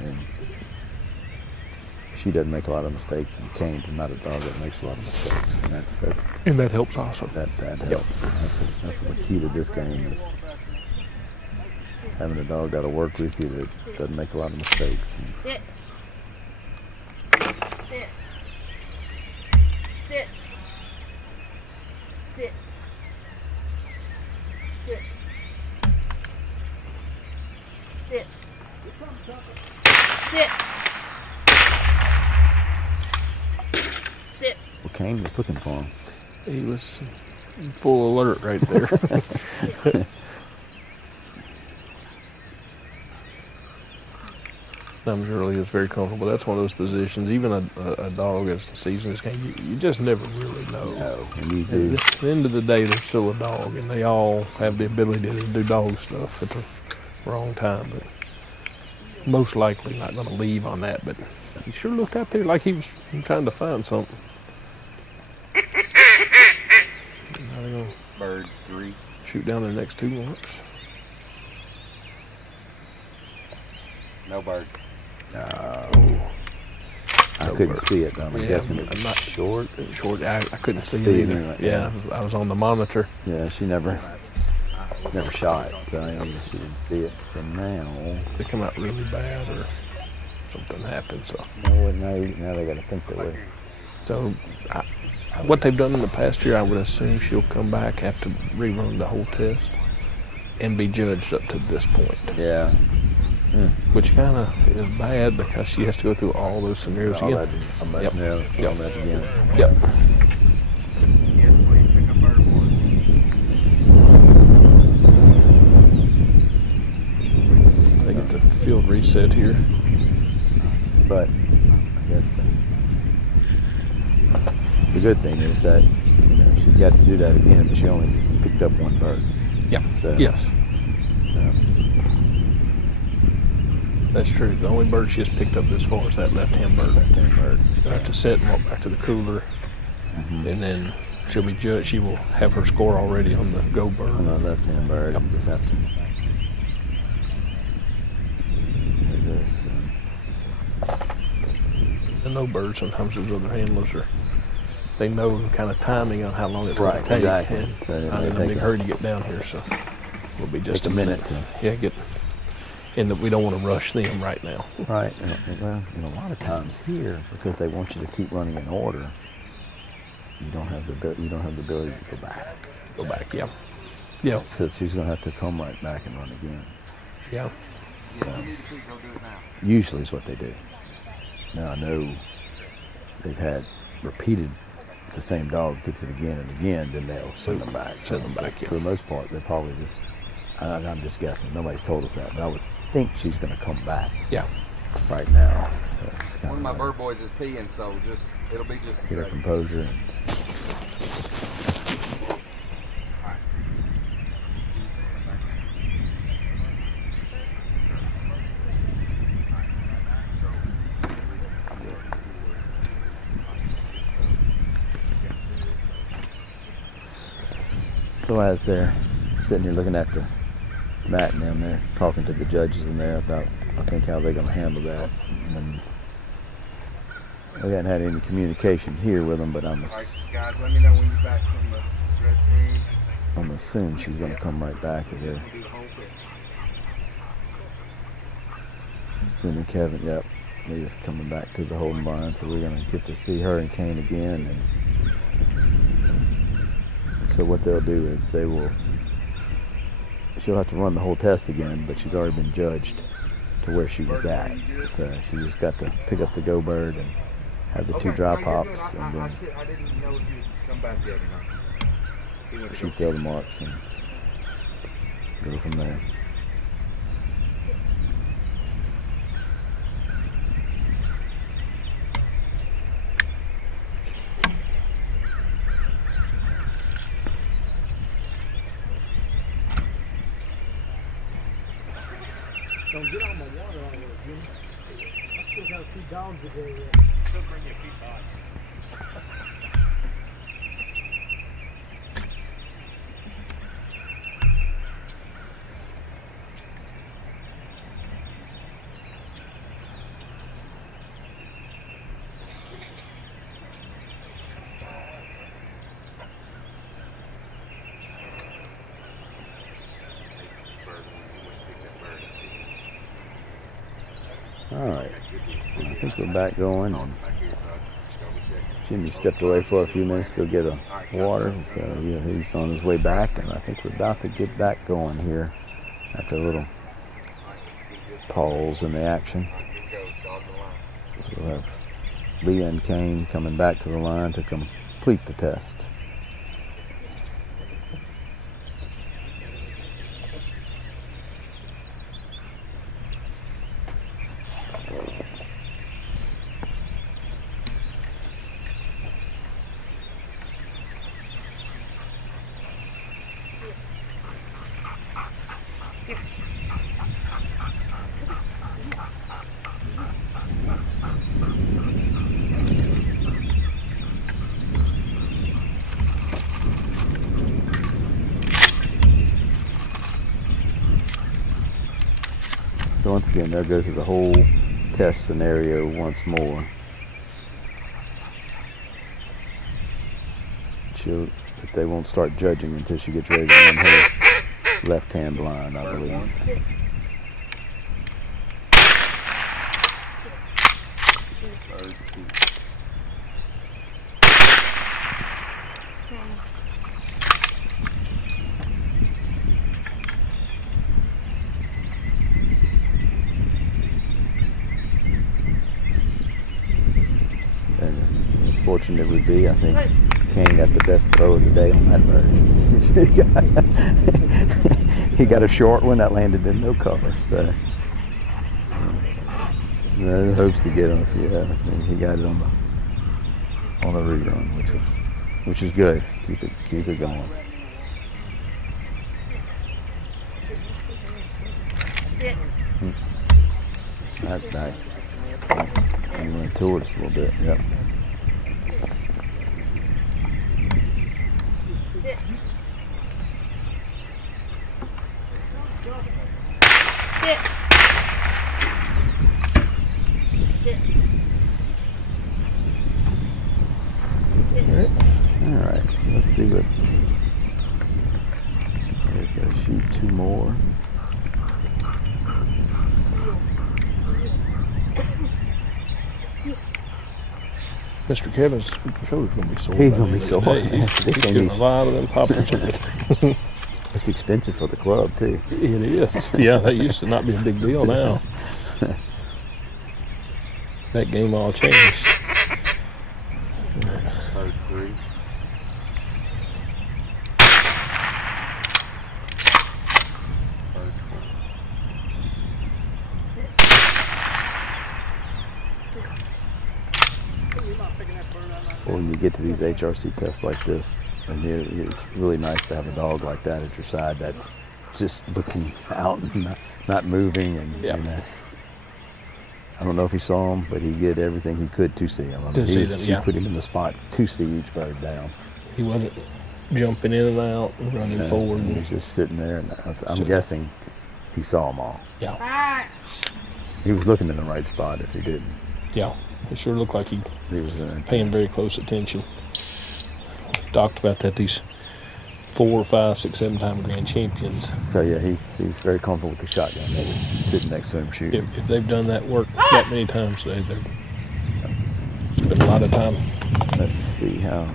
Yeah. And she doesn't make a lot of mistakes, and Kane's not a dog that makes a lot of mistakes, and that's And that helps also. that helps. That's the key to this game is having a dog that'll work with you that doesn't make a lot of mistakes. And Sit. Sit. Sit. Sit. Sit. Sit. Sit. Sit. well, Kane was looking for him. He was full alert right there. I'm sure he is very comfortable. That's one of those positions. Even a dog as seasoned as Kane, you just never really know. No, and you At do. the end of the day, they're still a dog, and they all have the ability to do dog stuff at the wrong time. But most likely not going to leave on that. But he sure looked out there like he was trying to find something. Now they're going to Bird 3. shoot down their next 2 marks. No bird. No, I No couldn't bird. see it, though. I'm guessing it I'm was not short. Short. I couldn't see it See it either. anyway, Yeah, I was on the monitor. Yeah, she never shot, so I guess she didn't see it. So now, They come out really bad or something happened. So, now they got to think that way. so what they've done in the past year, I would assume she'll come back, have to rerun the whole test, and be judged up to this point. Yeah. Which kind of is bad because she has to go through all those scenarios All again. that, Yep. yeah, Yep. all that again. Yep. Yes, please pick up bird 1. They get the field reset here. But I guess the good thing is that she got to do that again, but she only picked up 1 bird. Yep. So Yes. That's true. The only bird she has picked up this far is that left-hand bird. Left-hand bird. She'll have to sit and walk back to the cooler, and then she'll be judged. She will have her score already on the go bird. On that left-hand bird, Yep. you just have to do this. The no bird, sometimes those other handlers they know the kind of timing on how long it's going Right, to take. exactly. And So they I'm in a take big a- hurry to get down here, so we'll be just Take a minute to Yeah, and that we don't want to rush them right now. Right. Well, and a lot of times here, because they want you to keep running in order, you don't have the ability to go back. Go back, yeah. Yeah. So she's going to have to come right back and run again. Yeah. Usually is what they do. Now I know they've had repeated, the same dog gets it again and again, then they'll send them back. Send them back, yeah. For the most part, they probably just, I'm just guessing, nobody's told us that, but I would think she's going to come back. Yeah. Right now. One of my bird boys is peeing, so it'll be just Get her composure. And so as they're sitting here looking at the mat and them, they're talking to the judges in there about, I think, how they're going to handle that. And we haven't had any communication here with them, but I'm guys, let me know when you're back from the dressing room. I'm assuming she's going to come right back. Cindy, Kevin, yep. Leah's coming back to the holding line, so we're going to get to see her and Kane again. And so what they'll do is she'll have to run the whole test again, but she's already been judged to where she was at. So she just got to pick up the go bird and have the two dry pops, and then I didn't know if you'd come back yet or not. shoot the other marks and go from there. Don't get on my water all the way, Jimmy. I still got 2 dogs today. Still bring you a piece of ice. All right, I think we're back going. And Jimmy stepped away for a few minutes to go get a water, so he's on his way back, and I think we're about to get back going here after a little pause in the action. So we'll have Leah and Kane coming back to the line to complete the test. So once again, there goes the whole test scenario once more. But they won't start judging until she gets ready to run her left-hand blind, I believe. And as fortunate it would be, I think Kane got the best throw of the day on that bird. He got a short one that landed in no cover. So hopes to get him. Yeah, he got it on a rerun, which is good. Keep it going. That's back. He went toward us a little bit. Yep. All right, so let's see what. He's got to shoot 2 more. Mr. Kevin's shoulder's gonna be sore. He's by gonna the be end sore. of the day. He's getting a lot of them poppers over there. It's expensive for the club too. It is. Yeah, that used to not be a big deal now. That game all changed. Code 3. Well, when you get to these HRC tests like this, and it's really nice to have a dog like that at your side that's just looking out and not moving. And Yeah. you know, I don't know if he saw him, but he did everything he could to see him. I mean, To see them, he yeah. put him in the spot to see each bird down. He wasn't jumping in and out and running forward. He was just sitting there, and I'm guessing he saw them all. Yeah. He was looking in the right spot if he didn't. Yeah. It sure looked like he He was paying very close attention. We've talked about that, these 4, 5, 6, 7-time grand champions. So yeah, he's very comfortable with the shotgun. They were sitting next to him shooting. If they've done that work that many times, they've spent a lot of time. Let's see how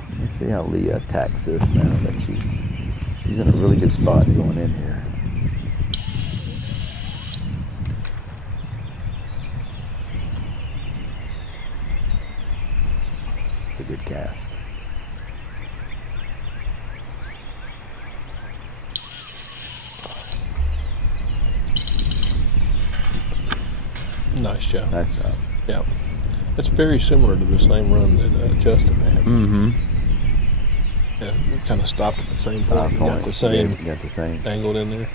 Leah attacks this now that she's in a really good spot going in here. It's a good cast. Nice job. Nice job. Yeah. It's very similar to the same run that Justin had. Mm-hmm. Yeah, kind of stopped at the same point. Got the same You got the same. angled in there.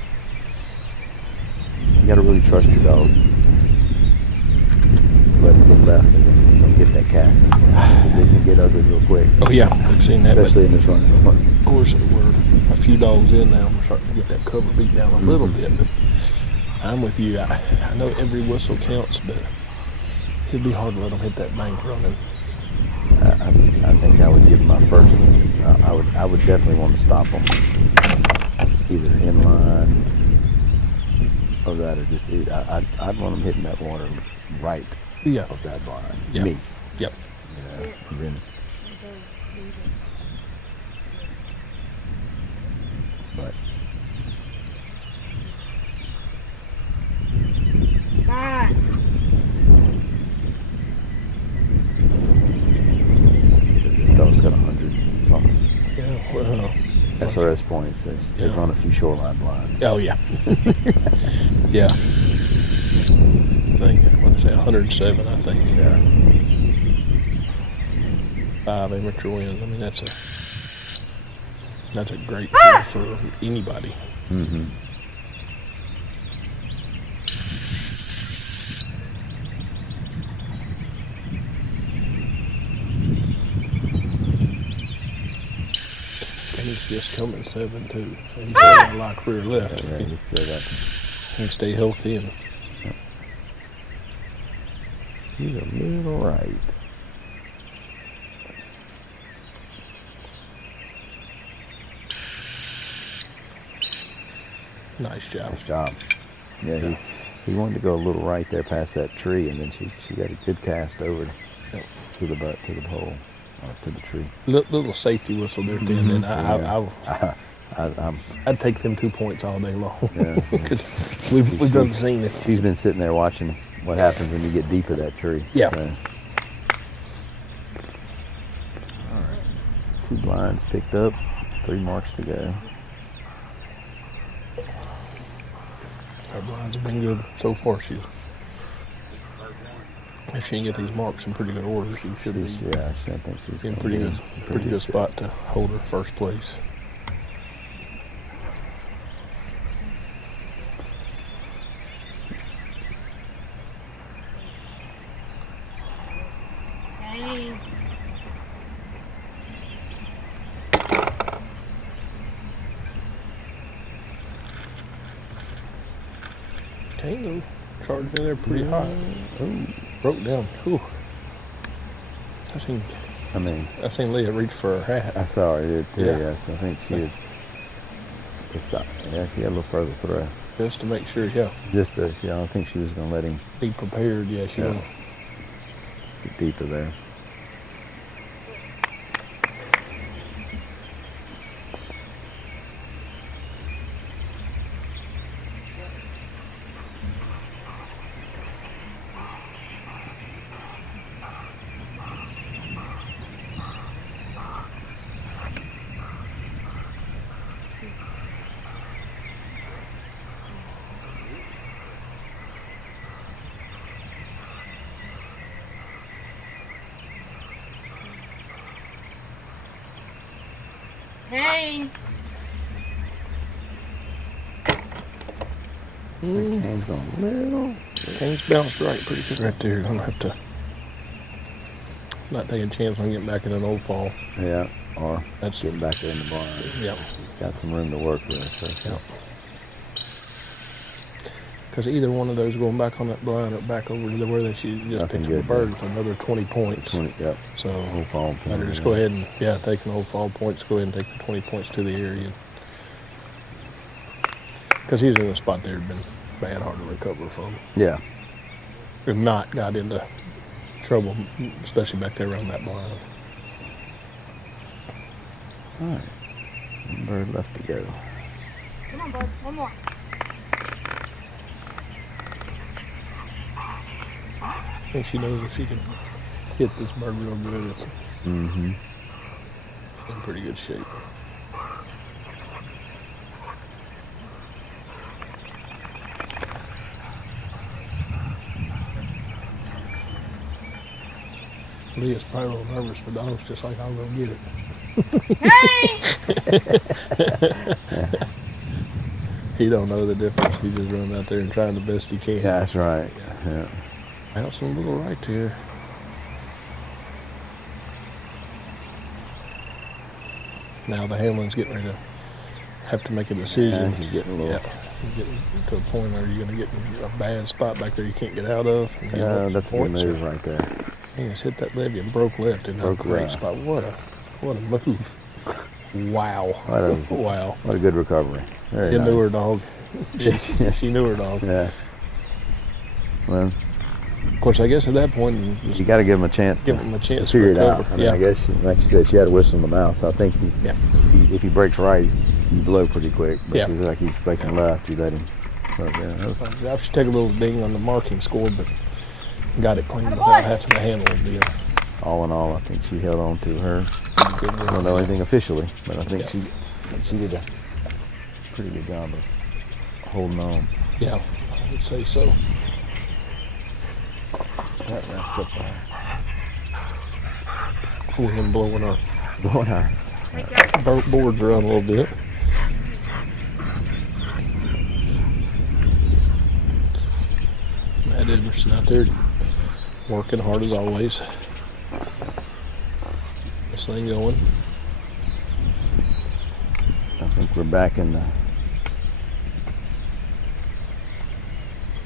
You got to really trust your dog to let him get left and then don't get that cast in there, because they can get ugly real quick, Oh yeah, we've seen that. especially in this run. But of course, we're a few dogs in now. We're starting to get that cover beat down a little bit. But I'm with you. I know every whistle counts, but it'd be hard to let them hit that bank running. I think I would give my first one. I would definitely want to stop them, either in line or that, or just I'd want them hitting that water right Yeah. of that line. Yeah. Me. Yep. Yeah. And then. But. So this dog's got 100 something Yeah. Well. SRS points. They've run a few shoreline blinds. Oh yeah. Yeah. I think I want to say 107. I think. Yeah. 5 amateur wins. I mean that's a great deal for anybody. Mm-hmm. And he's just coming 7-2. So he's got a lot of career left. Yeah, he's still got He stay healthy and he's a little right. nice job. Nice job. Yeah, he wanted to go a little right there past that tree, and then she got a good cast over to the butt, to the pole, to the tree. Little safety whistle there at the end, and Yeah. I'd take them 2 points all day long. Yeah. 'Cause we've done seen it. She's been sitting there watching what happens when you get deep of that tree. Yeah. So. All right. 2 blinds picked up, 3 marks to go. Our blinds have been good so far. If she can get these marks in pretty good order, she should be I think she's in gonna pretty be good, pretty good spot to hold her first place. Tango charged in there pretty hot. Ooh, broke down. Ooh. I seen Leah reach for her hat. I saw her did too, Yeah. yes. I think she had, she had a little further throw. Just to make sure, yeah. I don't think she was going to let him Be prepared, yeah, she Yeah. don't. get deeper there. Hey. Hands going a little. Hands bounced right pretty good right there. I'm gonna have to not taking a chance on getting back in an old fall. Yeah, or That's getting back there in the barn. Yep. He's got some room to work with. So it's Yep. just- Because either one of those going back on that blind or back over to where they should just Nothing picked up a good, bird for another 20 points. 20, yep. So Old fall better point, just yeah. go ahead and take an old fall points. Go ahead and take the 20 points to the area. Because he's in a spot there had been bad, hard to recover from. Yeah. If not, got into trouble, especially back there around that blind. All right. One bird left to go. Come on, bud. One more. I think she knows if she can hit this bird real good, it's Mm-hmm. in pretty good shape. Leah's probably a little nervous for dogs, just like I'll go get it. He don't know the difference. He just runs out there and trying the best he can. That's right. Yeah. That's a little right there. Now the handling's getting ready to have to make a decision. Yeah, she's getting a little. Yeah, you're getting to a point where you're going to get in a bad spot back there you can't get out of. And give up That's a good points, move or right there. you just hit that levee and broke left in a Broke great left. spot. What a move! Wow! That was- Wow! What a good recovery. Very You nice. knew her dog. Yeah. She knew her dog. Yeah. Well, Of course, I guess at that point, you just you got to give him a chance give to, him a to chance to figure it out. recover. I mean, Yeah. I guess, like you said, she had a whistle in the mouth. So I think Yeah. if he breaks right, you blow pretty quick. But Yeah. if you feel like he's breaking left, you let him. But, yeah, that was- I should take a little ding on the marking score, but got it clean without having to handle the deal. all in all, I think she held on to her. Good I don't know anything officially, but I think she did a pretty good job of holding on. Yeah, I would say so. That wraps up With him blowing our blowing our boards around a little bit. Matt Emerson out there working hard as always. Keep this thing going. I think we're back in the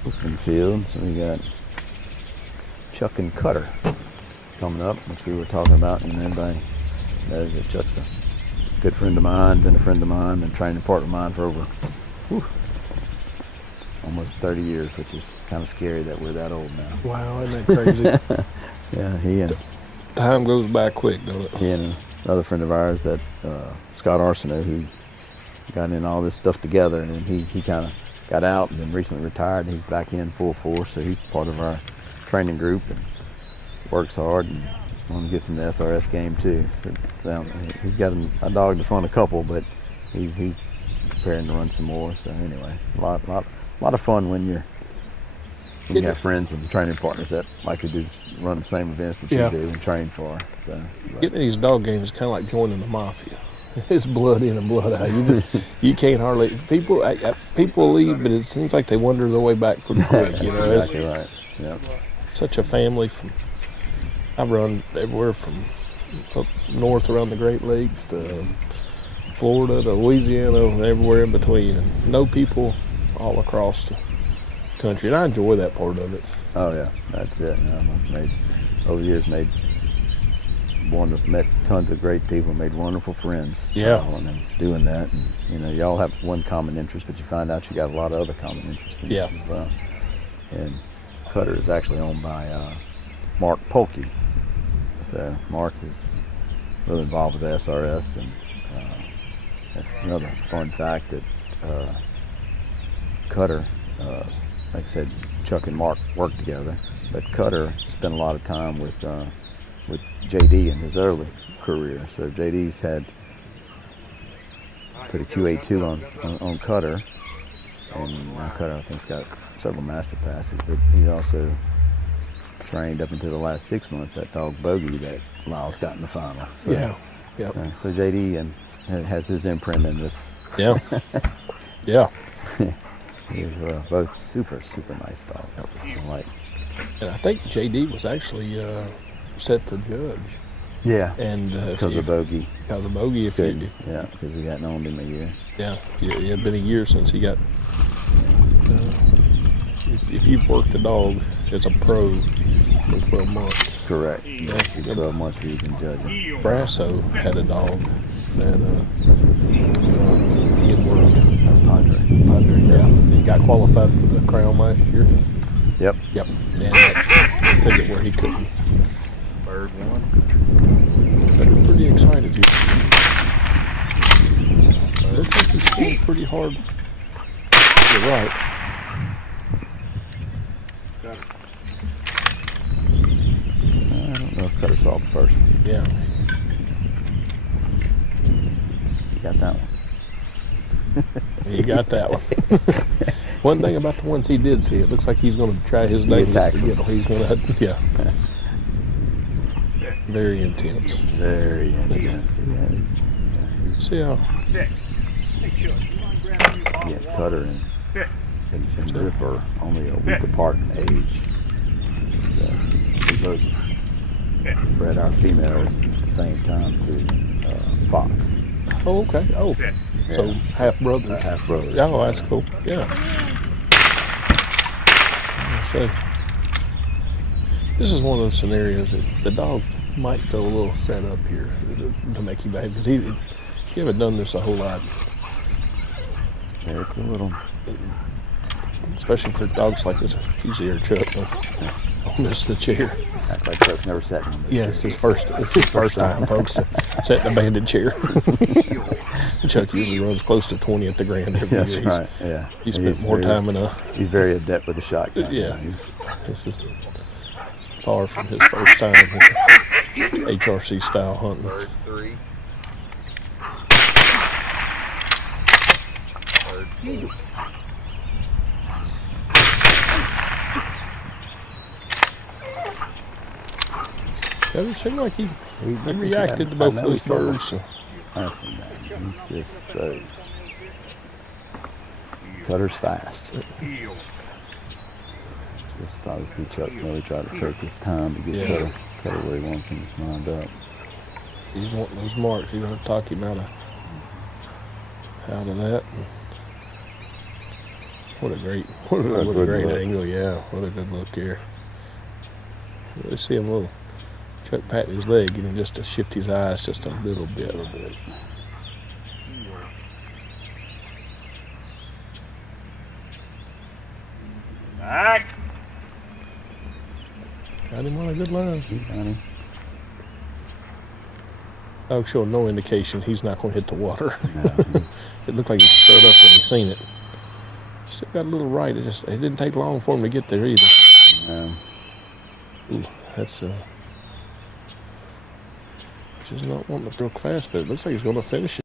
open field. So we got Chuck and Cutter coming up, which we were talking about, and everybody knows that Chuck's a good friend of mine, been a friend of mine, and training partner of mine for over almost 30 years, which is kind of scary that we're that old now. Wow, isn't that crazy? Yeah, he and Time goes by quick, don't it? he and another friend of ours, that Scott Arsenault, who got in all this stuff together, and then he kind of got out and then recently retired, and he's back in full force, so he's part of our training group and works hard and want to get in the SRS game too. So he's got a dog that's run a couple, but he's preparing to run some more. So anyway, a lot of fun when you have friends and training partners that like to run the same events that you Yeah. do and train for. So Getting in these dog games is kind of like joining the mafia. It's blood in and blood out. You can't hardly people leave, but it seems like they wander their way back pretty quick. You that's know, exactly right. Yeah. it's such a family. I've run everywhere from up north around the Great Lakes to Florida to Louisiana and everywhere in between, and know people all across the country, and I enjoy that part of it. Oh yeah, that's it. Over the years met tons of great people, made wonderful friends. Yeah. And doing that, and y'all have one common interest, but you find out you got a lot of other common interests in Yeah. it as well. And Cutter is actually owned by Mark Polke. So Mark is really involved with the SRS, and another fun fact that Cutter, like I said, Chuck and Mark worked together, but Cutter spent a lot of time with JD in his early career. So JD's had put a QA2 on Cutter, and now Cutter I think's got several master passes, but he also trained up until the last 6 months that dog Bogey that Lyles got in the final. So, Yeah. Yep. so JD and has his imprint in this. Yeah. Yeah. Both super nice dogs. Like, And I think JD was actually set to judge. yeah, And because of Bogey. Because of Bogey, Yeah, because he hadn't owned him a year. Yeah, it had been a year since he got. If you've worked a dog as a pro for 12 months. Correct. Yeah. 12 months where you can judge him. Brasso had a dog that he had worked. Padre. Yeah. He got qualified for the Crown last year. Yep. Yep. And that took it where he couldn't. Bird one. But we're pretty excited here. Looks like he's scoring pretty hard. You're right. I don't know if Cutter saw the first one. Yeah. You got that one. He got that one. One thing about the ones he did see, it looks like he's going to try his damnedest to get them. He's going to, yeah. Very intense. Very intense. See how? Yeah, Cutter and Ripper only a week apart in age. So we both bred our females at the same time to Fox. Oh, okay. Oh, so half brothers. Half brothers. Oh, that's cool. Yeah. So this is one of those scenarios that the dog might feel a little set up here to make you behave because you haven't done this a whole lot. Yeah, it's a little. Especially for dogs like this. He's here, Chuck. Don't miss the chair. Act like Chuck's never sat in this. Yeah, it's his first time, folks, to sit in a banded chair. Chuck usually runs close to 20 at the Grand every That's year. right. Yeah. He spent more time in a. He's very adept with the shotgun. Yeah. This is far from his first time HRC style hunting. Bird three. Bird four. It seemed like he reacted to both those birds. So. He's just so. Cutter's fast. Just obviously Chuck really tried to take his time to get Cutter where he wants him lined up. He's wanting those marks. You're going to talk him out of that. What a great angle. Yeah, what a good look here. Really see him a little. Chuck patting his leg, getting just to shift his eyes just a little bit. Back. Got him on a good line. Got him. Oh, sure, no indication he's not going to hit the water. No, It looked like he stood up when he seen it. Still got a little right. It didn't take long for him to get there either. Ooh, that's just not wanting to throw fast, but it looks like he's going to finish it.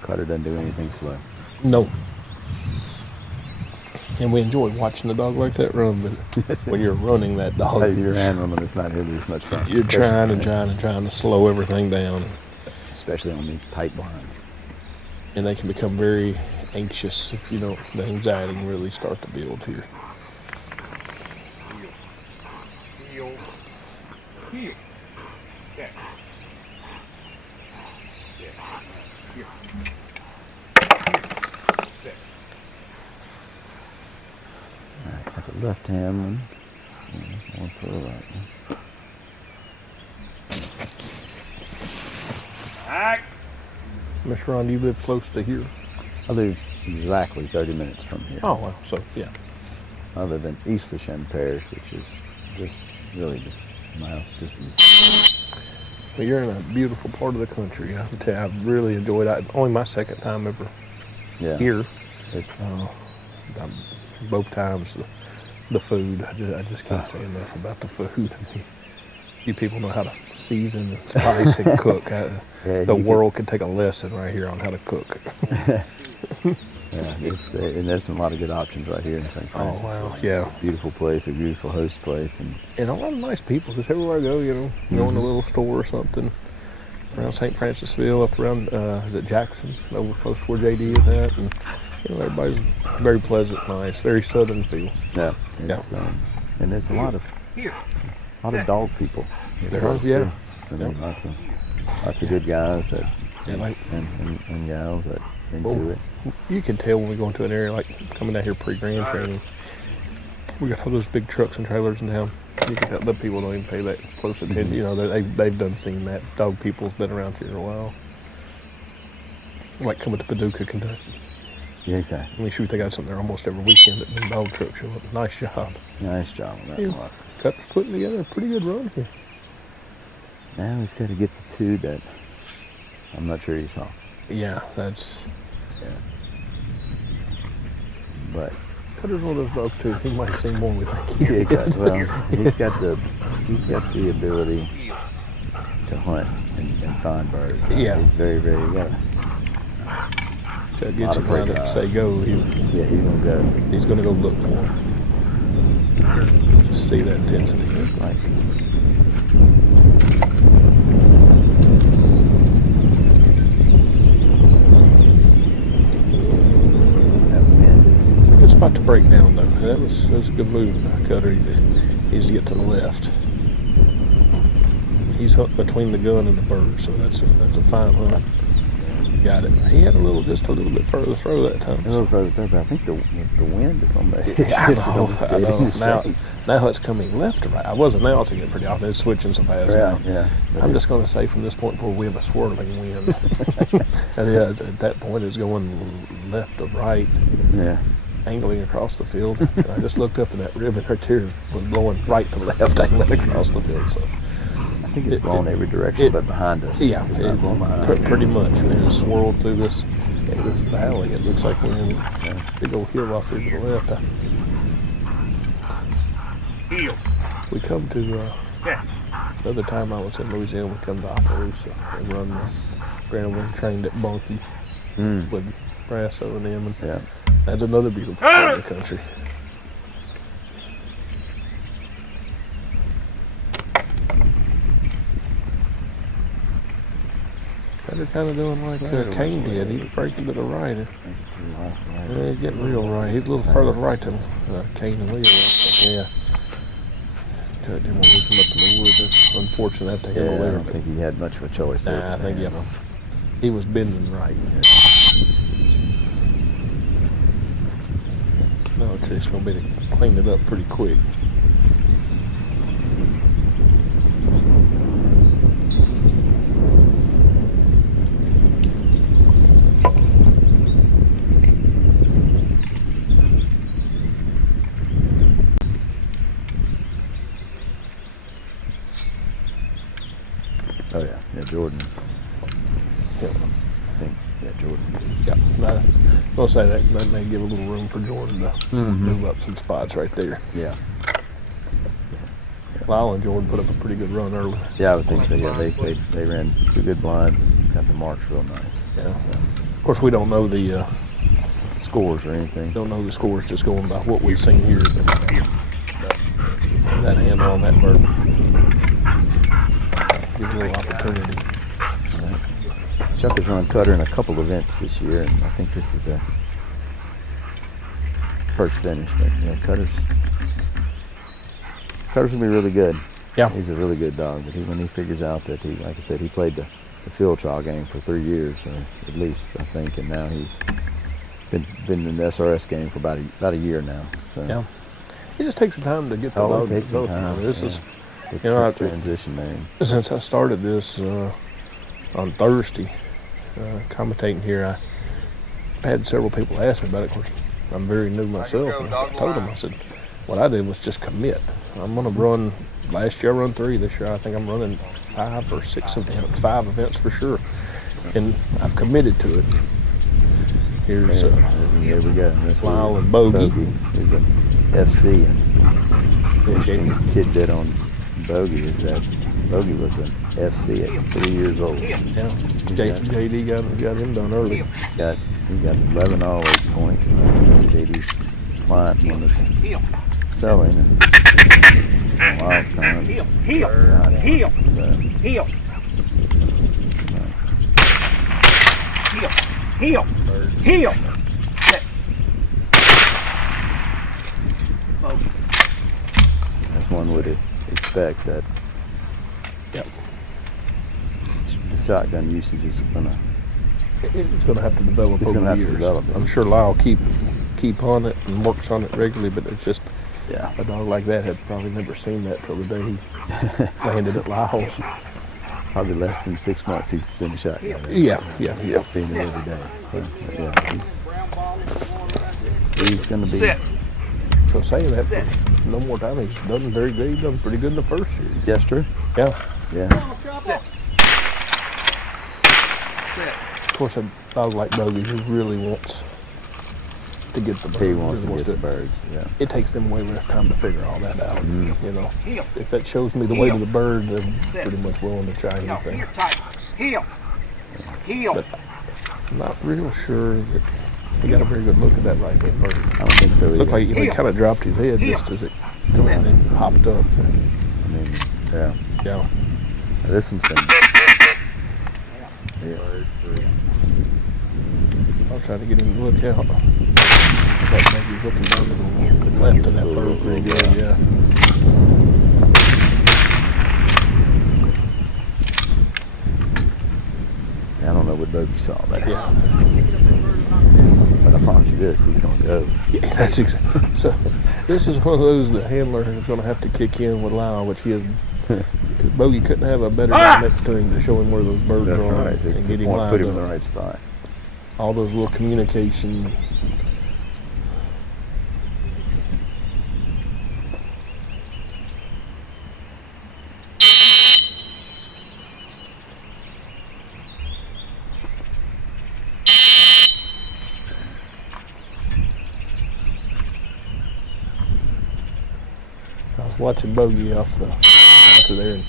Cutter doesn't do anything slow. No. And we enjoy watching the dog like that run, but when you're running that dog, You're handling them, it's not really as much fun. you're trying to slow everything down. Especially on these tight blinds. And they can become very anxious if the anxiety can really start to build here. Heel. Heel. Yeah. Yeah. Alright, got the left hand one. One for the right one. Back. Miss Ron, do you live close to here? I live exactly 30 minutes from here. Oh, well, so yeah. I live in East Lachine Parish, which is just my house just east. Well, you're in a beautiful part of the country. I can tell you, I've really enjoyed it. Only my second time ever here. It's both times the food. I just can't say enough about the food. You people know how to season and spice and cook. Yeah, The you world could take a lesson right here on how to cook. Yeah, and there's a lot of good options right here in St. Francis. Oh, wow, yeah. It's a beautiful place, a beautiful host place. And And a lot of nice people, just everywhere I go, go in a little store or something around St. Francisville, up around, is it Jackson, over close to where JD is at. And, everybody's very pleasant, nice, very southern feel. yeah, it's, and there's a lot of dog people. There are, yeah. I mean, lots of good guys that like, and gals that into it. You can tell when we go into an area like coming down here pre-grand training. We got all those big trucks and trailers in town. You can tell the people don't even pay that close attention. They've done seen that. Dog people's been around here a while. Like coming to Paducah, Kentucky. Yeah, exactly. I mean, shoot, they got something there almost every weekend that the dog truck show up. Nice job. Nice job on that one. Cutter's putting together a pretty good run here. Now he's got to get the two that I'm not sure you saw. Yeah, that's. Yeah. But Cutter's one of those dogs too. He might see more we think. yeah, he's got the ability to hunt and find birds. Yeah. He's very, very Chuck gets him lined up to say go. He's gonna go. He's gonna go look for him. Just see that intensity. Like. Good spot to break down though. That was a good move by Cutter. He needs to get to the left. He's hunting between the gun and the bird, so that's a fine hunt. Got it. He had just a little bit further to throw that time. A little further throw, but I think the wind is on the I know. Now it's coming left to right. I wasn't announcing it pretty often. It's switching so fast now. Yeah. I'm just going to say from this point forward we have a swirling wind. At that point it's going left to right. Yeah. Angling across the field. I just looked up and that ribbon right there was blowing right to left, angling across the field. So I think it's blowing every direction but behind us. Yeah, pretty much. It just swirled through this valley. It looks like we're in a big old hill off here to the left. We come to another time I was in Louisiana. We come to Opelousas and run Grandma trained at Bunkie with Brass O&M, and that's another beautiful part of the country. They're kind of doing like Kane did. He's breaking to the right. He's getting real right. He's a little further to right than Kane and Leo. Yeah. Judge didn't want to leave him up in the woods. It's unfortunate to handle there. I don't think he had much of a choice. Nah, I think he was bending right. No, Trick's going to be to clean it up pretty quick. Oh yeah, Jordan. Yeah. I think, Jordan. Yeah, I'll say that may give a little room for Jordan to move up some spots right there. Yeah. Lyle and Jordan put up a pretty good run early. Yeah, I would think so. Yeah, they ran 2 good blinds and got the marks real nice. Yeah. So. Of course, we don't know the scores or anything. Don't know the scores, just going by what we've seen here. That handle on that bird. Give a little opportunity. Chuck has run Cutter in a couple events this year, and I think this is the first finish. But Cutter's gonna be really good. Yeah, he's a really good dog. But when he figures out that like I said, he played the field trial game for 3 years, or at least I think, and now he's been in the SRS game for about a year now. So yeah, it just takes some time to get the dog. It takes some time. This is transition there. Since I started this on Thursday, commentating here, I had several people ask me about it. Of course, I'm very new myself, and I told them, I said, what I did was just commit. I'm going to run. Last year I run 3. This year I think I'm running 5 or 6 events, 5 events for sure, and I've committed to it. Here's there we go. That's Lyle and Bogey. He's an FC, and the kid did on Bogey is that Bogey was an FC at 3 years old. Yeah. JD got him done early. He got 11 all 8 points. And JD's client wanted to sell him. And Lyle's clients got him. So, Heel. Sit. that's one would expect that Yep. the shotgun usage is gonna. It's going to have to develop It's over gonna have to years. develop it. I'm sure Lyle keep on it and works on it regularly, but it's just Yeah. a dog like that had probably never seen that till the day he landed at Lyle's. Probably less than 6 months he's seen a shotgun. Yeah. Seeing it every day. So, yeah, he's gonna be. Sit. So saying that for no more time, he's done very good. He's done pretty good in the first series. That's true. Yeah. Yeah. Sit. Sit. Of course, a dog like Bogey who really wants to get the birds. He wants to really get the birds. Yeah. It takes them way less time to figure all that out. You know, Heel. if that shows me the way to the bird, then I'm pretty much willing to try No, anything. here, tight. Heel. But I'm not real sure that he got a very good look at that right hand bird. I don't think so either. Looked like he kind of dropped his head just as it come in and hopped up. I mean, yeah. Yeah. This one's gonna. Yeah. I'll try to get him to look out. That maybe he's looking down to the left of that bird pretty good, yeah. I don't know what Bogey saw there. Yeah. But I promise you this, he's gonna go. Yeah, that's exactly. So this is one of those the handler is going to have to kick in with Lyle, which he is. Bogey couldn't have a better guy next to him to show him where those birds That's are right. and get him Put lined him in the up. right spot. All those little communication. I was watching Bogey off the after there, and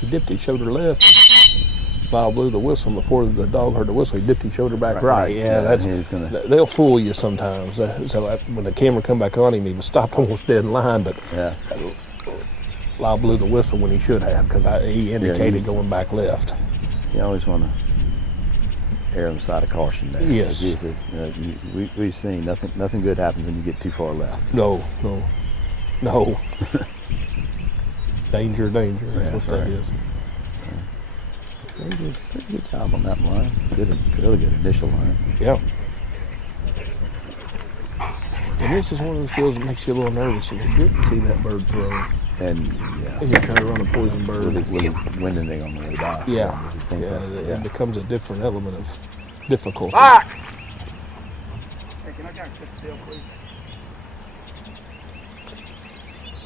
he dipped his shoulder left. Lyle blew the whistle before the dog heard the whistle. He dipped his shoulder back right. Yeah, that's he's gonna. they'll fool you sometimes. So when the camera come back on him, he was stopped almost dead in line, but Yeah. Lyle blew the whistle when he should have because he indicated he's- going back left. You always want to err on the side of caution there. Yes. We've seen nothing good happens when you get too far left. No. Danger. That's what that is. Pretty good job on that line. Really good initial line. Yeah. And this is one of those deals that makes you a little nervous if you didn't see that bird thrown. And And you're trying to run a poison bird. with it winding on the way by. Yeah. You think that's- It becomes a different element of difficulty. Back. Hey, can I get a seal, please?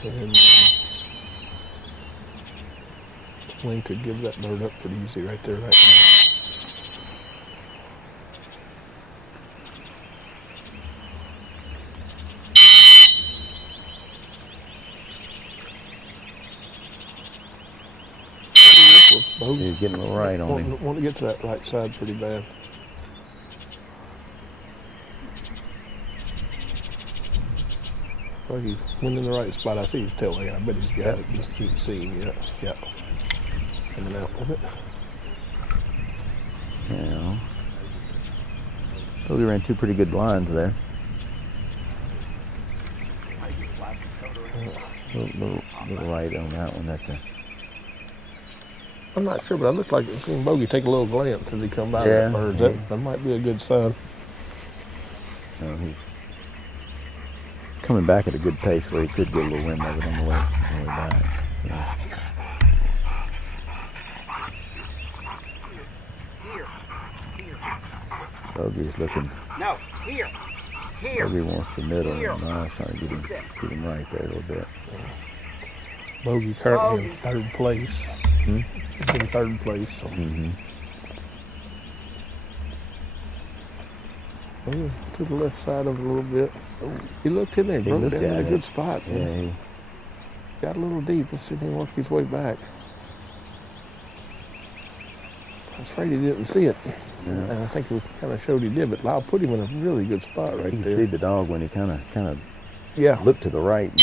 And Wayne could give that bird up pretty easy right there, right now. He's getting a little right on him. Want to get to that right side pretty bad. Well, he's went in the right spot. I see his tail leg. I bet he's got it. Just can't see him yet. Yeah. Coming out with it. Yeah. Well, we ran two pretty good lines there. Little right on that one at the. I'm not sure, but I looked like I've seen Bogey take a little glance as he come by Yeah. that bird. That might be a good sign. He's coming back at a good pace where he could get a little wind of it on the way back. So. Bogey's looking. No, here. Bogey wants the middle, and I was trying to get him right there a little bit. Bogey currently in third place. He's in third place. So. Oh, to the left side of it a little bit. Oh, he looked in there, broke down in a good spot. Yeah, Got a little deep. Let's see if he can work his way back. was afraid he didn't see it. Yeah. And I think he kind of showed he did, but Lyle put him in a really good spot right You there. can see the dog when he kind of Yeah. looked to the right and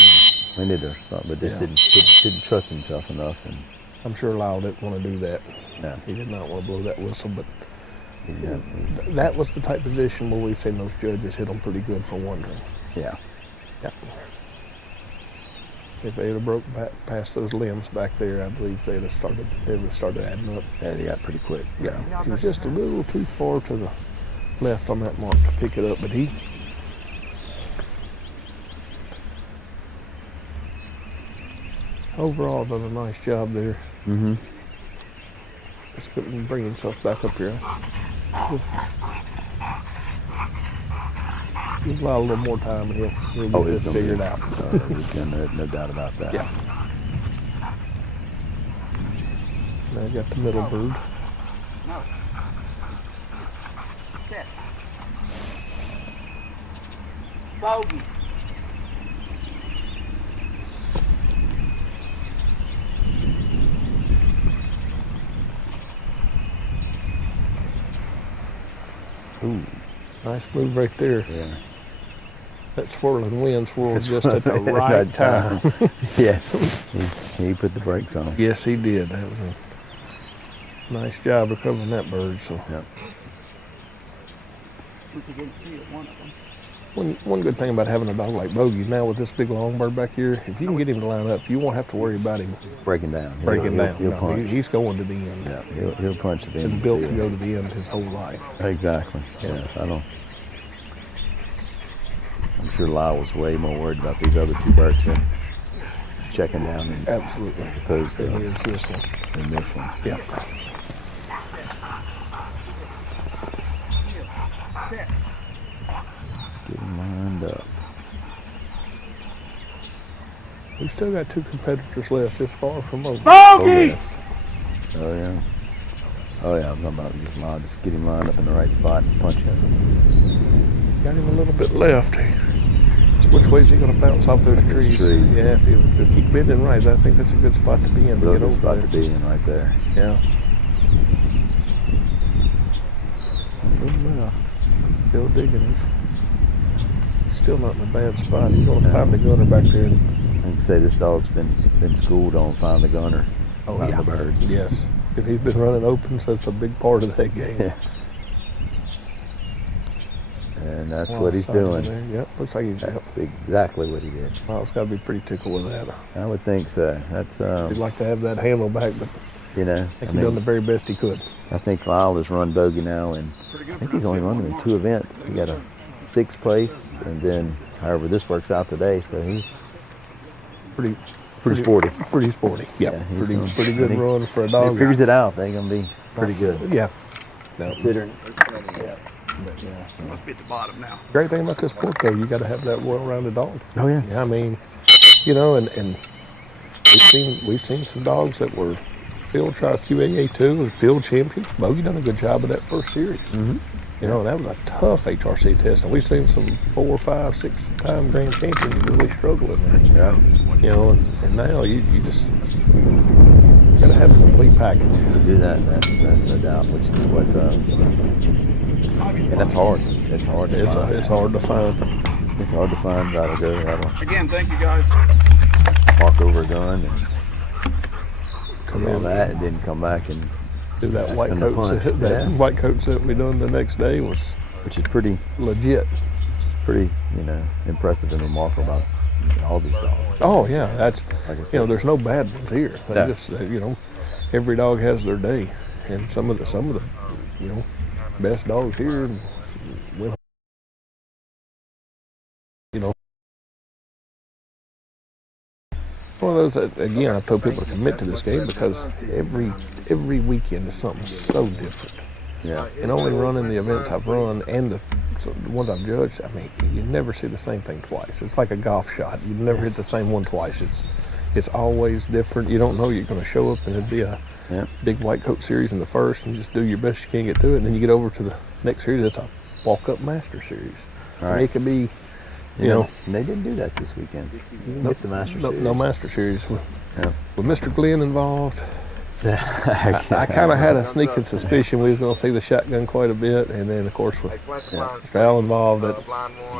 went it or something, but just didn't trust himself enough. And I'm sure Lyle didn't want to do that. no, He did not want to blow that whistle, but he's that was the type of position where we've seen those judges hit them pretty good for wandering. yeah. Yeah. If they had broke back past those limbs back there, I believe they would have started adding up. Yeah, they got pretty quick. Yeah. He was just a little too far to the left on that mark to pick it up, but he overall done a nice job there. Mm-hmm. Just couldn't bring himself back up here. Give Lyle a little more time and he'll get this figured out. No doubt about that. Yeah. Now I got the middle bird. No. Set. Bogey. Ooh, Nice move right there. yeah. That swirling wind swirled just at the right time. Yeah, he put the brakes on. Yes, he did. That was a nice job recovering that bird. So Yep. We could go see it, one of them. one good thing about having a dog like Bogey, now with this big long bird back here, if you can get him to line up, you won't have to worry about him Breaking down. breaking down. He'll No, punch. he's going to the end. Yeah, he'll punch to the He's end. been built to go to the end his whole life. Exactly. Yeah. Yes, I'm sure Lyle was way more worried about these other two birds checking down and Absolutely. opposed Than he to is this one. in this one. Yeah. Set. Let's get him lined up. We've still got two competitors left this far from over. Oh yes. Oh yeah. Oh yeah. I'm talking about just get him lined up in the right spot and punch him. Got him a little bit left. Which way is he going to bounce off those trees? Yeah, if you keep bending right, I think that's a good spot to be in. To Real get good over spot there. to be in right there. Yeah. Well, Still digging. He's still not in a bad spot. He's going to find the gunner back there. I can say this dog's been schooled on find the gunner, find the bird. Yes. If he's been running opens, that's a big part of that game. Yeah. And that's Wow, what he's sight in doing. there. Yep, looks like he's. That's exactly what he did. Lyle's got to be pretty tickled with that. I would think so. That's He'd like to have that handle back, but you know. I think he's done the very best he could. I think Lyle has run bogey now, and I think he's only run him in 2 events. He got a 6th place, and then however this works out today, so he's Pretty sporty. Pretty sporty. Yep. Yeah, he's pretty gonna- pretty good I think run for a If dog. he figures it out, they're gonna be pretty good. Yeah. No. Considering. Yeah. But yeah. So. Must be at the bottom now. Great thing about this sport, though, you got to have that well-rounded dog. Oh yeah. I mean, you know, and we've seen some dogs that were field trial QAA2 or field champions. Bogey done a good job of that first series. Mm-hmm. You know, that was a tough HRC test, and we've seen some 4, 5, 6-time grand champions really struggle in there. Yeah. You know, and now you just got to have the complete package. To do that, that's no doubt. Which is what. And that's hard. It's hard to find. It's hard to find. It's hard to find. That'll Again, thank you guys. mark over a gun and Come do all in, that, and then come back and do that white and the coat. punch. That Yeah. white coat set we done the next day was which is pretty legit. impressive and remarkable about all these dogs. Oh yeah, that's Like I said, you know, there's no bad ones here. They No. just you know, every dog has their day, and some of the you know best dogs here win. You know, it's one of those that, again, I've told people to commit to this game because every weekend is something so different. Yeah. And only running the events I've run and the ones I've judged, I mean, you never see the same thing twice. It's like a golf shot. You never hit the same one twice. It's always different. You don't know you're going to show up and it'd be a big white coat series in the first and just do your best you can get through it. And then you get over to the next series, it's a walk-up master series. All And right. it could be, you know. And they didn't do that this weekend. Hit the Master Series. No Master Series. With Yeah. Mr. Glenn involved, I kind of had a sneaking suspicion we was going to see the shotgun quite a bit, and then of course with Mr. Al involved, that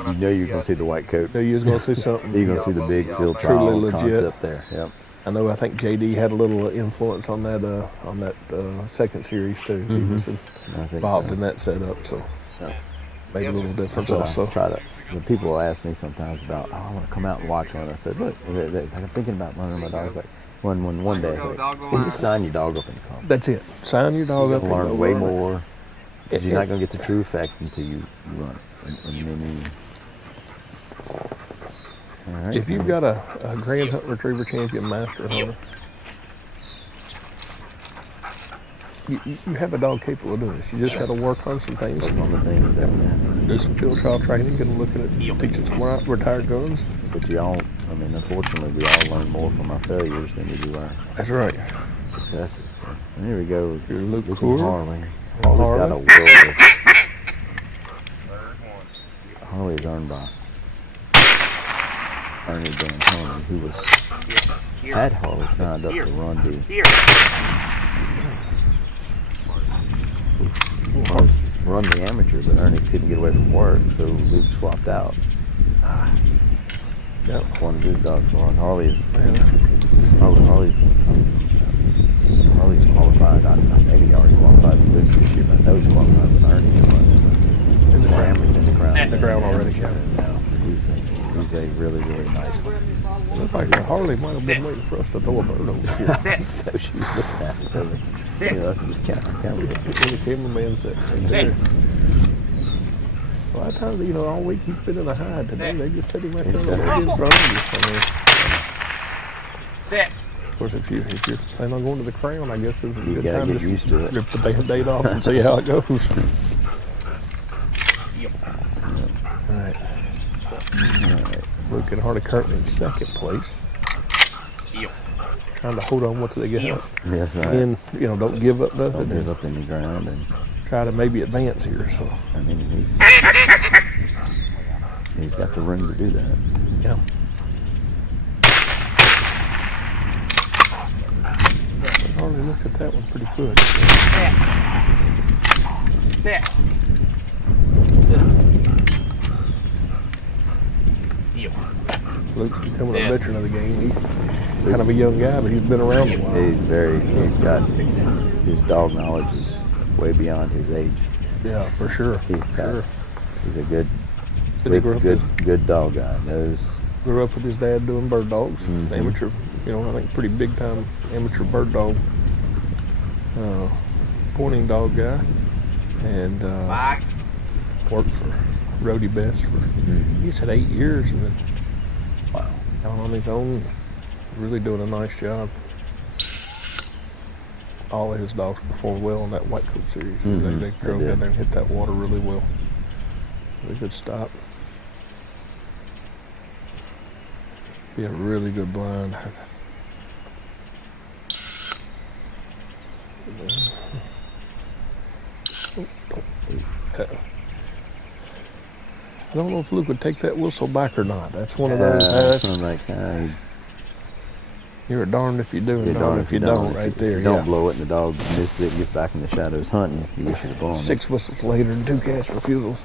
You know you're going to see the white coat. knew you was going to see something. You're going to see the big field Truly trial legit. concept there. Yep. I know. I think JD had a little influence on that second series too. He was involved in that setup, so made a little difference also. Try to. When people ask me sometimes about, I want to come out and watch one, I said, look, I'm thinking about running my dogs. Like one day, I was like, hey, just sign your dog up and come. That's it. Sign your dog up. You'll learn way more. You're not going to get the true effect until you run. All right. If you've got a Grand Hunt Retriever Champion Master Hunter, you have a dog capable of doing this. You just got to work on some things. On the things that, Do some field trial training, get them looking at teaching some retired guns. But unfortunately, we all learn more from our failures than we do our That's right. successes. So, and here we go. Your Luke Looking Coor. Harley. Harley's got a world of. Harley is earned by Ernie D'Antoni, who had Harley signed up to run the amateur, but Ernie couldn't get away from work, so Luke swapped out. One of his dogs for Harley's qualified. Maybe he already qualified with Luke this year, but I know he's qualified with Ernie to run in the ground already. Now he's a really, really nice one. Looks like Harley might have been waiting for us to throw a bird over here. So she was looking at me, so just camera. The cameraman said, "Sit." A lot of times, all week he's been in a hide. Today they just set him right there on his drum. Sit. Of course, if you're planning on going to the Crown, I guess it's a good gotta time get to used to it. rip the Band-Aid off and see how it goes. All right. Luke and Harley currently in second place. Trying to hold on what they get up. Yes, right. And, don't give up nothing. Don't give up in the ground and try to maybe advance here. So he's got the room to do that. Yeah. Harley looked at that one pretty good. Sit. Luke's becoming a veteran of the game. He's kind of a young guy, but he's been around a while. He's got his dog knowledge is way beyond his age. Yeah, for sure. He's a good dog guy. Grew up with his dad doing bird dogs. Amateur, I think pretty big time amateur bird dog pointing dog guy, and worked for Rody Best for he said 8 years, and then out on his own, really doing a nice job. All of his dogs performed well in that White Coat series. They drove down there and hit that water really well. Really good stop. Be a really good blind. I don't know if Luke would take that whistle back or not. That's one of those. You're a darned if you do and darned if you don't, right there. If you don't blow it and the dog misses it, gets back in the shadows hunting, you wish you'd have blown it. 6 whistles later and 2 cast refusals,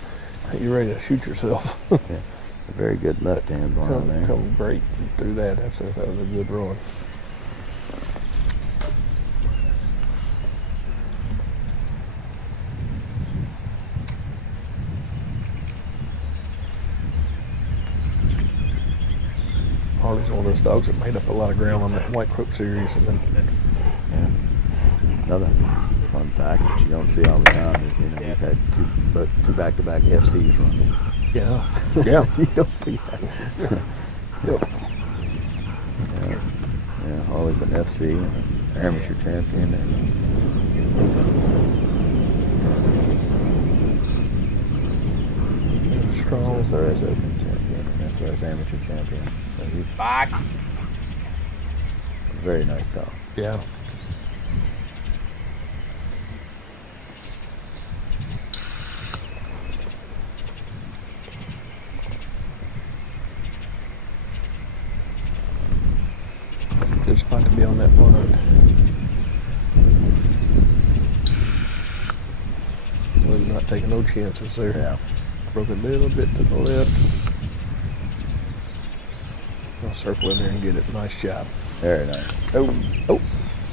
you're ready to shoot yourself. A very good left-hand blind there. Come great through that. That was a good run. Harley's one of those dogs that made up a lot of ground on that White Croak series. And then another fun fact that you don't see all the time is we've had two back-to-back FCs running. Yeah. You don't see that. Yep. Yeah, Harley's an FC, an amateur champion, and strong. That's our open champion, and that's our amateur champion. So he's a very nice dog. Yeah. Good spot to be on that blind. taking no chances there. Yeah. Broke a little bit to the left. I'll circle in there and get it. Nice job. Very nice. Oh,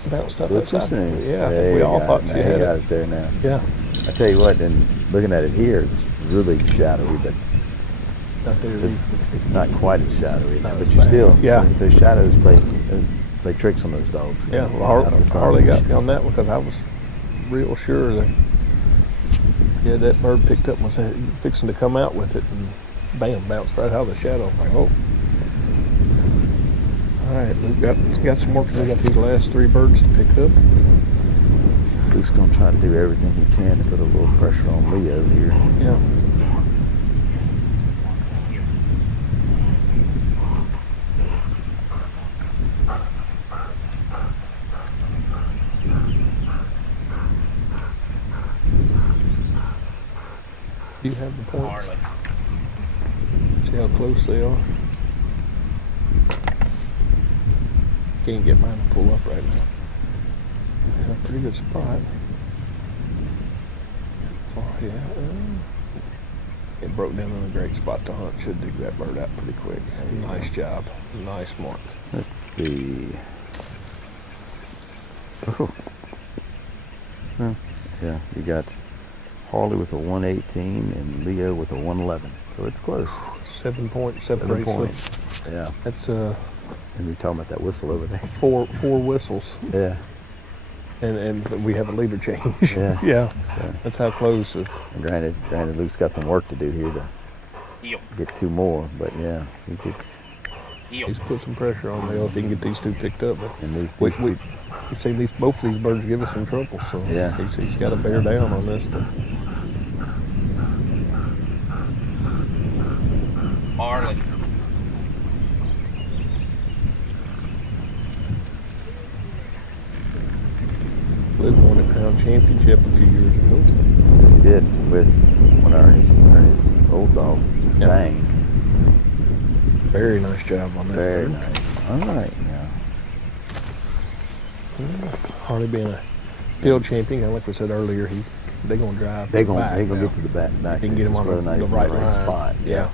bounced out Look that side. who's in. Yeah, I There think we you all got thought it, she man. had You got it. it there now. Yeah, I tell you what, and looking at it here, it's really shadowy, but not there. it's not quite as shadowy. No, But it's you bad. still, Yeah. those shadows play tricks on those dogs. Yeah, You know, well, out the sun. Harley got me on that one because I was real sure that that bird picked up and was fixing to come out with it, and bam, bounced right out of the shadow. I'm like, oh. All right, Luke got some work to do. We got these last 3 birds to pick up. Luke's gonna try to do everything he can to put a little pressure on Leo here. Yeah. Do you have the points? See how close they are? Can't get mine to pull up right now. Yeah, pretty good spot. Yeah. It broke down in a great spot to hunt. Should dig that bird out pretty quick. Nice job. Nice mark. Let's see. Oh. Well, yeah, you got Harley with a 118 and Leo with a 111. So it's close. 7 point 7 separates them. points. Yeah. That's And we're talking about that whistle over there. four whistles. Yeah. And we have a leader change. Yeah. Yeah. So, That's how close. granted, Luke's got some work to do here to get 2 more, but yeah, he gets. He's put some pressure on Leo if he can get these 2 picked up. But And these we've two. seen both of these birds give us some trouble, so Yeah. he's got to bear down on this. Harley. Luke won the Crown Championship a few years ago. He did with one of Ernie's old dog, Yeah. Bang. Very nice job on that Very bird. nice. All right, now. Harley being a field champion, and like we said earlier, they're gonna drive. They to the gonna back they gonna now. get to the back. They can get him on whether or the not he's in right line. spot. Yeah.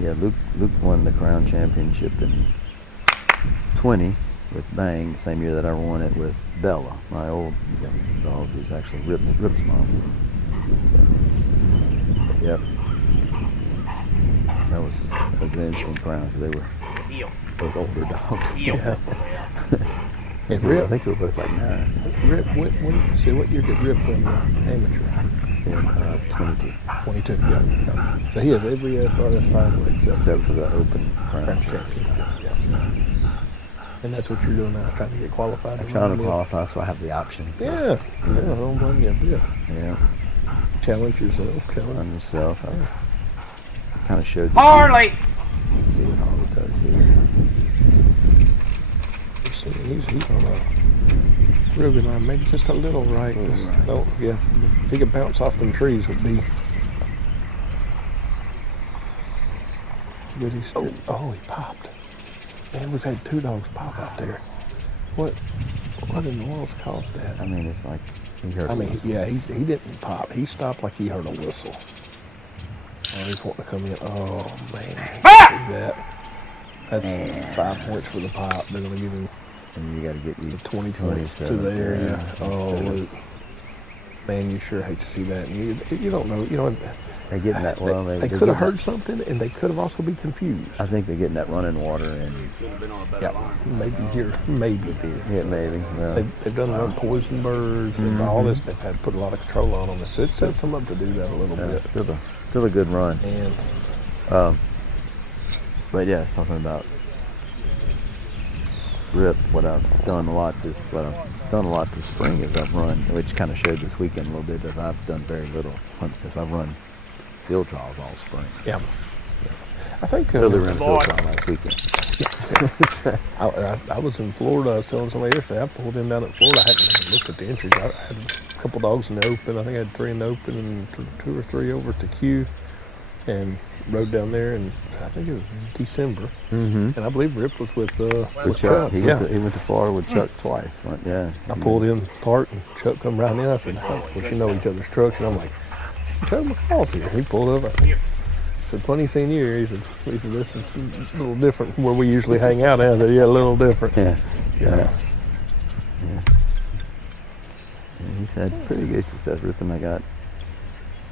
Yeah, Luke won the Crown Championship in 20 with Bang, the same year that I won it with Bella, my old dog, who's actually Rip's mom. So, yep. That was an interesting crown because they were both older dogs. Yeah. And I Rip, think they were both like 9 see what year did Rip win the amateur? in 22, 22. Yeah. So he has every SRS final except except for the Open Crown Crown. champion. Yeah. And that's what you're doing now, trying to get qualified. I'm trying to qualify, so I have the option. Yeah. I don't blame you a bit. Yeah. Challenge yourself. On yourself. I kind of showed. Harley. Let's see what Harley does here. See, he's on a real good line, maybe just a little right. Just right. don't, yeah, if he could bounce off them trees, would be. Did he still? Oh, he popped. Man, we've had 2 dogs pop out there. What in the world's caused that? I mean, it's like he heard. I a mean, whistle. yeah, he didn't pop. He stopped like he heard a whistle. Oh, he's wanting to come in. Oh man, see that? That's 5 points for the pop. They're gonna give him. And you got to get you 20 points to the area. Oh, Luke. Man, you sure hate to see that. And you don't know. You know, They're getting that. Well, they could have heard something, and they could have also been confused. I think they're getting that running water, and Maybe here, maybe. yeah, maybe. Well, They've done run poison birds and all this. They've had to put a lot of control on them. So it sets them up to do that a little bit. still a good run. And But yeah, it's talking about Rip. What I've done a lot this spring is I've run, which kind of showed this weekend a little bit that I've done very little hunts. I've run field trials all spring. yeah, I think Billy ran a field trial last weekend. I was in Florida. I was telling somebody yesterday. I pulled him down at Florida. I hadn't even looked at the entries. I had a couple dogs in the open. I think I had 3 in the open and 2 or 3 over at the queue. and rode down there, and I think it was in December. Mm-hmm. And I believe Rip was with With Chuck. Chuck. He went to Florida with Chuck twice. Yeah. I pulled in park, and Chuck come right in. I said, "Oh, of course, you know each other's trucks." And I'm like, "Chuck McCall's here." He pulled up. I said, "Funny seeing you here." He said, "This is a little different from where we usually hang out." And I said, "Yeah, a little different." Yeah. Yeah. He said pretty good success ripping. I got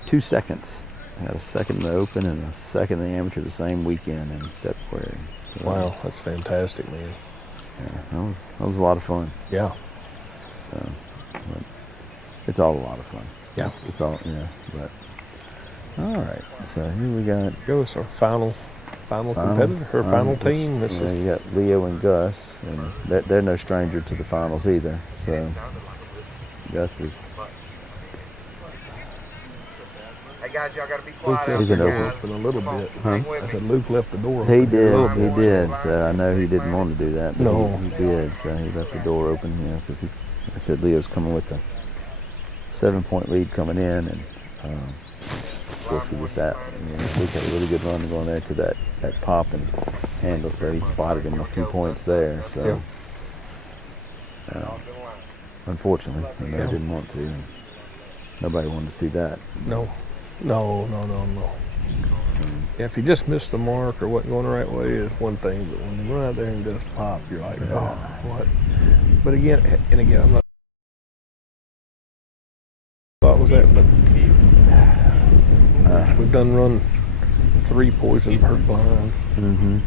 2 seconds. I got a second in the Open and a second in the Amateur the same weekend in February. So Wow, that's fantastic, man. Yeah, that was a lot of fun. Yeah. So, but it's all a lot of fun. Yeah. It's all, yeah. But all right. So here we got It's our final competitor, her final team. This yeah, is you got Leo and Gus, and they're no stranger to the finals either. So Gus is. Hey guys, y'all gotta be Luke quiet. left He's the an door open. open a little bit. Huh? I said Luke left the door He open a little did. bit. He did. So I know he didn't want to do that. But No. he did. So he left the door open. Because he's. I said Leo's coming with a 7-point lead coming in, and of course he was that. Luke had a really good run going there to that pop and handle. So he spotted him a few points there. So. Unfortunately, I know he didn't want to. And nobody wanted to see that. No. Yeah, if you just missed the mark or wasn't going the right way is one thing, but when you run out there and just pop, you're like, oh, what? But again, I'm not thought was that, but we've run 3 poison bird blinds. Mm-hmm.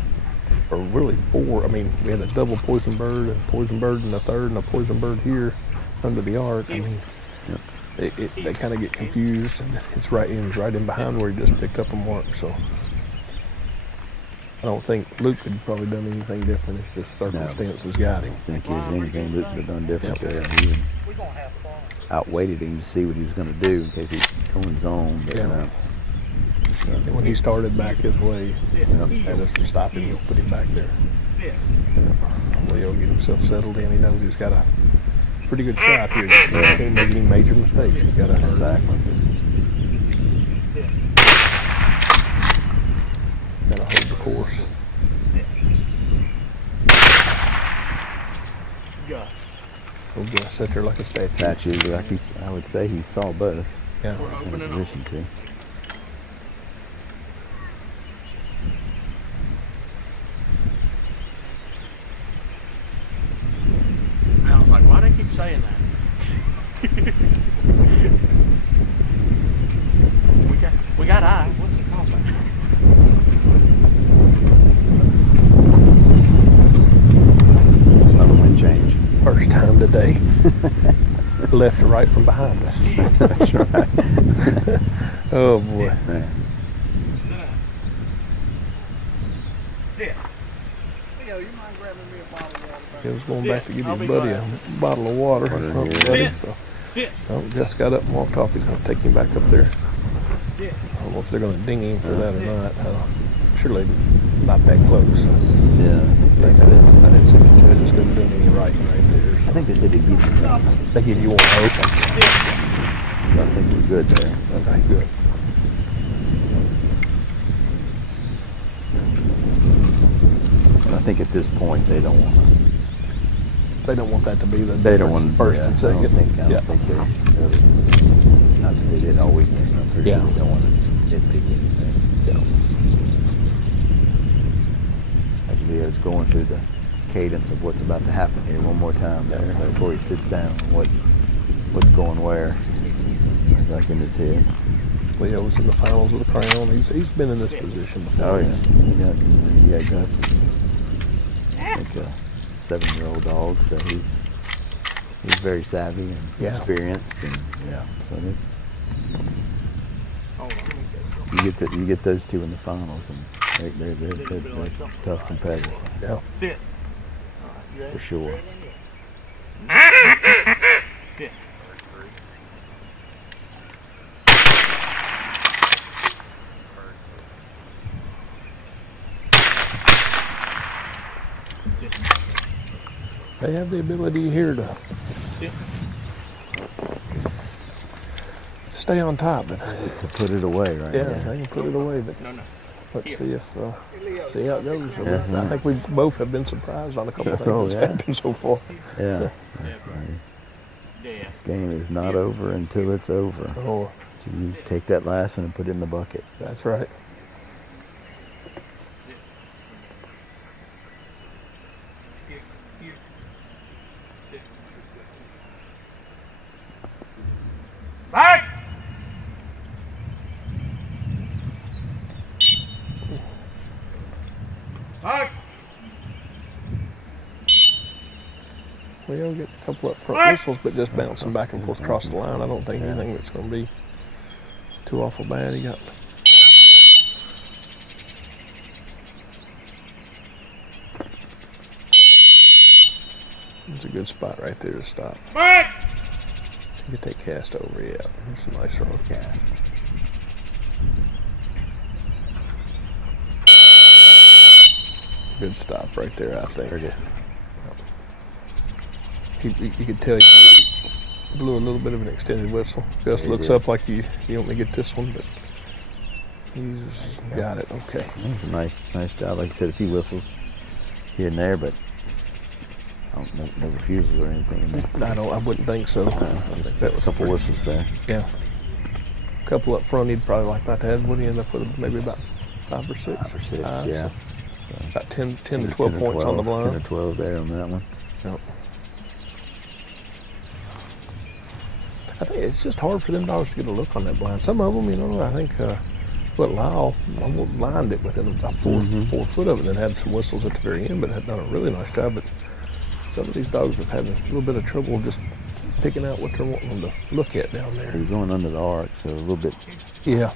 Or really 4. I mean, we had a double poison bird, and poison bird in the third, and a poison bird here under the arc. I mean, they kind of get confused, and it's right in behind where he just picked up a mark. So I don't think Luke could probably done anything different. It's just circumstances got him. I think if there's anything Luke could have done different there, he even outweighted him to see what he was going to do in case he's going zone. But And when he started back his way, had us stop him and put him back there. Leo get himself settled in. He knows he's got a pretty good shot here. He can't make any major mistakes. He's got to exactly just hold the course. He'll just sit there like a statue. like I would say he saw both. Yeah. In addition to. I was like, why do they keep saying that? we got eyes. What's he talking about? There's another wind change. First time today. Left to right from behind us. That's right. Oh boy. Man. He was going back to give his buddy a bottle of water or something, buddy. So Gus got up and walked off. He's going to take him back up there. I don't know if they're going to ding him for that or not. Surely not that close. Yeah. I didn't see the judges couldn't do any writing right there. So I think they said they give you one. they give you one open. So I think we're good there. Okay, good. I think at this point they don't want to. They don't want that to be the They don't difference want first yeah, and second. I don't think they're really, not that they did all weekend. I'm pretty sure they don't want to nitpick anything. Yeah. Like Leo's going through the cadence of what's about to happen here one more time there before he sits down. What's going where? Like in his head. Leo's in the finals of the Crown. He's been in this position before. Oh yeah. You got Gus is I think a 7-year-old dog, so he's very savvy and experienced, and so it's you get those two in the finals, and they're tough competitors. Yeah. For sure. They have the ability here to stay on top, but To put it away, right? yeah, they can put it away. But let's see if see how it goes. Yeah. I think we both have been surprised on a couple things that's happened so far. Yeah. This game is not over until it's over. Oh, You take that last one and put it in the bucket. that's right. Back! Back! We'll get a couple up front whistles, but just bouncing back and forth across the line. I don't think anything that's going to be too awful bad. He got. It's a good spot right there to stop. Back! Get that cast over, yeah. That's a nice rough cast. Good stop right there, I think. You could tell he blew a little bit of an extended whistle. Gus looks up like you want me to get this one, but he's got it. Okay. That was a nice job. Like you said, a few whistles here and there, but no refusals or anything in there. I wouldn't think so. I think that was a couple whistles there. Yeah. A couple up front he'd probably like not to have. Would he end up with maybe about 5 or 6? 5 or 6, yeah. So about 10 to 12 points on the blind. 10 or 12 there on that one. Yep. I think it's just hard for them dogs to get a look on that blind. Some of them, I think Lyle almost lined it within about 4 foot of it, and then had some whistles at the very end, but had done a really nice job. But some of these dogs have had a little bit of trouble just picking out what they're wanting them to look at down there. He's going under the arc, so a little bit. Yeah. A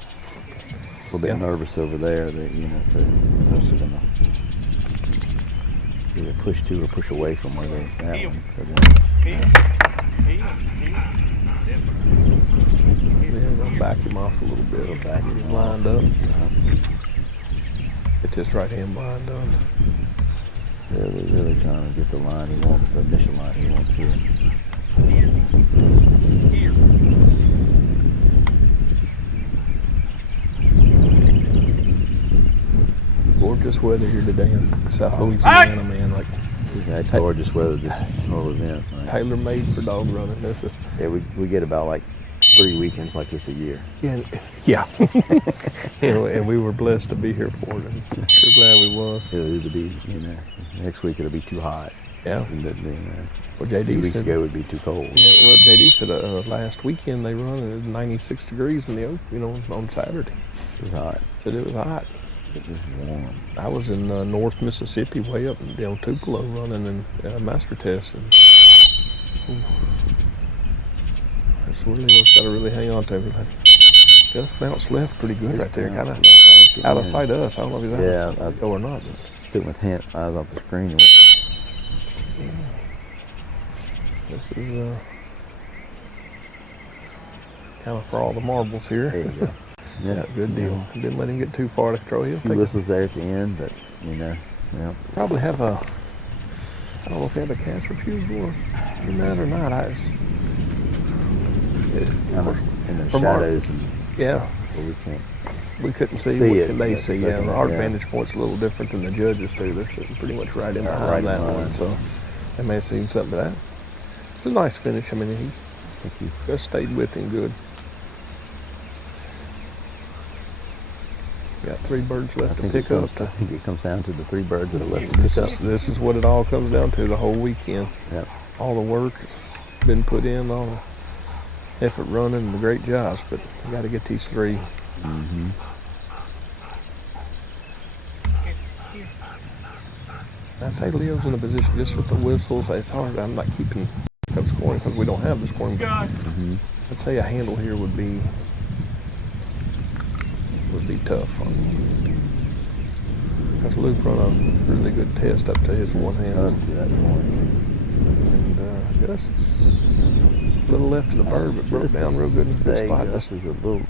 little bit nervous over there. That if they're going to either push to or push away from where they that one. So I'll back him off a little bit. I'll back him lined up. Get this right hand blind done. Really trying to get the line he wants, the initial line he wants here. Gorgeous weather here today in South Louisiana, man. Like we've had gorgeous weather this whole event. Right? Tailor made for dog running. Yeah, we get about like 3 weekends like this a year. Yeah. And we were blessed to be here for it. And sure glad we was. It'll be, next week it'll be too hot. Yeah. Well, JD 2 weeks ago it would be too cold. Yeah. Well, JD said last weekend they run at 96 degrees in the open, on Saturday. It was hot. Said it was hot. It was warm. I was in North Mississippi, way up in Tupelo, running in master test, and that's where Leo's got to really hang on to everything. Gus bounced left pretty good right there, kind of out of sight of us. I don't know if he's out of sight or not. But took my eyes off the screen. This is kind of for all the marbles here. There you go. Yeah, good deal. Didn't let him get too far to control. A few whistles there at the end, but probably have I don't know if he had a cast refusal in that or not. In the shadows we couldn't see what can they see. Yeah, our vantage point's a little different than the judges do. They're sitting pretty much right in behind that one, so they may have seen something to that. It's a nice finish. I mean, he just stayed with him good. Got 3 birds left to pick up. I think it comes down to the 3 birds that are left to pick up. This is what it all comes down to the whole weekend. Yep. All the work been put in, all the effort running, and the great jobs, but we got to get these 3. Mm-hmm. I'd say Leo's in a position just with the whistles. It's hard. I'm not keeping up scoring because we don't have the scoring. But I'd say a handle here would be tough on him. Because Luke run a really good test up to his one hand. Up to that point. And Gus is a little left of the bird, but broke down real good in the Say, spot. Gus is a little,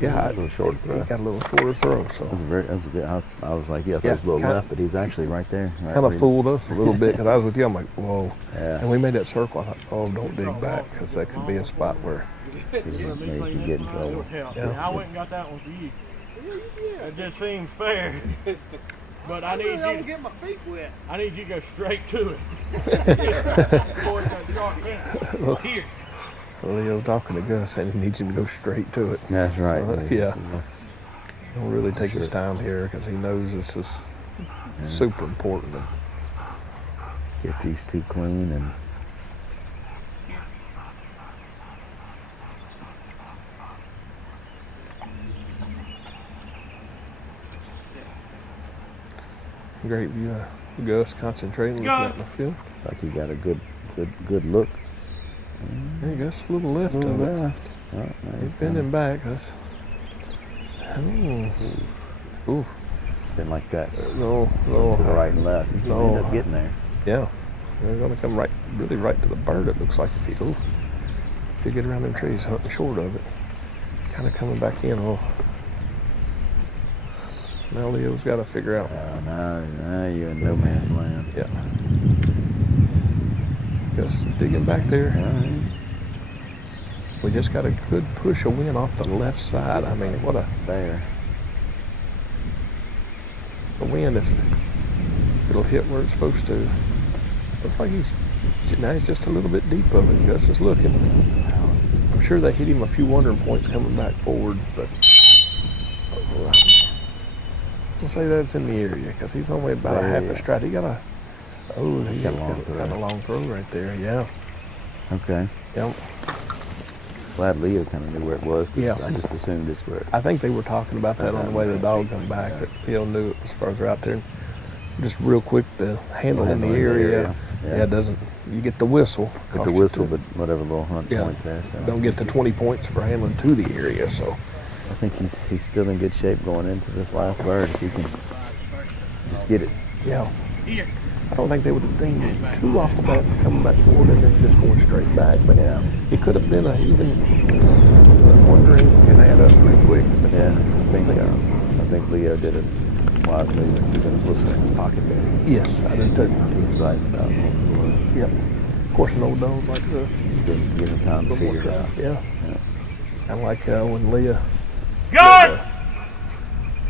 Yeah, a little short he throw. got a little shorter throw, so That was good. I was like, yeah, Yeah, that's a little kinda- left, but he's actually right there. Right kind of where fooled us a little bit because I was with you. I'm like, whoa. Yeah. And we made that circle. I thought, oh, don't dig back because that could be a spot where. he could get in trouble. Yeah. I went and got that one for you. It just seems fair. But I need you. get my feet wet. I need you to go straight to it. Towards that dark fence. Here. Leo talking to Gus and he needs him to go straight to it. That's right. So, yeah. He'll really take his time here because he knows this is super important. Get these two clean and Great view of Gus concentrating, looking out in the field. like he got a good look. Hey, Gus, a little left of it. left. Oh, now He's bending back. That's. Ooh. Been like that. No. To the right and left. He's gonna end up getting there. Yeah. They're going to come really right to the bird, it looks like. If you get around them trees, hunting short of it. Kind of coming back in. Oh. Now Leo's got to figure out. Now you're in no man's land. Yeah. Gus digging back there. All right. We just got a good push of wind off the left side. I mean, what a There. wind if it'll hit where it's supposed to. Looks like he's just a little bit deep of it. Gus is looking. I'm sure they hit him a few wandering points coming back forward, but we'll say that's in the area because he's only about a half a stride. He got a long throw right there. Yeah. Okay. Yep. Glad Leo kind of knew where it was. 'Cause Yeah. I just assumed it's where. I think they were talking about that on the way the dog come back. That Leo knew it was further out there. Just real quick, the handle in the area. Yeah, it doesn't. You get the whistle. Get the whistle, but whatever little hunt points there. So Don't get the 20 points for handling to the area. So I think he's still in good shape going into this last bird if he can just get it. yeah, I don't think they would have dinged him too off the bat for coming back forward and then just going straight back. But Yeah. it could have been a even wondering can add up pretty quick. But Yeah, I think Leo did a wise move in keeping his whistle in his pocket there. yes, I did too. Too excited about it. Yep. Of course, an old dog like this. Didn't give him time to A little more figure it out. trust, yeah. Yeah. And like when Leah God!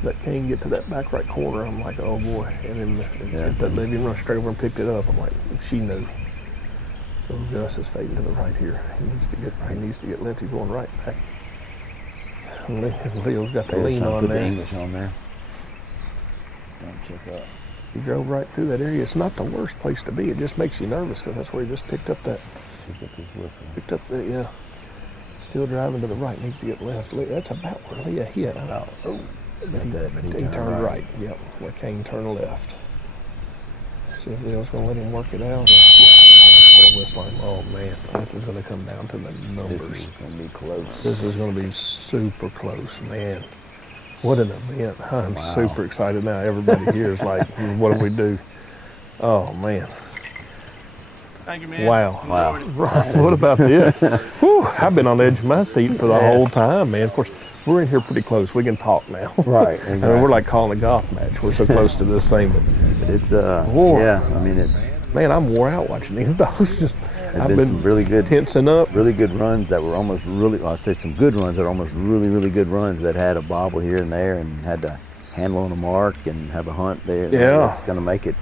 let Kane get to that back right corner, I'm like, oh boy. And then that Living run straight over and picked it up. I'm like, she knew. So Gus is fading to the right here. He needs to get left. He's going right back. And Leo's got the lean on put the there. English on there. Don't check up. He drove right through that area. It's not the worst place to be. It just makes you nervous because that's where he just picked up that. Pick up his whistle. Picked up that, yeah. Still driving to the right. Needs to get left. That's about where Leah hit. But he turned right. Yep. Where Kane turned left. See if Leo's going to let him work it out. Or, put a whistle on him. Oh man, this is going to come down to the numbers. This is going to be close. This is going to be super close, man. What an event. I'm super excited now. Everybody here is like, what do we do? Oh, man. Thank you, man. Wow. Right. What about this? Whew, I've been on the edge of my seat for the whole time, man. Of course, we're in here pretty close. We can talk now. Right. I mean, we're like calling a golf match. We're so close to this thing. But it's, Whoa. yeah, I mean, it's. Man, I'm wore out watching these dogs. I've been some really good tensing up. Really good runs that were almost really, well, I say some good runs that are almost really good runs that had a bobble here and there and had to handle on a mark and have a hunt there. Yeah. It's going to make it,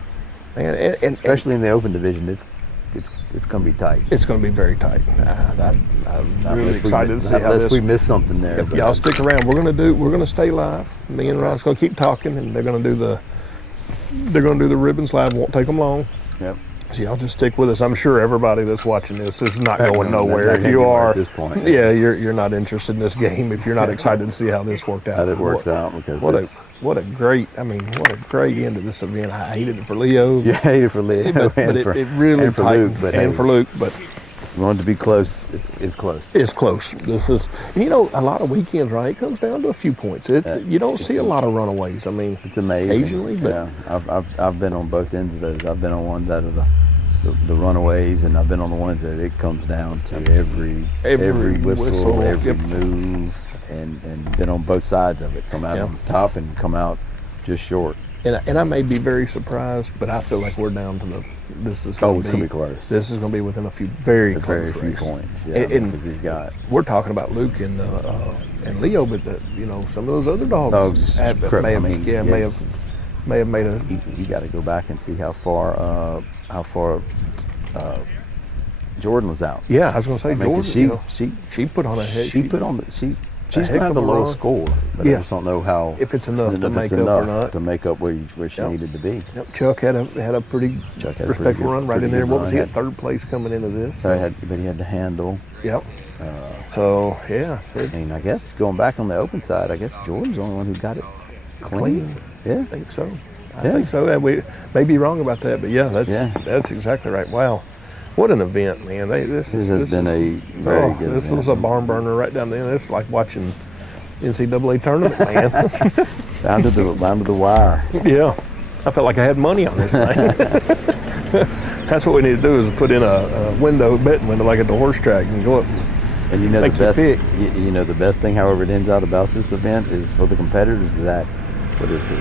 Man, and especially in the open division, it's going to be tight. it's going to be very tight. I'm really excited to see how Unless this. we miss something there. Yep, but y'all stick around. We're gonna stay live. Me and Ron's gonna keep talking, and they're gonna do the ribbons live. Won't take them long. Yep. So y'all just stick with us. I'm sure everybody that's watching this is not going nowhere. Not If you anywhere are, at this point. yeah, you're not interested in this game. If you're not excited to see how this worked out. How that works out because What it's, a great end to this event. I hated it for Leo. yeah, hated for Leo but and it really and for tightened, Luke, and for Luke, but we wanted to be close. It's close. it's close. This is, a lot of weekends, right? It comes down to a few points. You don't see a lot of runaways. I mean, It's amazing. occasionally, but yeah, I've been on both ends of those. I've been on ones out of the the runaways, and I've been on the ones that it comes down to every whistle, every yep. move, and been on both sides of it. Come out Yeah. on top and come out just short. And I may be very surprised, but I feel like we're down to this is going It's gonna be close. This is going to be within a few very close Very few race. points. Yeah, And because he's got we're talking about Luke and Leo, but some of those other dogs may have made a. You got to go back and see how far Jordan was out. Yeah, I was going to say I mean, 'cause Jordan. She put on a head. She put on the she's heck had of the a lowest run. score, but Yeah. I just don't know how If it's enough to if make it's up enough or not. to make up where she Yep. needed to be. Yep, Chuck had a pretty Chuck had a pretty respectable good- run right pretty in there. good What was run. he at third place coming into this? So but he had to handle. Yep. So yeah, I mean, I guess going back on the open side, I guess Jordan's the only one who got it clean. Yeah. I think so. I Yeah. think so. And we may be wrong about that, but yeah, Yeah. that's exactly right. Wow, what an event, man! This has been is a very good This event. was a barn burner right down there. It's like watching NCAA tournament, man. down to the wire. Yeah, I felt like I had money on this thing. That's what we need to do is put in a betting window like at the horse track and go up. And you know Make the your best, picks. you know the best thing, however it ends out about this event is for the competitors is that, what is it?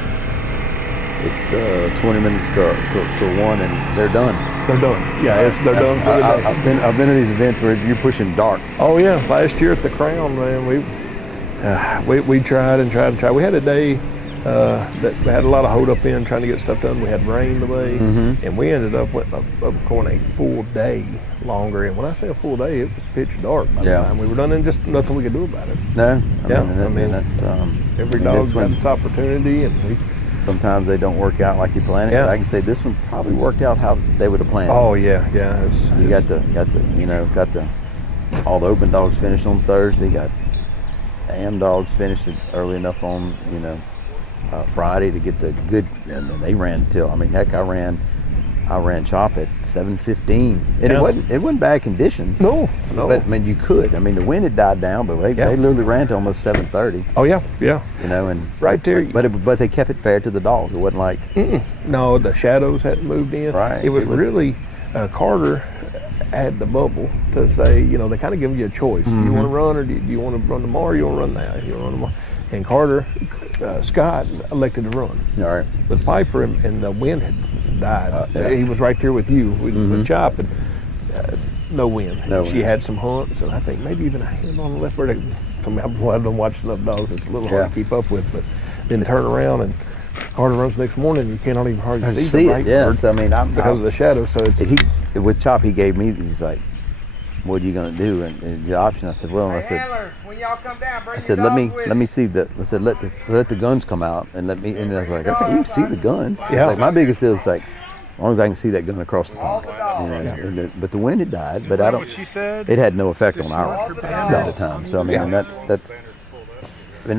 It's 20 minutes to one and they're done. They're done. Yeah, they're done for the day. I've been to these events where you're pushing dark. Oh yeah, last year at the Crown, man, we tried and tried and tried. We had a day that we had a lot of hold up in trying to get stuff done. We had rain delay, and we ended up going a full day longer. And when I say a full day, it was pitch dark by the time we were done, and just nothing we could do about it. No, I mean, that's every I mean, dog this got one- its opportunity, and we. Sometimes they don't work out like you planned it. Yeah. But I can say this one probably worked out how they would have planned. Oh yeah. You got all the open dogs finished on Thursday. Got the AM dogs finished it early enough on Friday to get the good, and then they ran till. I mean, heck, I ran Chop at 7:15, and it wasn't bad conditions. No. But I mean, you could. I mean, the wind had died down, but they literally ran to almost 7:30. Oh yeah. And Right there. But they kept it fair to the dog. It wasn't like no, the shadows hadn't moved in. Right. It was really Carter had the bubble to say, they kind of give you a choice. Do you want to run or do you want to run tomorrow? Or you want to run now? You want to run tomorrow? And Carter, Scott elected to run. All right. With Piper, and the wind had died. He was right there with you with Chop, and no wind. She had some hunts, and I think maybe even a hand on the left where I've been watching enough dogs. It's a little hard to keep up with, but then turn around and Carter runs next morning, and you cannot even hardly see the right bird. So, I mean, because of the shadow. So it's with Chop, he gave me. He's like, "What are you gonna do?" And the option, I said, "Well," I said, Handler, when y'all come down, bring I said, let me see the. I said, let the guns come out and let me. And I was like, okay, you can see the guns. Yeah. Like, my biggest deal is like, as long as I can see that gun across the pond. But the wind had died, but I don't. It had no effect on our at the time. So I mean,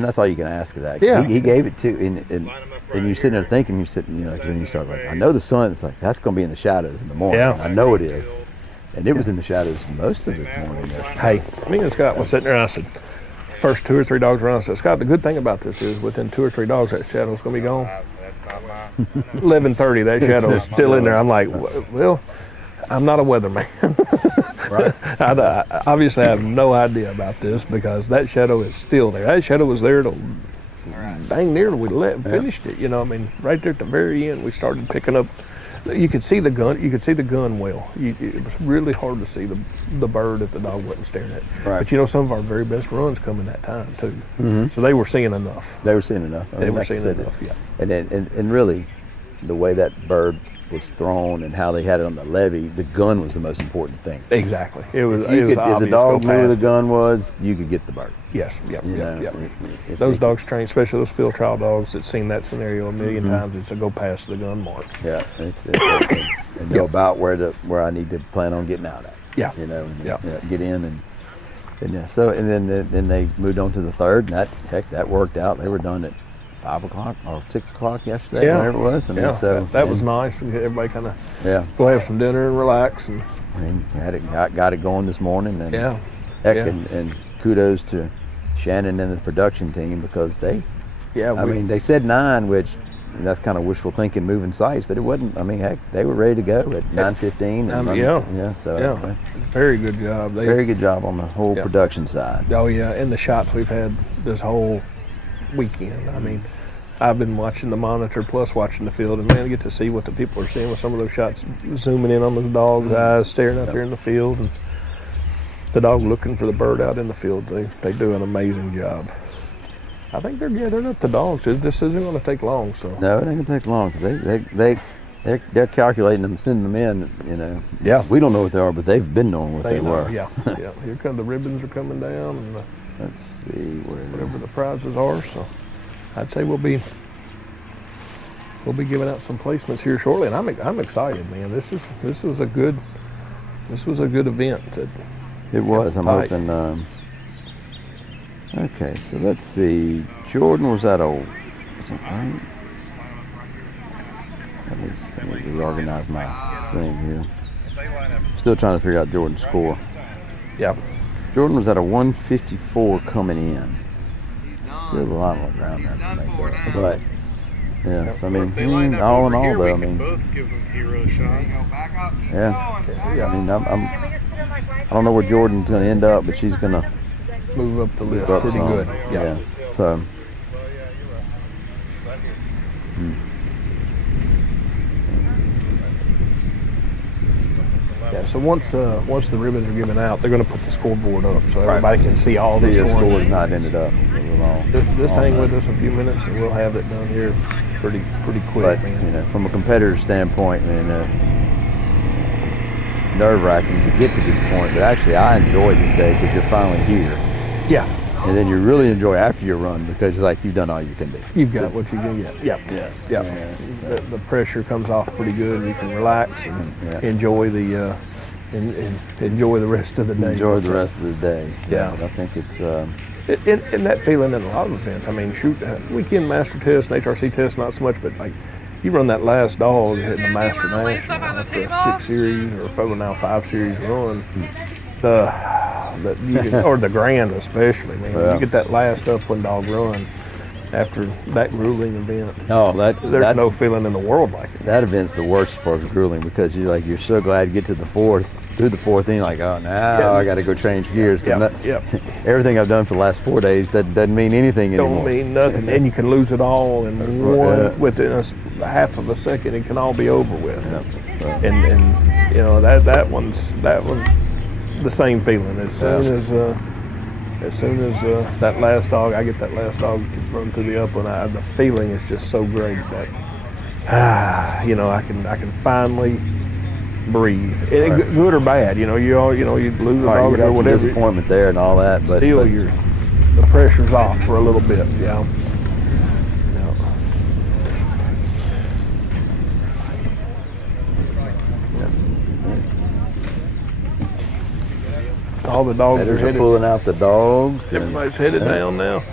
that's all you can ask of that. Yeah. He gave it to, and you're sitting there thinking, then you start like, I know the sun. It's like that's going to be in the shadows in the morning. Yeah. I know it is. And it was in the shadows most of the morning. Hey, me and Scott was sitting there, and I said, first 2 or 3 dogs around, I said, Scott, the good thing about this is within 2 or 3 dogs, that shadow's going to be gone. 11:30, that shadow's still in there. I'm like, well, I'm not a weatherman. Right. Obviously, I have no idea about this because that shadow is still there. That shadow was there till dang near we finished it. I mean, right there at the very end, we started picking up. You could see the gun. You could see the gun well. It was really hard to see the bird if the dog wasn't staring at it. Right. But some of our very best runs come in that time too. So they were seeing enough. They were seeing enough. They were seeing enough. Yeah. And really, the way that bird was thrown and how they had it on the levee, the gun was the most important thing. Exactly. It was. If the dog knew where the it. gun was, you could get the bird. Yes. Yep. You know, Yep. if Those they- dogs trained, especially those field trial dogs that seen that scenario a million times, is to go past the gun mark. Yeah, and know about where I need to plan on getting out at. Yeah. Get in and then they moved on to the third, and that worked out. They were done at 5 o'clock or 6 o'clock yesterday, whatever it was. I mean, so that was nice. Everybody kind of Yeah. go have some dinner and relax. And got it going this morning. And heck, and kudos to Shannon and the production team because they said 9, which that's kind of wishful thinking, moving sights, but it wasn't. I mean, heck, they were ready to go at 9:15. So very good job. Very good job on the whole production side. Oh yeah, and the shots we've had this whole weekend. I mean, I've been watching the monitor plus watching the field, and man, I get to see what the people are seeing with some of those shots, zooming in on those dogs' eyes, staring out there in the field, and the dog looking for the bird out in the field. They do an amazing job. I think they're gathering up the dogs. This isn't going to take long. So no, it ain't going to take long because they're calculating them, sending them in. You know. Yeah. We don't know what they are, but they've been knowing what they were. Yeah. Here come the ribbons are coming down, and let's see whatever the prizes are. So I'd say we'll be giving out some placements here shortly, and I'm excited, man. This was a good event. It was. I'm hoping. Okay, so let's see. Jordan was at a. Let me reorganize my thing here. Still trying to figure out Jordan's score. Yeah. Jordan was at a 154 coming in. Still a lot more ground there to make that. But yes, I mean, all in all, though, I mean, both give them hero shots. yeah. I mean, I don't know where Jordan's going to end up, but she's going to move up the list pretty good. Yeah. So. Yeah, so once the ribbons are given out, they're going to put the scoreboard up so everybody can see all the scores. Score's not ended up. Just hang with us a few minutes, and we'll have it done here pretty quick. But man. You know, from a competitor standpoint, man, it's nerve-wracking to get to this point. But actually, I enjoy this day because you're finally here. Yeah. And then you really enjoy after your run because like you've done all you can do. You've got what you can get. Yeah. The pressure comes off pretty good. You can relax and enjoy the enjoy the rest of the day. Enjoy the rest of the day. So yeah. I think it's. And that feeling in a lot of events. I mean, weekend master test and HRC test, not so much, but like you run that last dog hitting the master national after a 6 series or a 5 series run. Or the grand especially, man. Yeah. You get that last upland dog run after that grueling event. Oh, there's no feeling in the world like it. That event's the worst for us grueling because you're so glad to get to the fourth, and you're like, oh, now I got to go change gears. Everything I've done for the last 4 days doesn't mean anything anymore. Don't mean nothing, and you can lose it all in within a half of a second. It can all be over with. And you know that one's the same feeling as soon as that last dog, I get that last dog run through the upland. The feeling is just so great that you know I can finally breathe. Good or bad, you lose a dog or whatever. Some disappointment there and all that, but still the pressure's off for a little bit. Yeah. All the dogs are headed. Pulling out the dogs. Everybody's headed down now.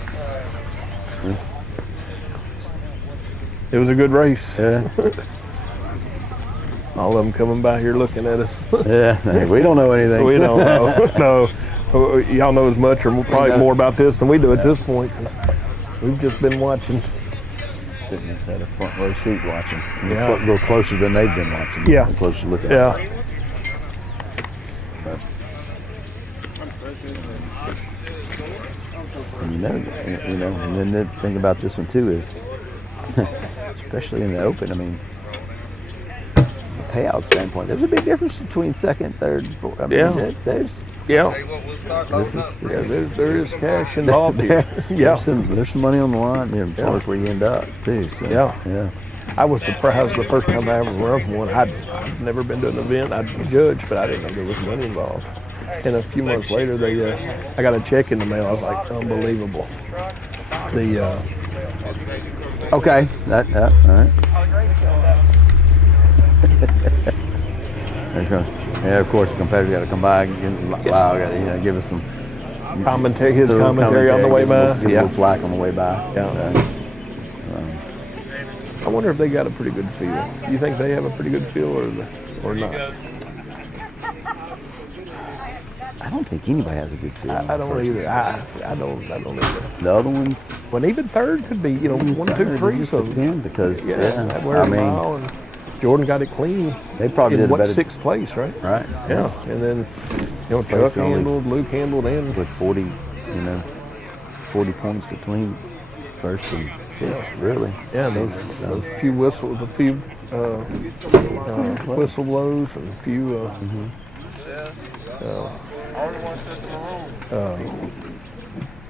It was a good race. Yeah. All of them coming by here looking at us. Yeah, we don't know anything. We don't know. No, y'all know as much or probably more about this than we do at this point. Cause we've just been watching. Sitting at a front row seat watching. Yeah. A little closer than they've been watching. Yeah. A closer look at it. And then the thing about this one too is, especially in the open, I mean, the payout standpoint, there's a big difference between second, third, fourth. I mean, there's there is cash involved here. There's some money on the line as far as where you end up too. So, yeah. I was surprised the first time I ever run one. I'd never been to an event. I'd judged, but I didn't know there was money involved. And a few months later, I got a check in the mail. I was like, unbelievable. Okay. All right. Okay. Yeah, of course, the competitor got to come by and got to give us some commentary. His commentary on the way by. Give a little flack on the way by. Yeah. I wonder if they got a pretty good feel. Do you think they have a pretty good feel or not? I don't think anybody has a good feel. I don't either. I don't either. The other ones, But even third could be, 1, 2, 3. So depend because that were a mile, and Jordan got it clean. they probably in did a better 6th place, right? Right. Yeah, and then Chuck Place only handled, Luke handled, and with 40, 40 points between first and 6th, really. yeah, those few whistles, a few whistle blows, and a few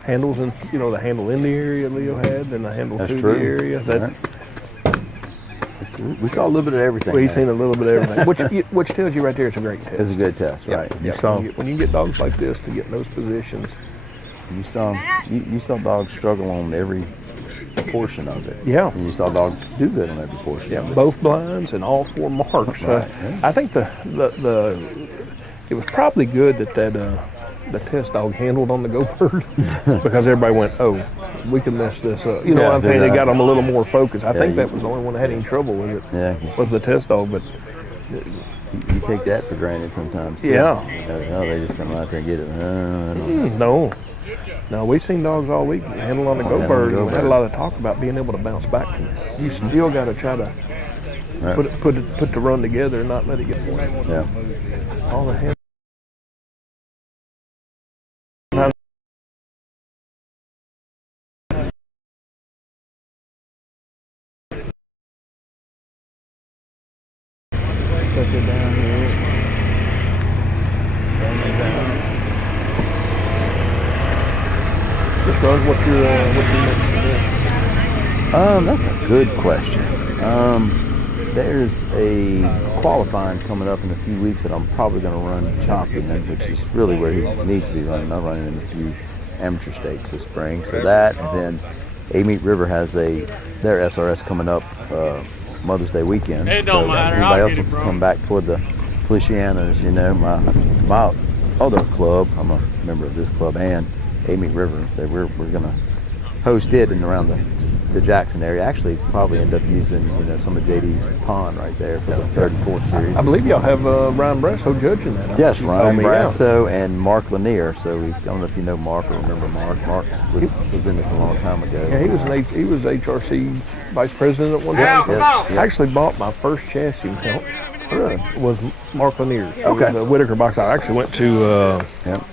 handles, and the handle in the area Leo had, and the handle That's through true. the area. That Right. We saw a little bit of everything. we've there. seen a little bit of everything, which tells you right there it's a great test. It was a good test, right? Yeah, when you get dogs like this to get in those positions. You saw dogs struggle on every portion of it. Yeah. And you saw dogs do good on every portion. Yeah, of it. both blinds and all 4 marks. Right, yeah. I think it was probably good that the test dog handled on the go bird because everybody went, oh, we can mess this up. You know what I'm saying? It got them a little more focused. I think that was the only one that had any trouble with it. Yeah. Was the test dog, but You take that for granted sometimes. Too. Yeah. Oh, they just come out there and get it. I don't know. no, we've seen dogs all week handle on the go bird, and we had a lot of talk about being able to bounce back from it. You still got to try to Right. put the run together and not let it get away. Yeah. All the hand. Put it down here. Bring it down. Just run what's your next event? That's a good question. There's a qualifying coming up in a few weeks that I'm probably going to run Choppy in, which is really where he needs to be running. I'm running in a few amateur stakes this spring for that, and then Amite River has their SRS coming up Mother's Day weekend. It don't matter. Everybody I'll else get it, wants to bro. come back toward the Felicianas. My other club. I'm a member of this club and Amite River. We're going to host it in around the Jackson area. Actually, probably end up using some of JD's pond right there for the 3rd and 4th series. I believe y'all have Ryan Brasso judging that. Yes, You Ryan told me, yeah. Brasso and Mark Lanier. So I don't know if you know Mark or remember Mark. Mark was in this a long time ago. Yeah, he was HRC vice president at one time. Yes, I actually bought my first chassis mount. Really? Was Mark Lanier's. Okay. The Whitaker box. I actually went to Yep.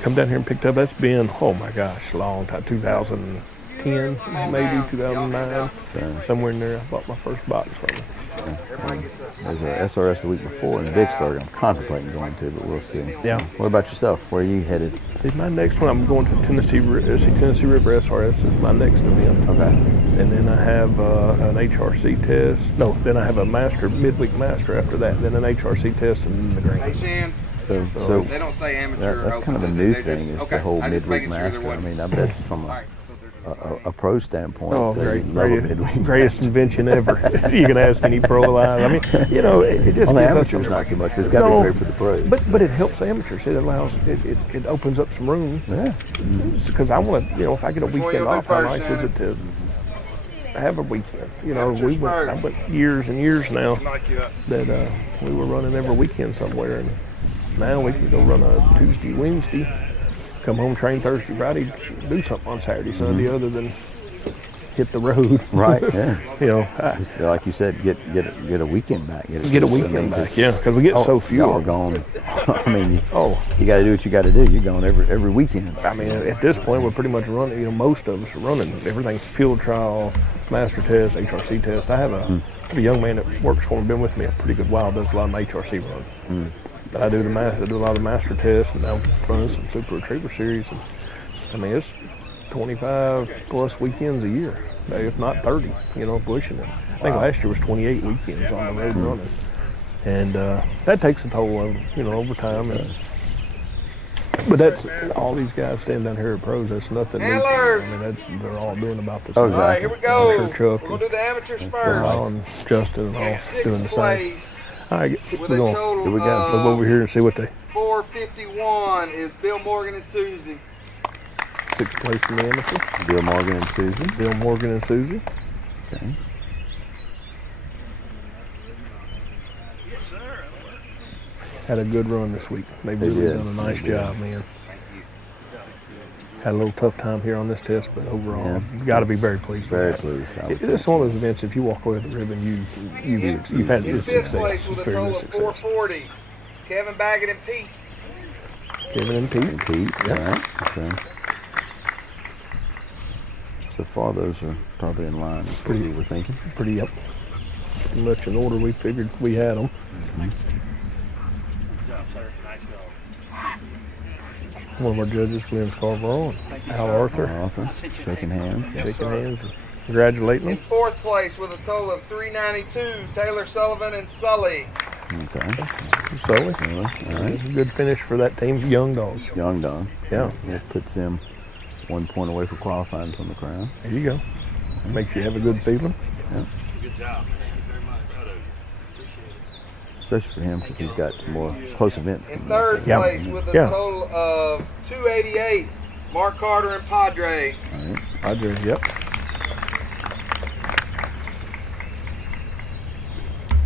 come down here and picked up. That's been, oh my gosh, a long time. 2010, maybe 2009, somewhere in there. I bought my first box from him. There's a SRS the week before in Vicksburg. I'm contemplating going to, but we'll see. Yeah. What about yourself? Where are you headed? See, my next one, I'm going to Tennessee River SRS is my next event. Okay. And then I have an HRC test. No, then I have a midweek master after that. Then an HRC test and then the Grand. Shan, So they don't say amateur. that's kind of a open, new they thing just- is okay, the whole I'm just midweek making sure there master. I wasn't- mean, I bet from a pro standpoint, Oh, they great, love a midweek greatest invention ever. You can ask any pro alive. I mean, it just On the gives us amateurs, not so much, but it's got to be great for the pros. But it helps the amateurs. It allows it opens up some room. Yeah. Because I want to, if I get a weekend you'll do off, how first, nice is Shannon? it to have a weekend? I went years and years now that we were running every weekend somewhere, and now we can go run a Tuesday, Wednesday, come home, train Thursday, Friday, do something on Saturday, Sunday, other than hit the road. Right. Yeah. Just, So like you said, get a weekend back. get a weekend back, yeah, because we get so few. Y'all are gone. I mean, you got to do what you got to do. You're going every weekend. I mean, at this point, we're pretty much running. Most of us are running. Everything's field trial, master test, HRC test. I have a young man that works for me, been with me a pretty good while. Does a lot of my HRC runs. But I do a lot of the master tests, and now running some Super Retriever series. And I mean, it's 25 plus weekends a year, if not 30. Pushing it. I think last year was 28 weekends on the road running, and that takes a toll over time. But that's all these guys standing down here at pros. That's nothing new. I mean, they're all doing about the same. Oh, All right, here we go. I'm sure Chuck We'll do the amateurs and first. Al and Justin and all doing the Sixth same. place All right, with we're a going. total Here we go. Look of over here and see what they 451 is Bill Morgan and Susie. 6th place in the amateur. Bill Morgan and Susan. Bill Morgan and Susie. Okay. had a good run this week. They've really did. done a nice They did. job, man. Had a little tough time here on this test, but overall, got to be very pleased. Very with that. pleased. I would This is one of those events. If you walk away with the ribbon, you've had In good fifth success, place with a very total good of success. 440, Kevin Baggett and Pete. Kevin and Pete. think. Pete. Yep. All right. So far, those are probably in line with what we were thinking. Pretty pretty much in order we figured we had them. One of our judges, Glenn Scarborough, and Al Arthur, Shaking hands. shaking hands and congratulating In them. fourth place with a total of 392, Taylor Sullivan and Sully. Okay. Sully, All right. good finish for that team. Young dog. Young dog. Yeah. That puts him 1 point away for qualifying from the crown. There you go. Makes you have a good feeling. Yeah. Good job. Thank you very much. Proud of you. Especially for him because he's got some more close events In coming up. third Yeah. place with a Yeah. total of 288, Mark Carter and Padre. All right. Padre, yep.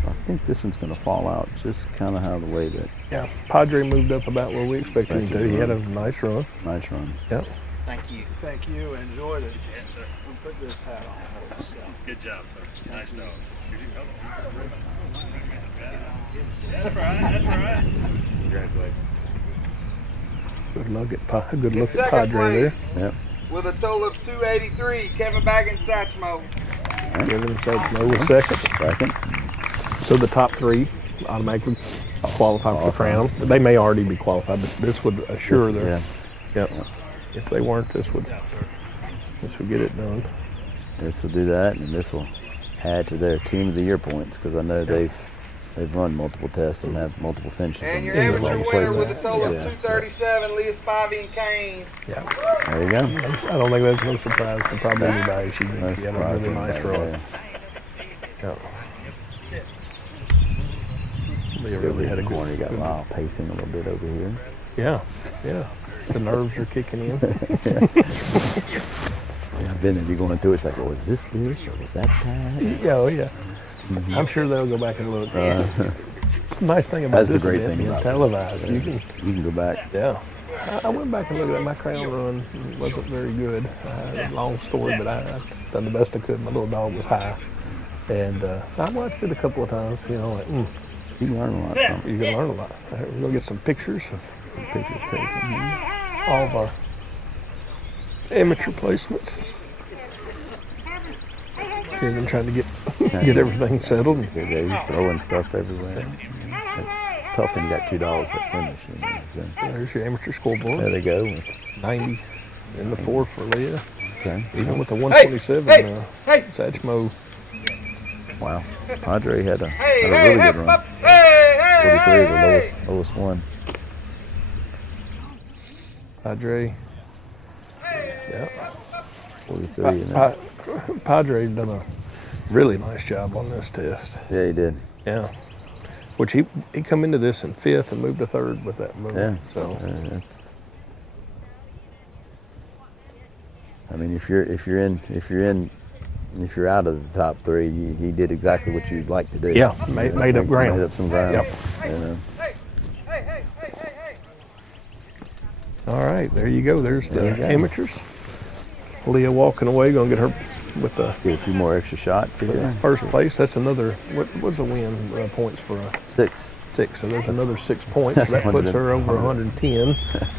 I think this one's going to fall out just kind of how the way that Yeah. Padre moved up about where we expected him to. He had a nice run. nice run. Yep. Thank you. Thank you. Enjoyed it. Yes, sir. We'll put this hat on. Good job, sir. Nice dog. That's right. That's right. Congratulations. Good look at good In look at second Padre there. place Yep. with a total of 283, Kevin Baggett and Satchmo. Giving himself no second. Second. So the top three automatically qualify for the crown. They may already be qualified, but this would assure This- their. yeah. Yep. If they weren't, this would get it done. This will do that, and this will add to their team of the year points because I know they've run multiple tests and have multiple finishes. And your in the amateur places. winner with a total of Yeah, so 237, Leah Spivey and Kane. Yeah. there you go. I don't think that's no surprise to probably anybody. She No had a surprise really nice there. run. Yeah. They really had a corner. You good. got Lyle pacing a little bit over here. Yeah. Yeah. The nerves are kicking in. Yeah, I've been there. You're going through it. It's like, oh, is this or was that tied? Yeah. Oh yeah. I'm sure they'll go back and look. Nice thing about That's the this great event thing being about it. televised. You can. You can go back. Yeah. I went back and looked at my crown run. It wasn't very good. Long story, but I done the best I could. My little dog was high. And I watched it a couple of times, you know, like, You can learn a lot from it. you can learn a lot. We're going to get some pictures of Pictures taken. all of our amateur placements. Kevin trying to get everything settled. Yeah, they're throwing stuff everywhere. It's tough when you got two dogs that finish. You know, so. There's your amateur scoreboard. There they go. 90 in the fourth for Leah. Okay. Even with the 127, hey. Satchmo. Wow. Padre had a Hey, really hey, good run. up, hey, 43 is hey, the lowest one. Padre. Yeah. 43. And then, Padre done a really nice job on this test. yeah, he did. Yeah. Which he come into this in fifth and moved to third with that move. Yeah. So That's. I mean, if you're out of the top three, he did exactly what you'd like to do. yeah, made up ground. Made up some ground. Yep. You know. hey. All right, there you go. There's the There you go. amateurs. Leah walking away, gonna get her with the Get a few more extra shots here. first place. That's another. What's a win points for a 6. 6? So there's another 6 points. That's So that puts her over 110,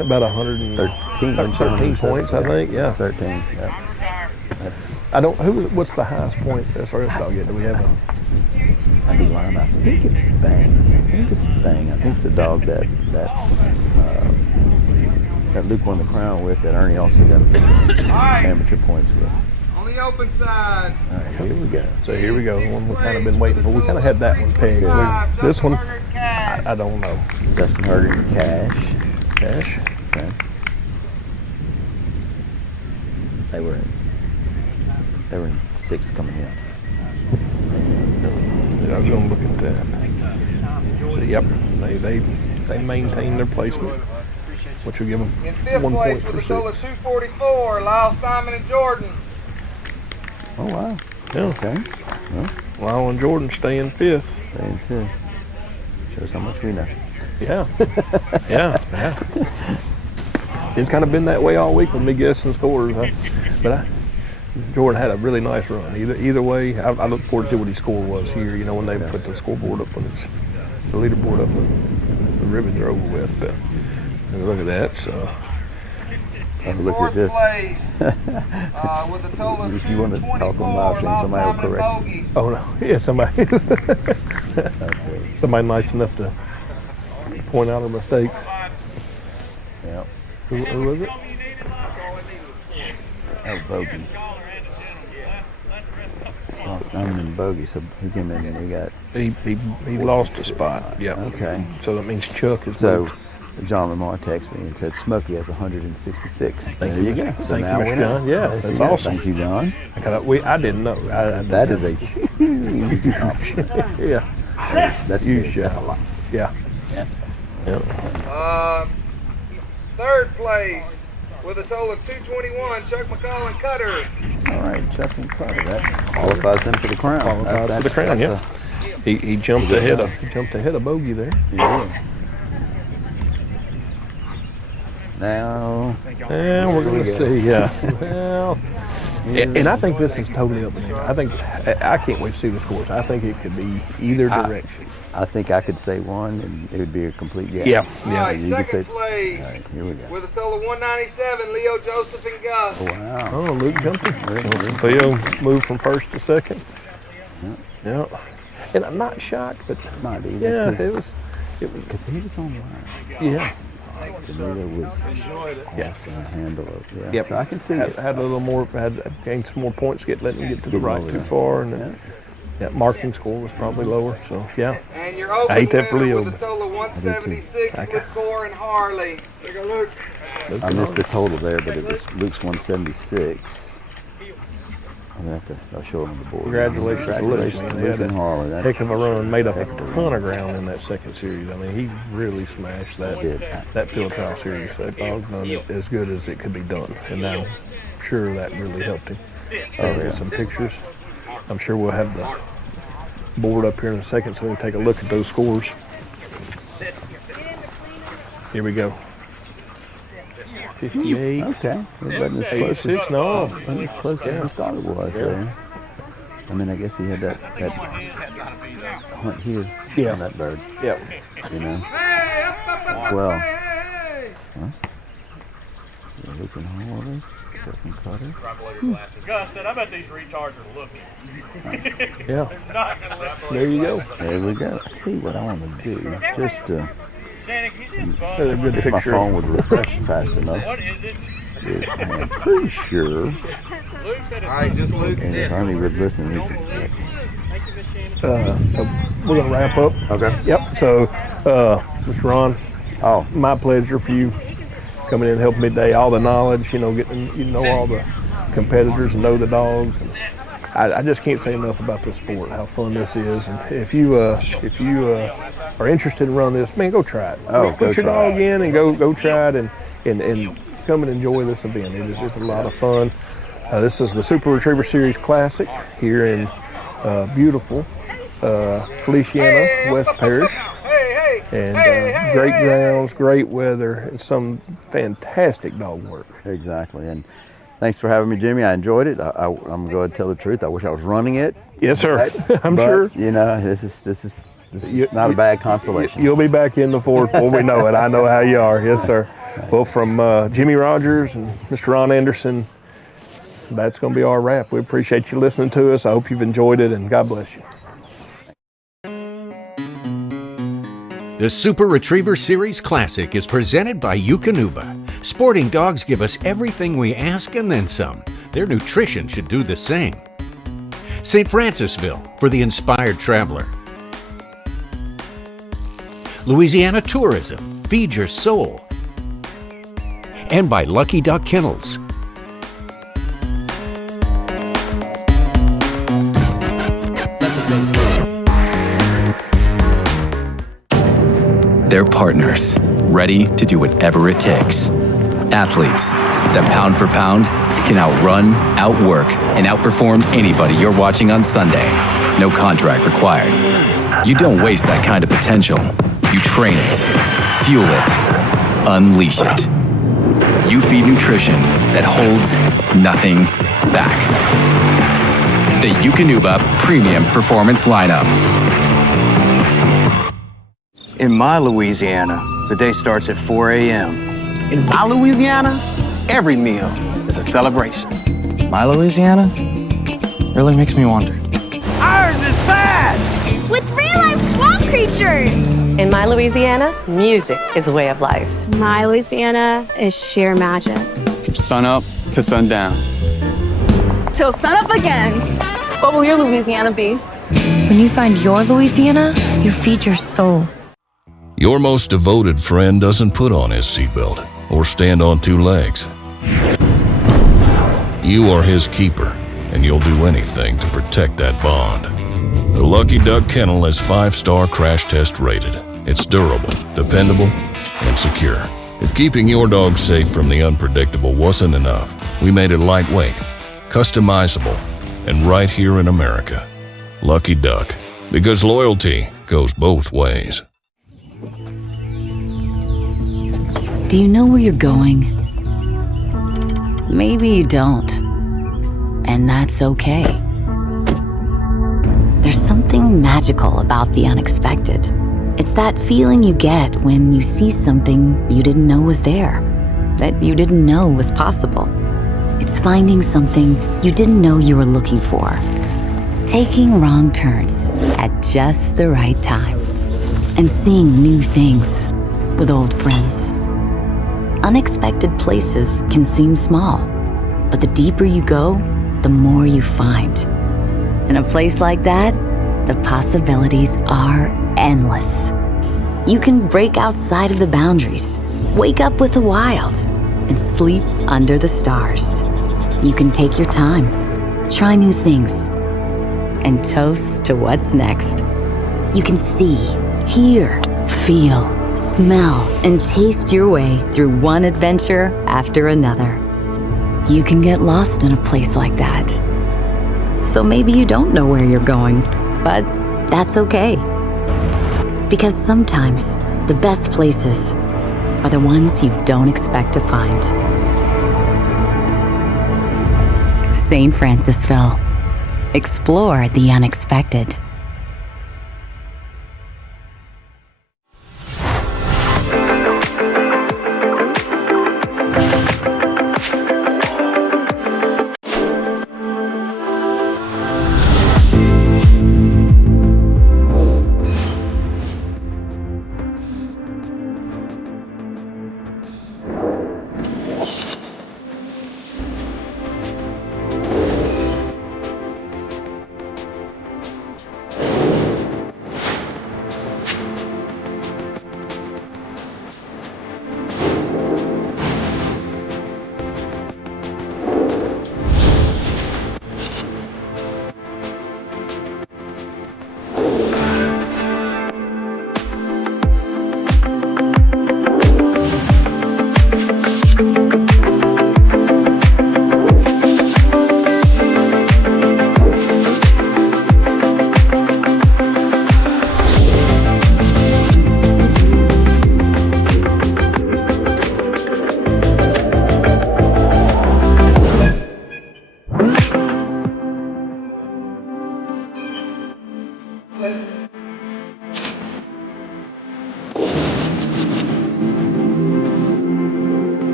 about 113 points, I think. Yeah. 13. Yeah. I don't. What's the highest point as far as dog get? Do we have a? I'd be lying. I think it's Bang. I think it's a dog that Luke won the crown with. That Ernie also got amateur points with. On the open side. All right, here we go. So here we go. The one we kind of been waiting for. We kind of had that one pegged. This one, I don't know. Justin Herder and Cash. Cash. Okay. They were in 6 coming in. Yeah, I was gonna look at that. So, yep, they maintain their placement, which will give them In fifth 1 place point with for a total of 6. 244, Lyle Simon and Jordan. Oh wow. Yeah. Okay. Well, Lyle and Jordan stay in 5th. they should. Shows how much we know. Yeah. Yeah. It's kind of been that way all week with me guessing scores. Jordan had a really nice run. Either way, I look forward to see what his score was here. You know, when they put the scoreboard up, when it's the leaderboard up, when the ribbons are over with. But look at that. So. Look at this. With a total of If you want to talk on live stream, somebody will correct you. Oh no, yeah, somebody nice enough to point out our mistakes. Yeah. Who was it? That was Bogey. I'm in Bogey, so who came in and we got? He lost a spot. Yeah. Okay. So that means Chuck is So John Lamar texted me and said Smokey has 166. There you go. So Thank now you, we Mr. know. John. Yeah, that's awesome. Thank you, John. I didn't know. That is a huge accomplishment. Yeah. That's huge. That's a lot. Yeah. Third place with a total of 221, Chuck McCall and Cutter. All right, Chuck and Cutter. That qualifies them for the crown. Qualifies for the crown. Yeah. He jumped ahead of Bogey there. Yeah. Now we're going to see. Yeah. Well, and I think this is totally up in the air. I can't wait to see the scores. I think it could be either direction. I think I could say one, and it would be a complete guess. Yeah. All right, You could second say. place All right, here we go. with a total of 197, Leo, Joseph, and Gus. Wow. Oh, Luke jumped in. Theo moved from first to second. Yeah. And I'm not shocked, but Not either. yeah, Because it was. he was online. Yeah. Danilo was awesome handle it. Yep. So I can see had, it. had a little more, had gained some more points, letting him get to the Getting right over too there. far, and then, marking score was probably lower. So yeah, And your open I hate that for winner Leo, with a but total of 176, LaCour and Harley. Take a look. I missed the total there, but it was Luke's 176. I'm gonna have to. I'll show him the board. Congratulations to Luke. Congratulations to Man, Luke he and had Harley. a heck of a run, made up a ton of ground in that second series. I mean, he really smashed that field trial series. That dog done it as good as it could be done, and I'm sure that really helped him. Get some pictures. I'm sure we'll have the board up here in a second so we can take a look at those scores. Here we go. 58. Okay. It wasn't as close 86. as, No. wasn't as close as we thought it was there. I mean, I guess he had that hunt here on that bird. Yep. You know. Hey, up, Well. hey, hey. So Luke and Harley, Chuck and Cutter. Gus said, I bet these retards are looking. Yeah. They're not going to let There you go. There we go. I tell you what I want to do, just to. Shannon, can you see this That's a phone? good If my picture. phone would refresh fast enough, What is it? is I'm pretty sure, Luke said it's All right, just Luke. and if Ernie would listen, he So we're gonna wrap up. Okay. Yep. So, Mr. Ron, Oh, my pleasure for you coming in and helping me today. All the knowledge, getting all the competitors and know the dogs. And I just can't say enough about this sport, how fun this is. And if you are interested in running this, man, go try it. Oh, Put go your try dog in and go try it and come and enjoy this event. It's a lot of fun. This is the Super Retriever Series Classic here in beautiful Feliciana, West Parish. And great grounds, great weather, and some fantastic dog work. exactly. And thanks for having me, Jimmy. I enjoyed it. I'm going to go ahead and tell the truth. I wish I was running it. Yes, sir. I'm But, sure. You know, this is not a bad consolation. You'll be back in the Ford before we know it. I know how you are. Yes, sir. Well, from Jimmy Rogers and Mr. Ron Anderson, that's going to be our wrap. We appreciate you listening to us. I hope you've enjoyed it, and God bless you. The Super Retriever Series Classic is presented by Eukanuba. Sporting dogs give us everything we ask and then some. Their nutrition should do the same. St. Francisville for the inspired traveler. Louisiana Tourism, feed your soul. And by Lucky Duck Kennels. They're partners, ready to do whatever it takes. Athletes that pound for pound can outrun, outwork, and outperform anybody you're watching on Sunday. No contract required. You don't waste that kind of potential. You train it, fuel it, unleash it. You feed nutrition that holds nothing back. The Eukanuba Premium Performance Lineup. In my Louisiana, the day starts at 4 a.m. In my Louisiana, every meal is a celebration. My Louisiana really makes me wonder. Ours is fast! With real-life swamp creatures! In my Louisiana, music is a way of life. My Louisiana is sheer magic. From sun up to sundown. Till sunup again. What will your Louisiana be? When you find your Louisiana, you feed your soul. Your most devoted friend doesn't put on his seatbelt or stand on two legs. You are his keeper, and you'll do anything to protect that bond. The Lucky Duck Kennel is 5-star crash test rated. It's durable, dependable, and secure. If keeping your dog safe from the unpredictable wasn't enough, we made it lightweight, customizable, and right here in America. Lucky Duck, because loyalty goes both ways. Do you know where you're going? Maybe you don't. And that's okay. There's something magical about the unexpected. It's that feeling you get when you see something you didn't know was there, that you didn't know was possible. It's finding something you didn't know you were looking for. Taking wrong turns at just the right time. And seeing new things with old friends. Unexpected places can seem small, but the deeper you go, the more you find. In a place like that, the possibilities are endless. You can break outside of the boundaries, wake up with the wild, and sleep under the stars. You can take your time, try new things, and toast to what's next. You can see, hear, feel, smell, and taste your way through one adventure after another. You can get lost in a place like that. So maybe you don't know where you're going, but that's okay. Because sometimes the best places are the ones you don't expect to find. St. Francisville. Explore the unexpected.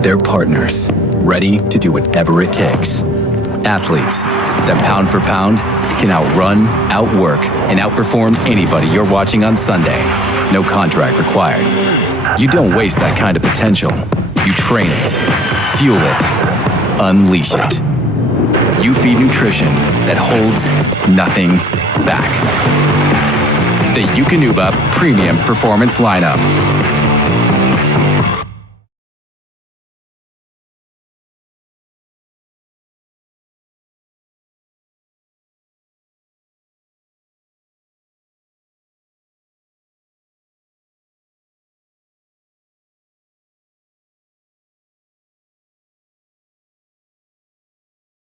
They're partners, ready to do whatever it takes. Athletes that pound for pound can outrun, outwork, and outperform anybody you're watching on Sunday. No contract required. You don't waste that kind of potential. You train it, fuel it, unleash it. you feed nutrition that holds nothing back. The Eukanuba Premium Performance Lineup.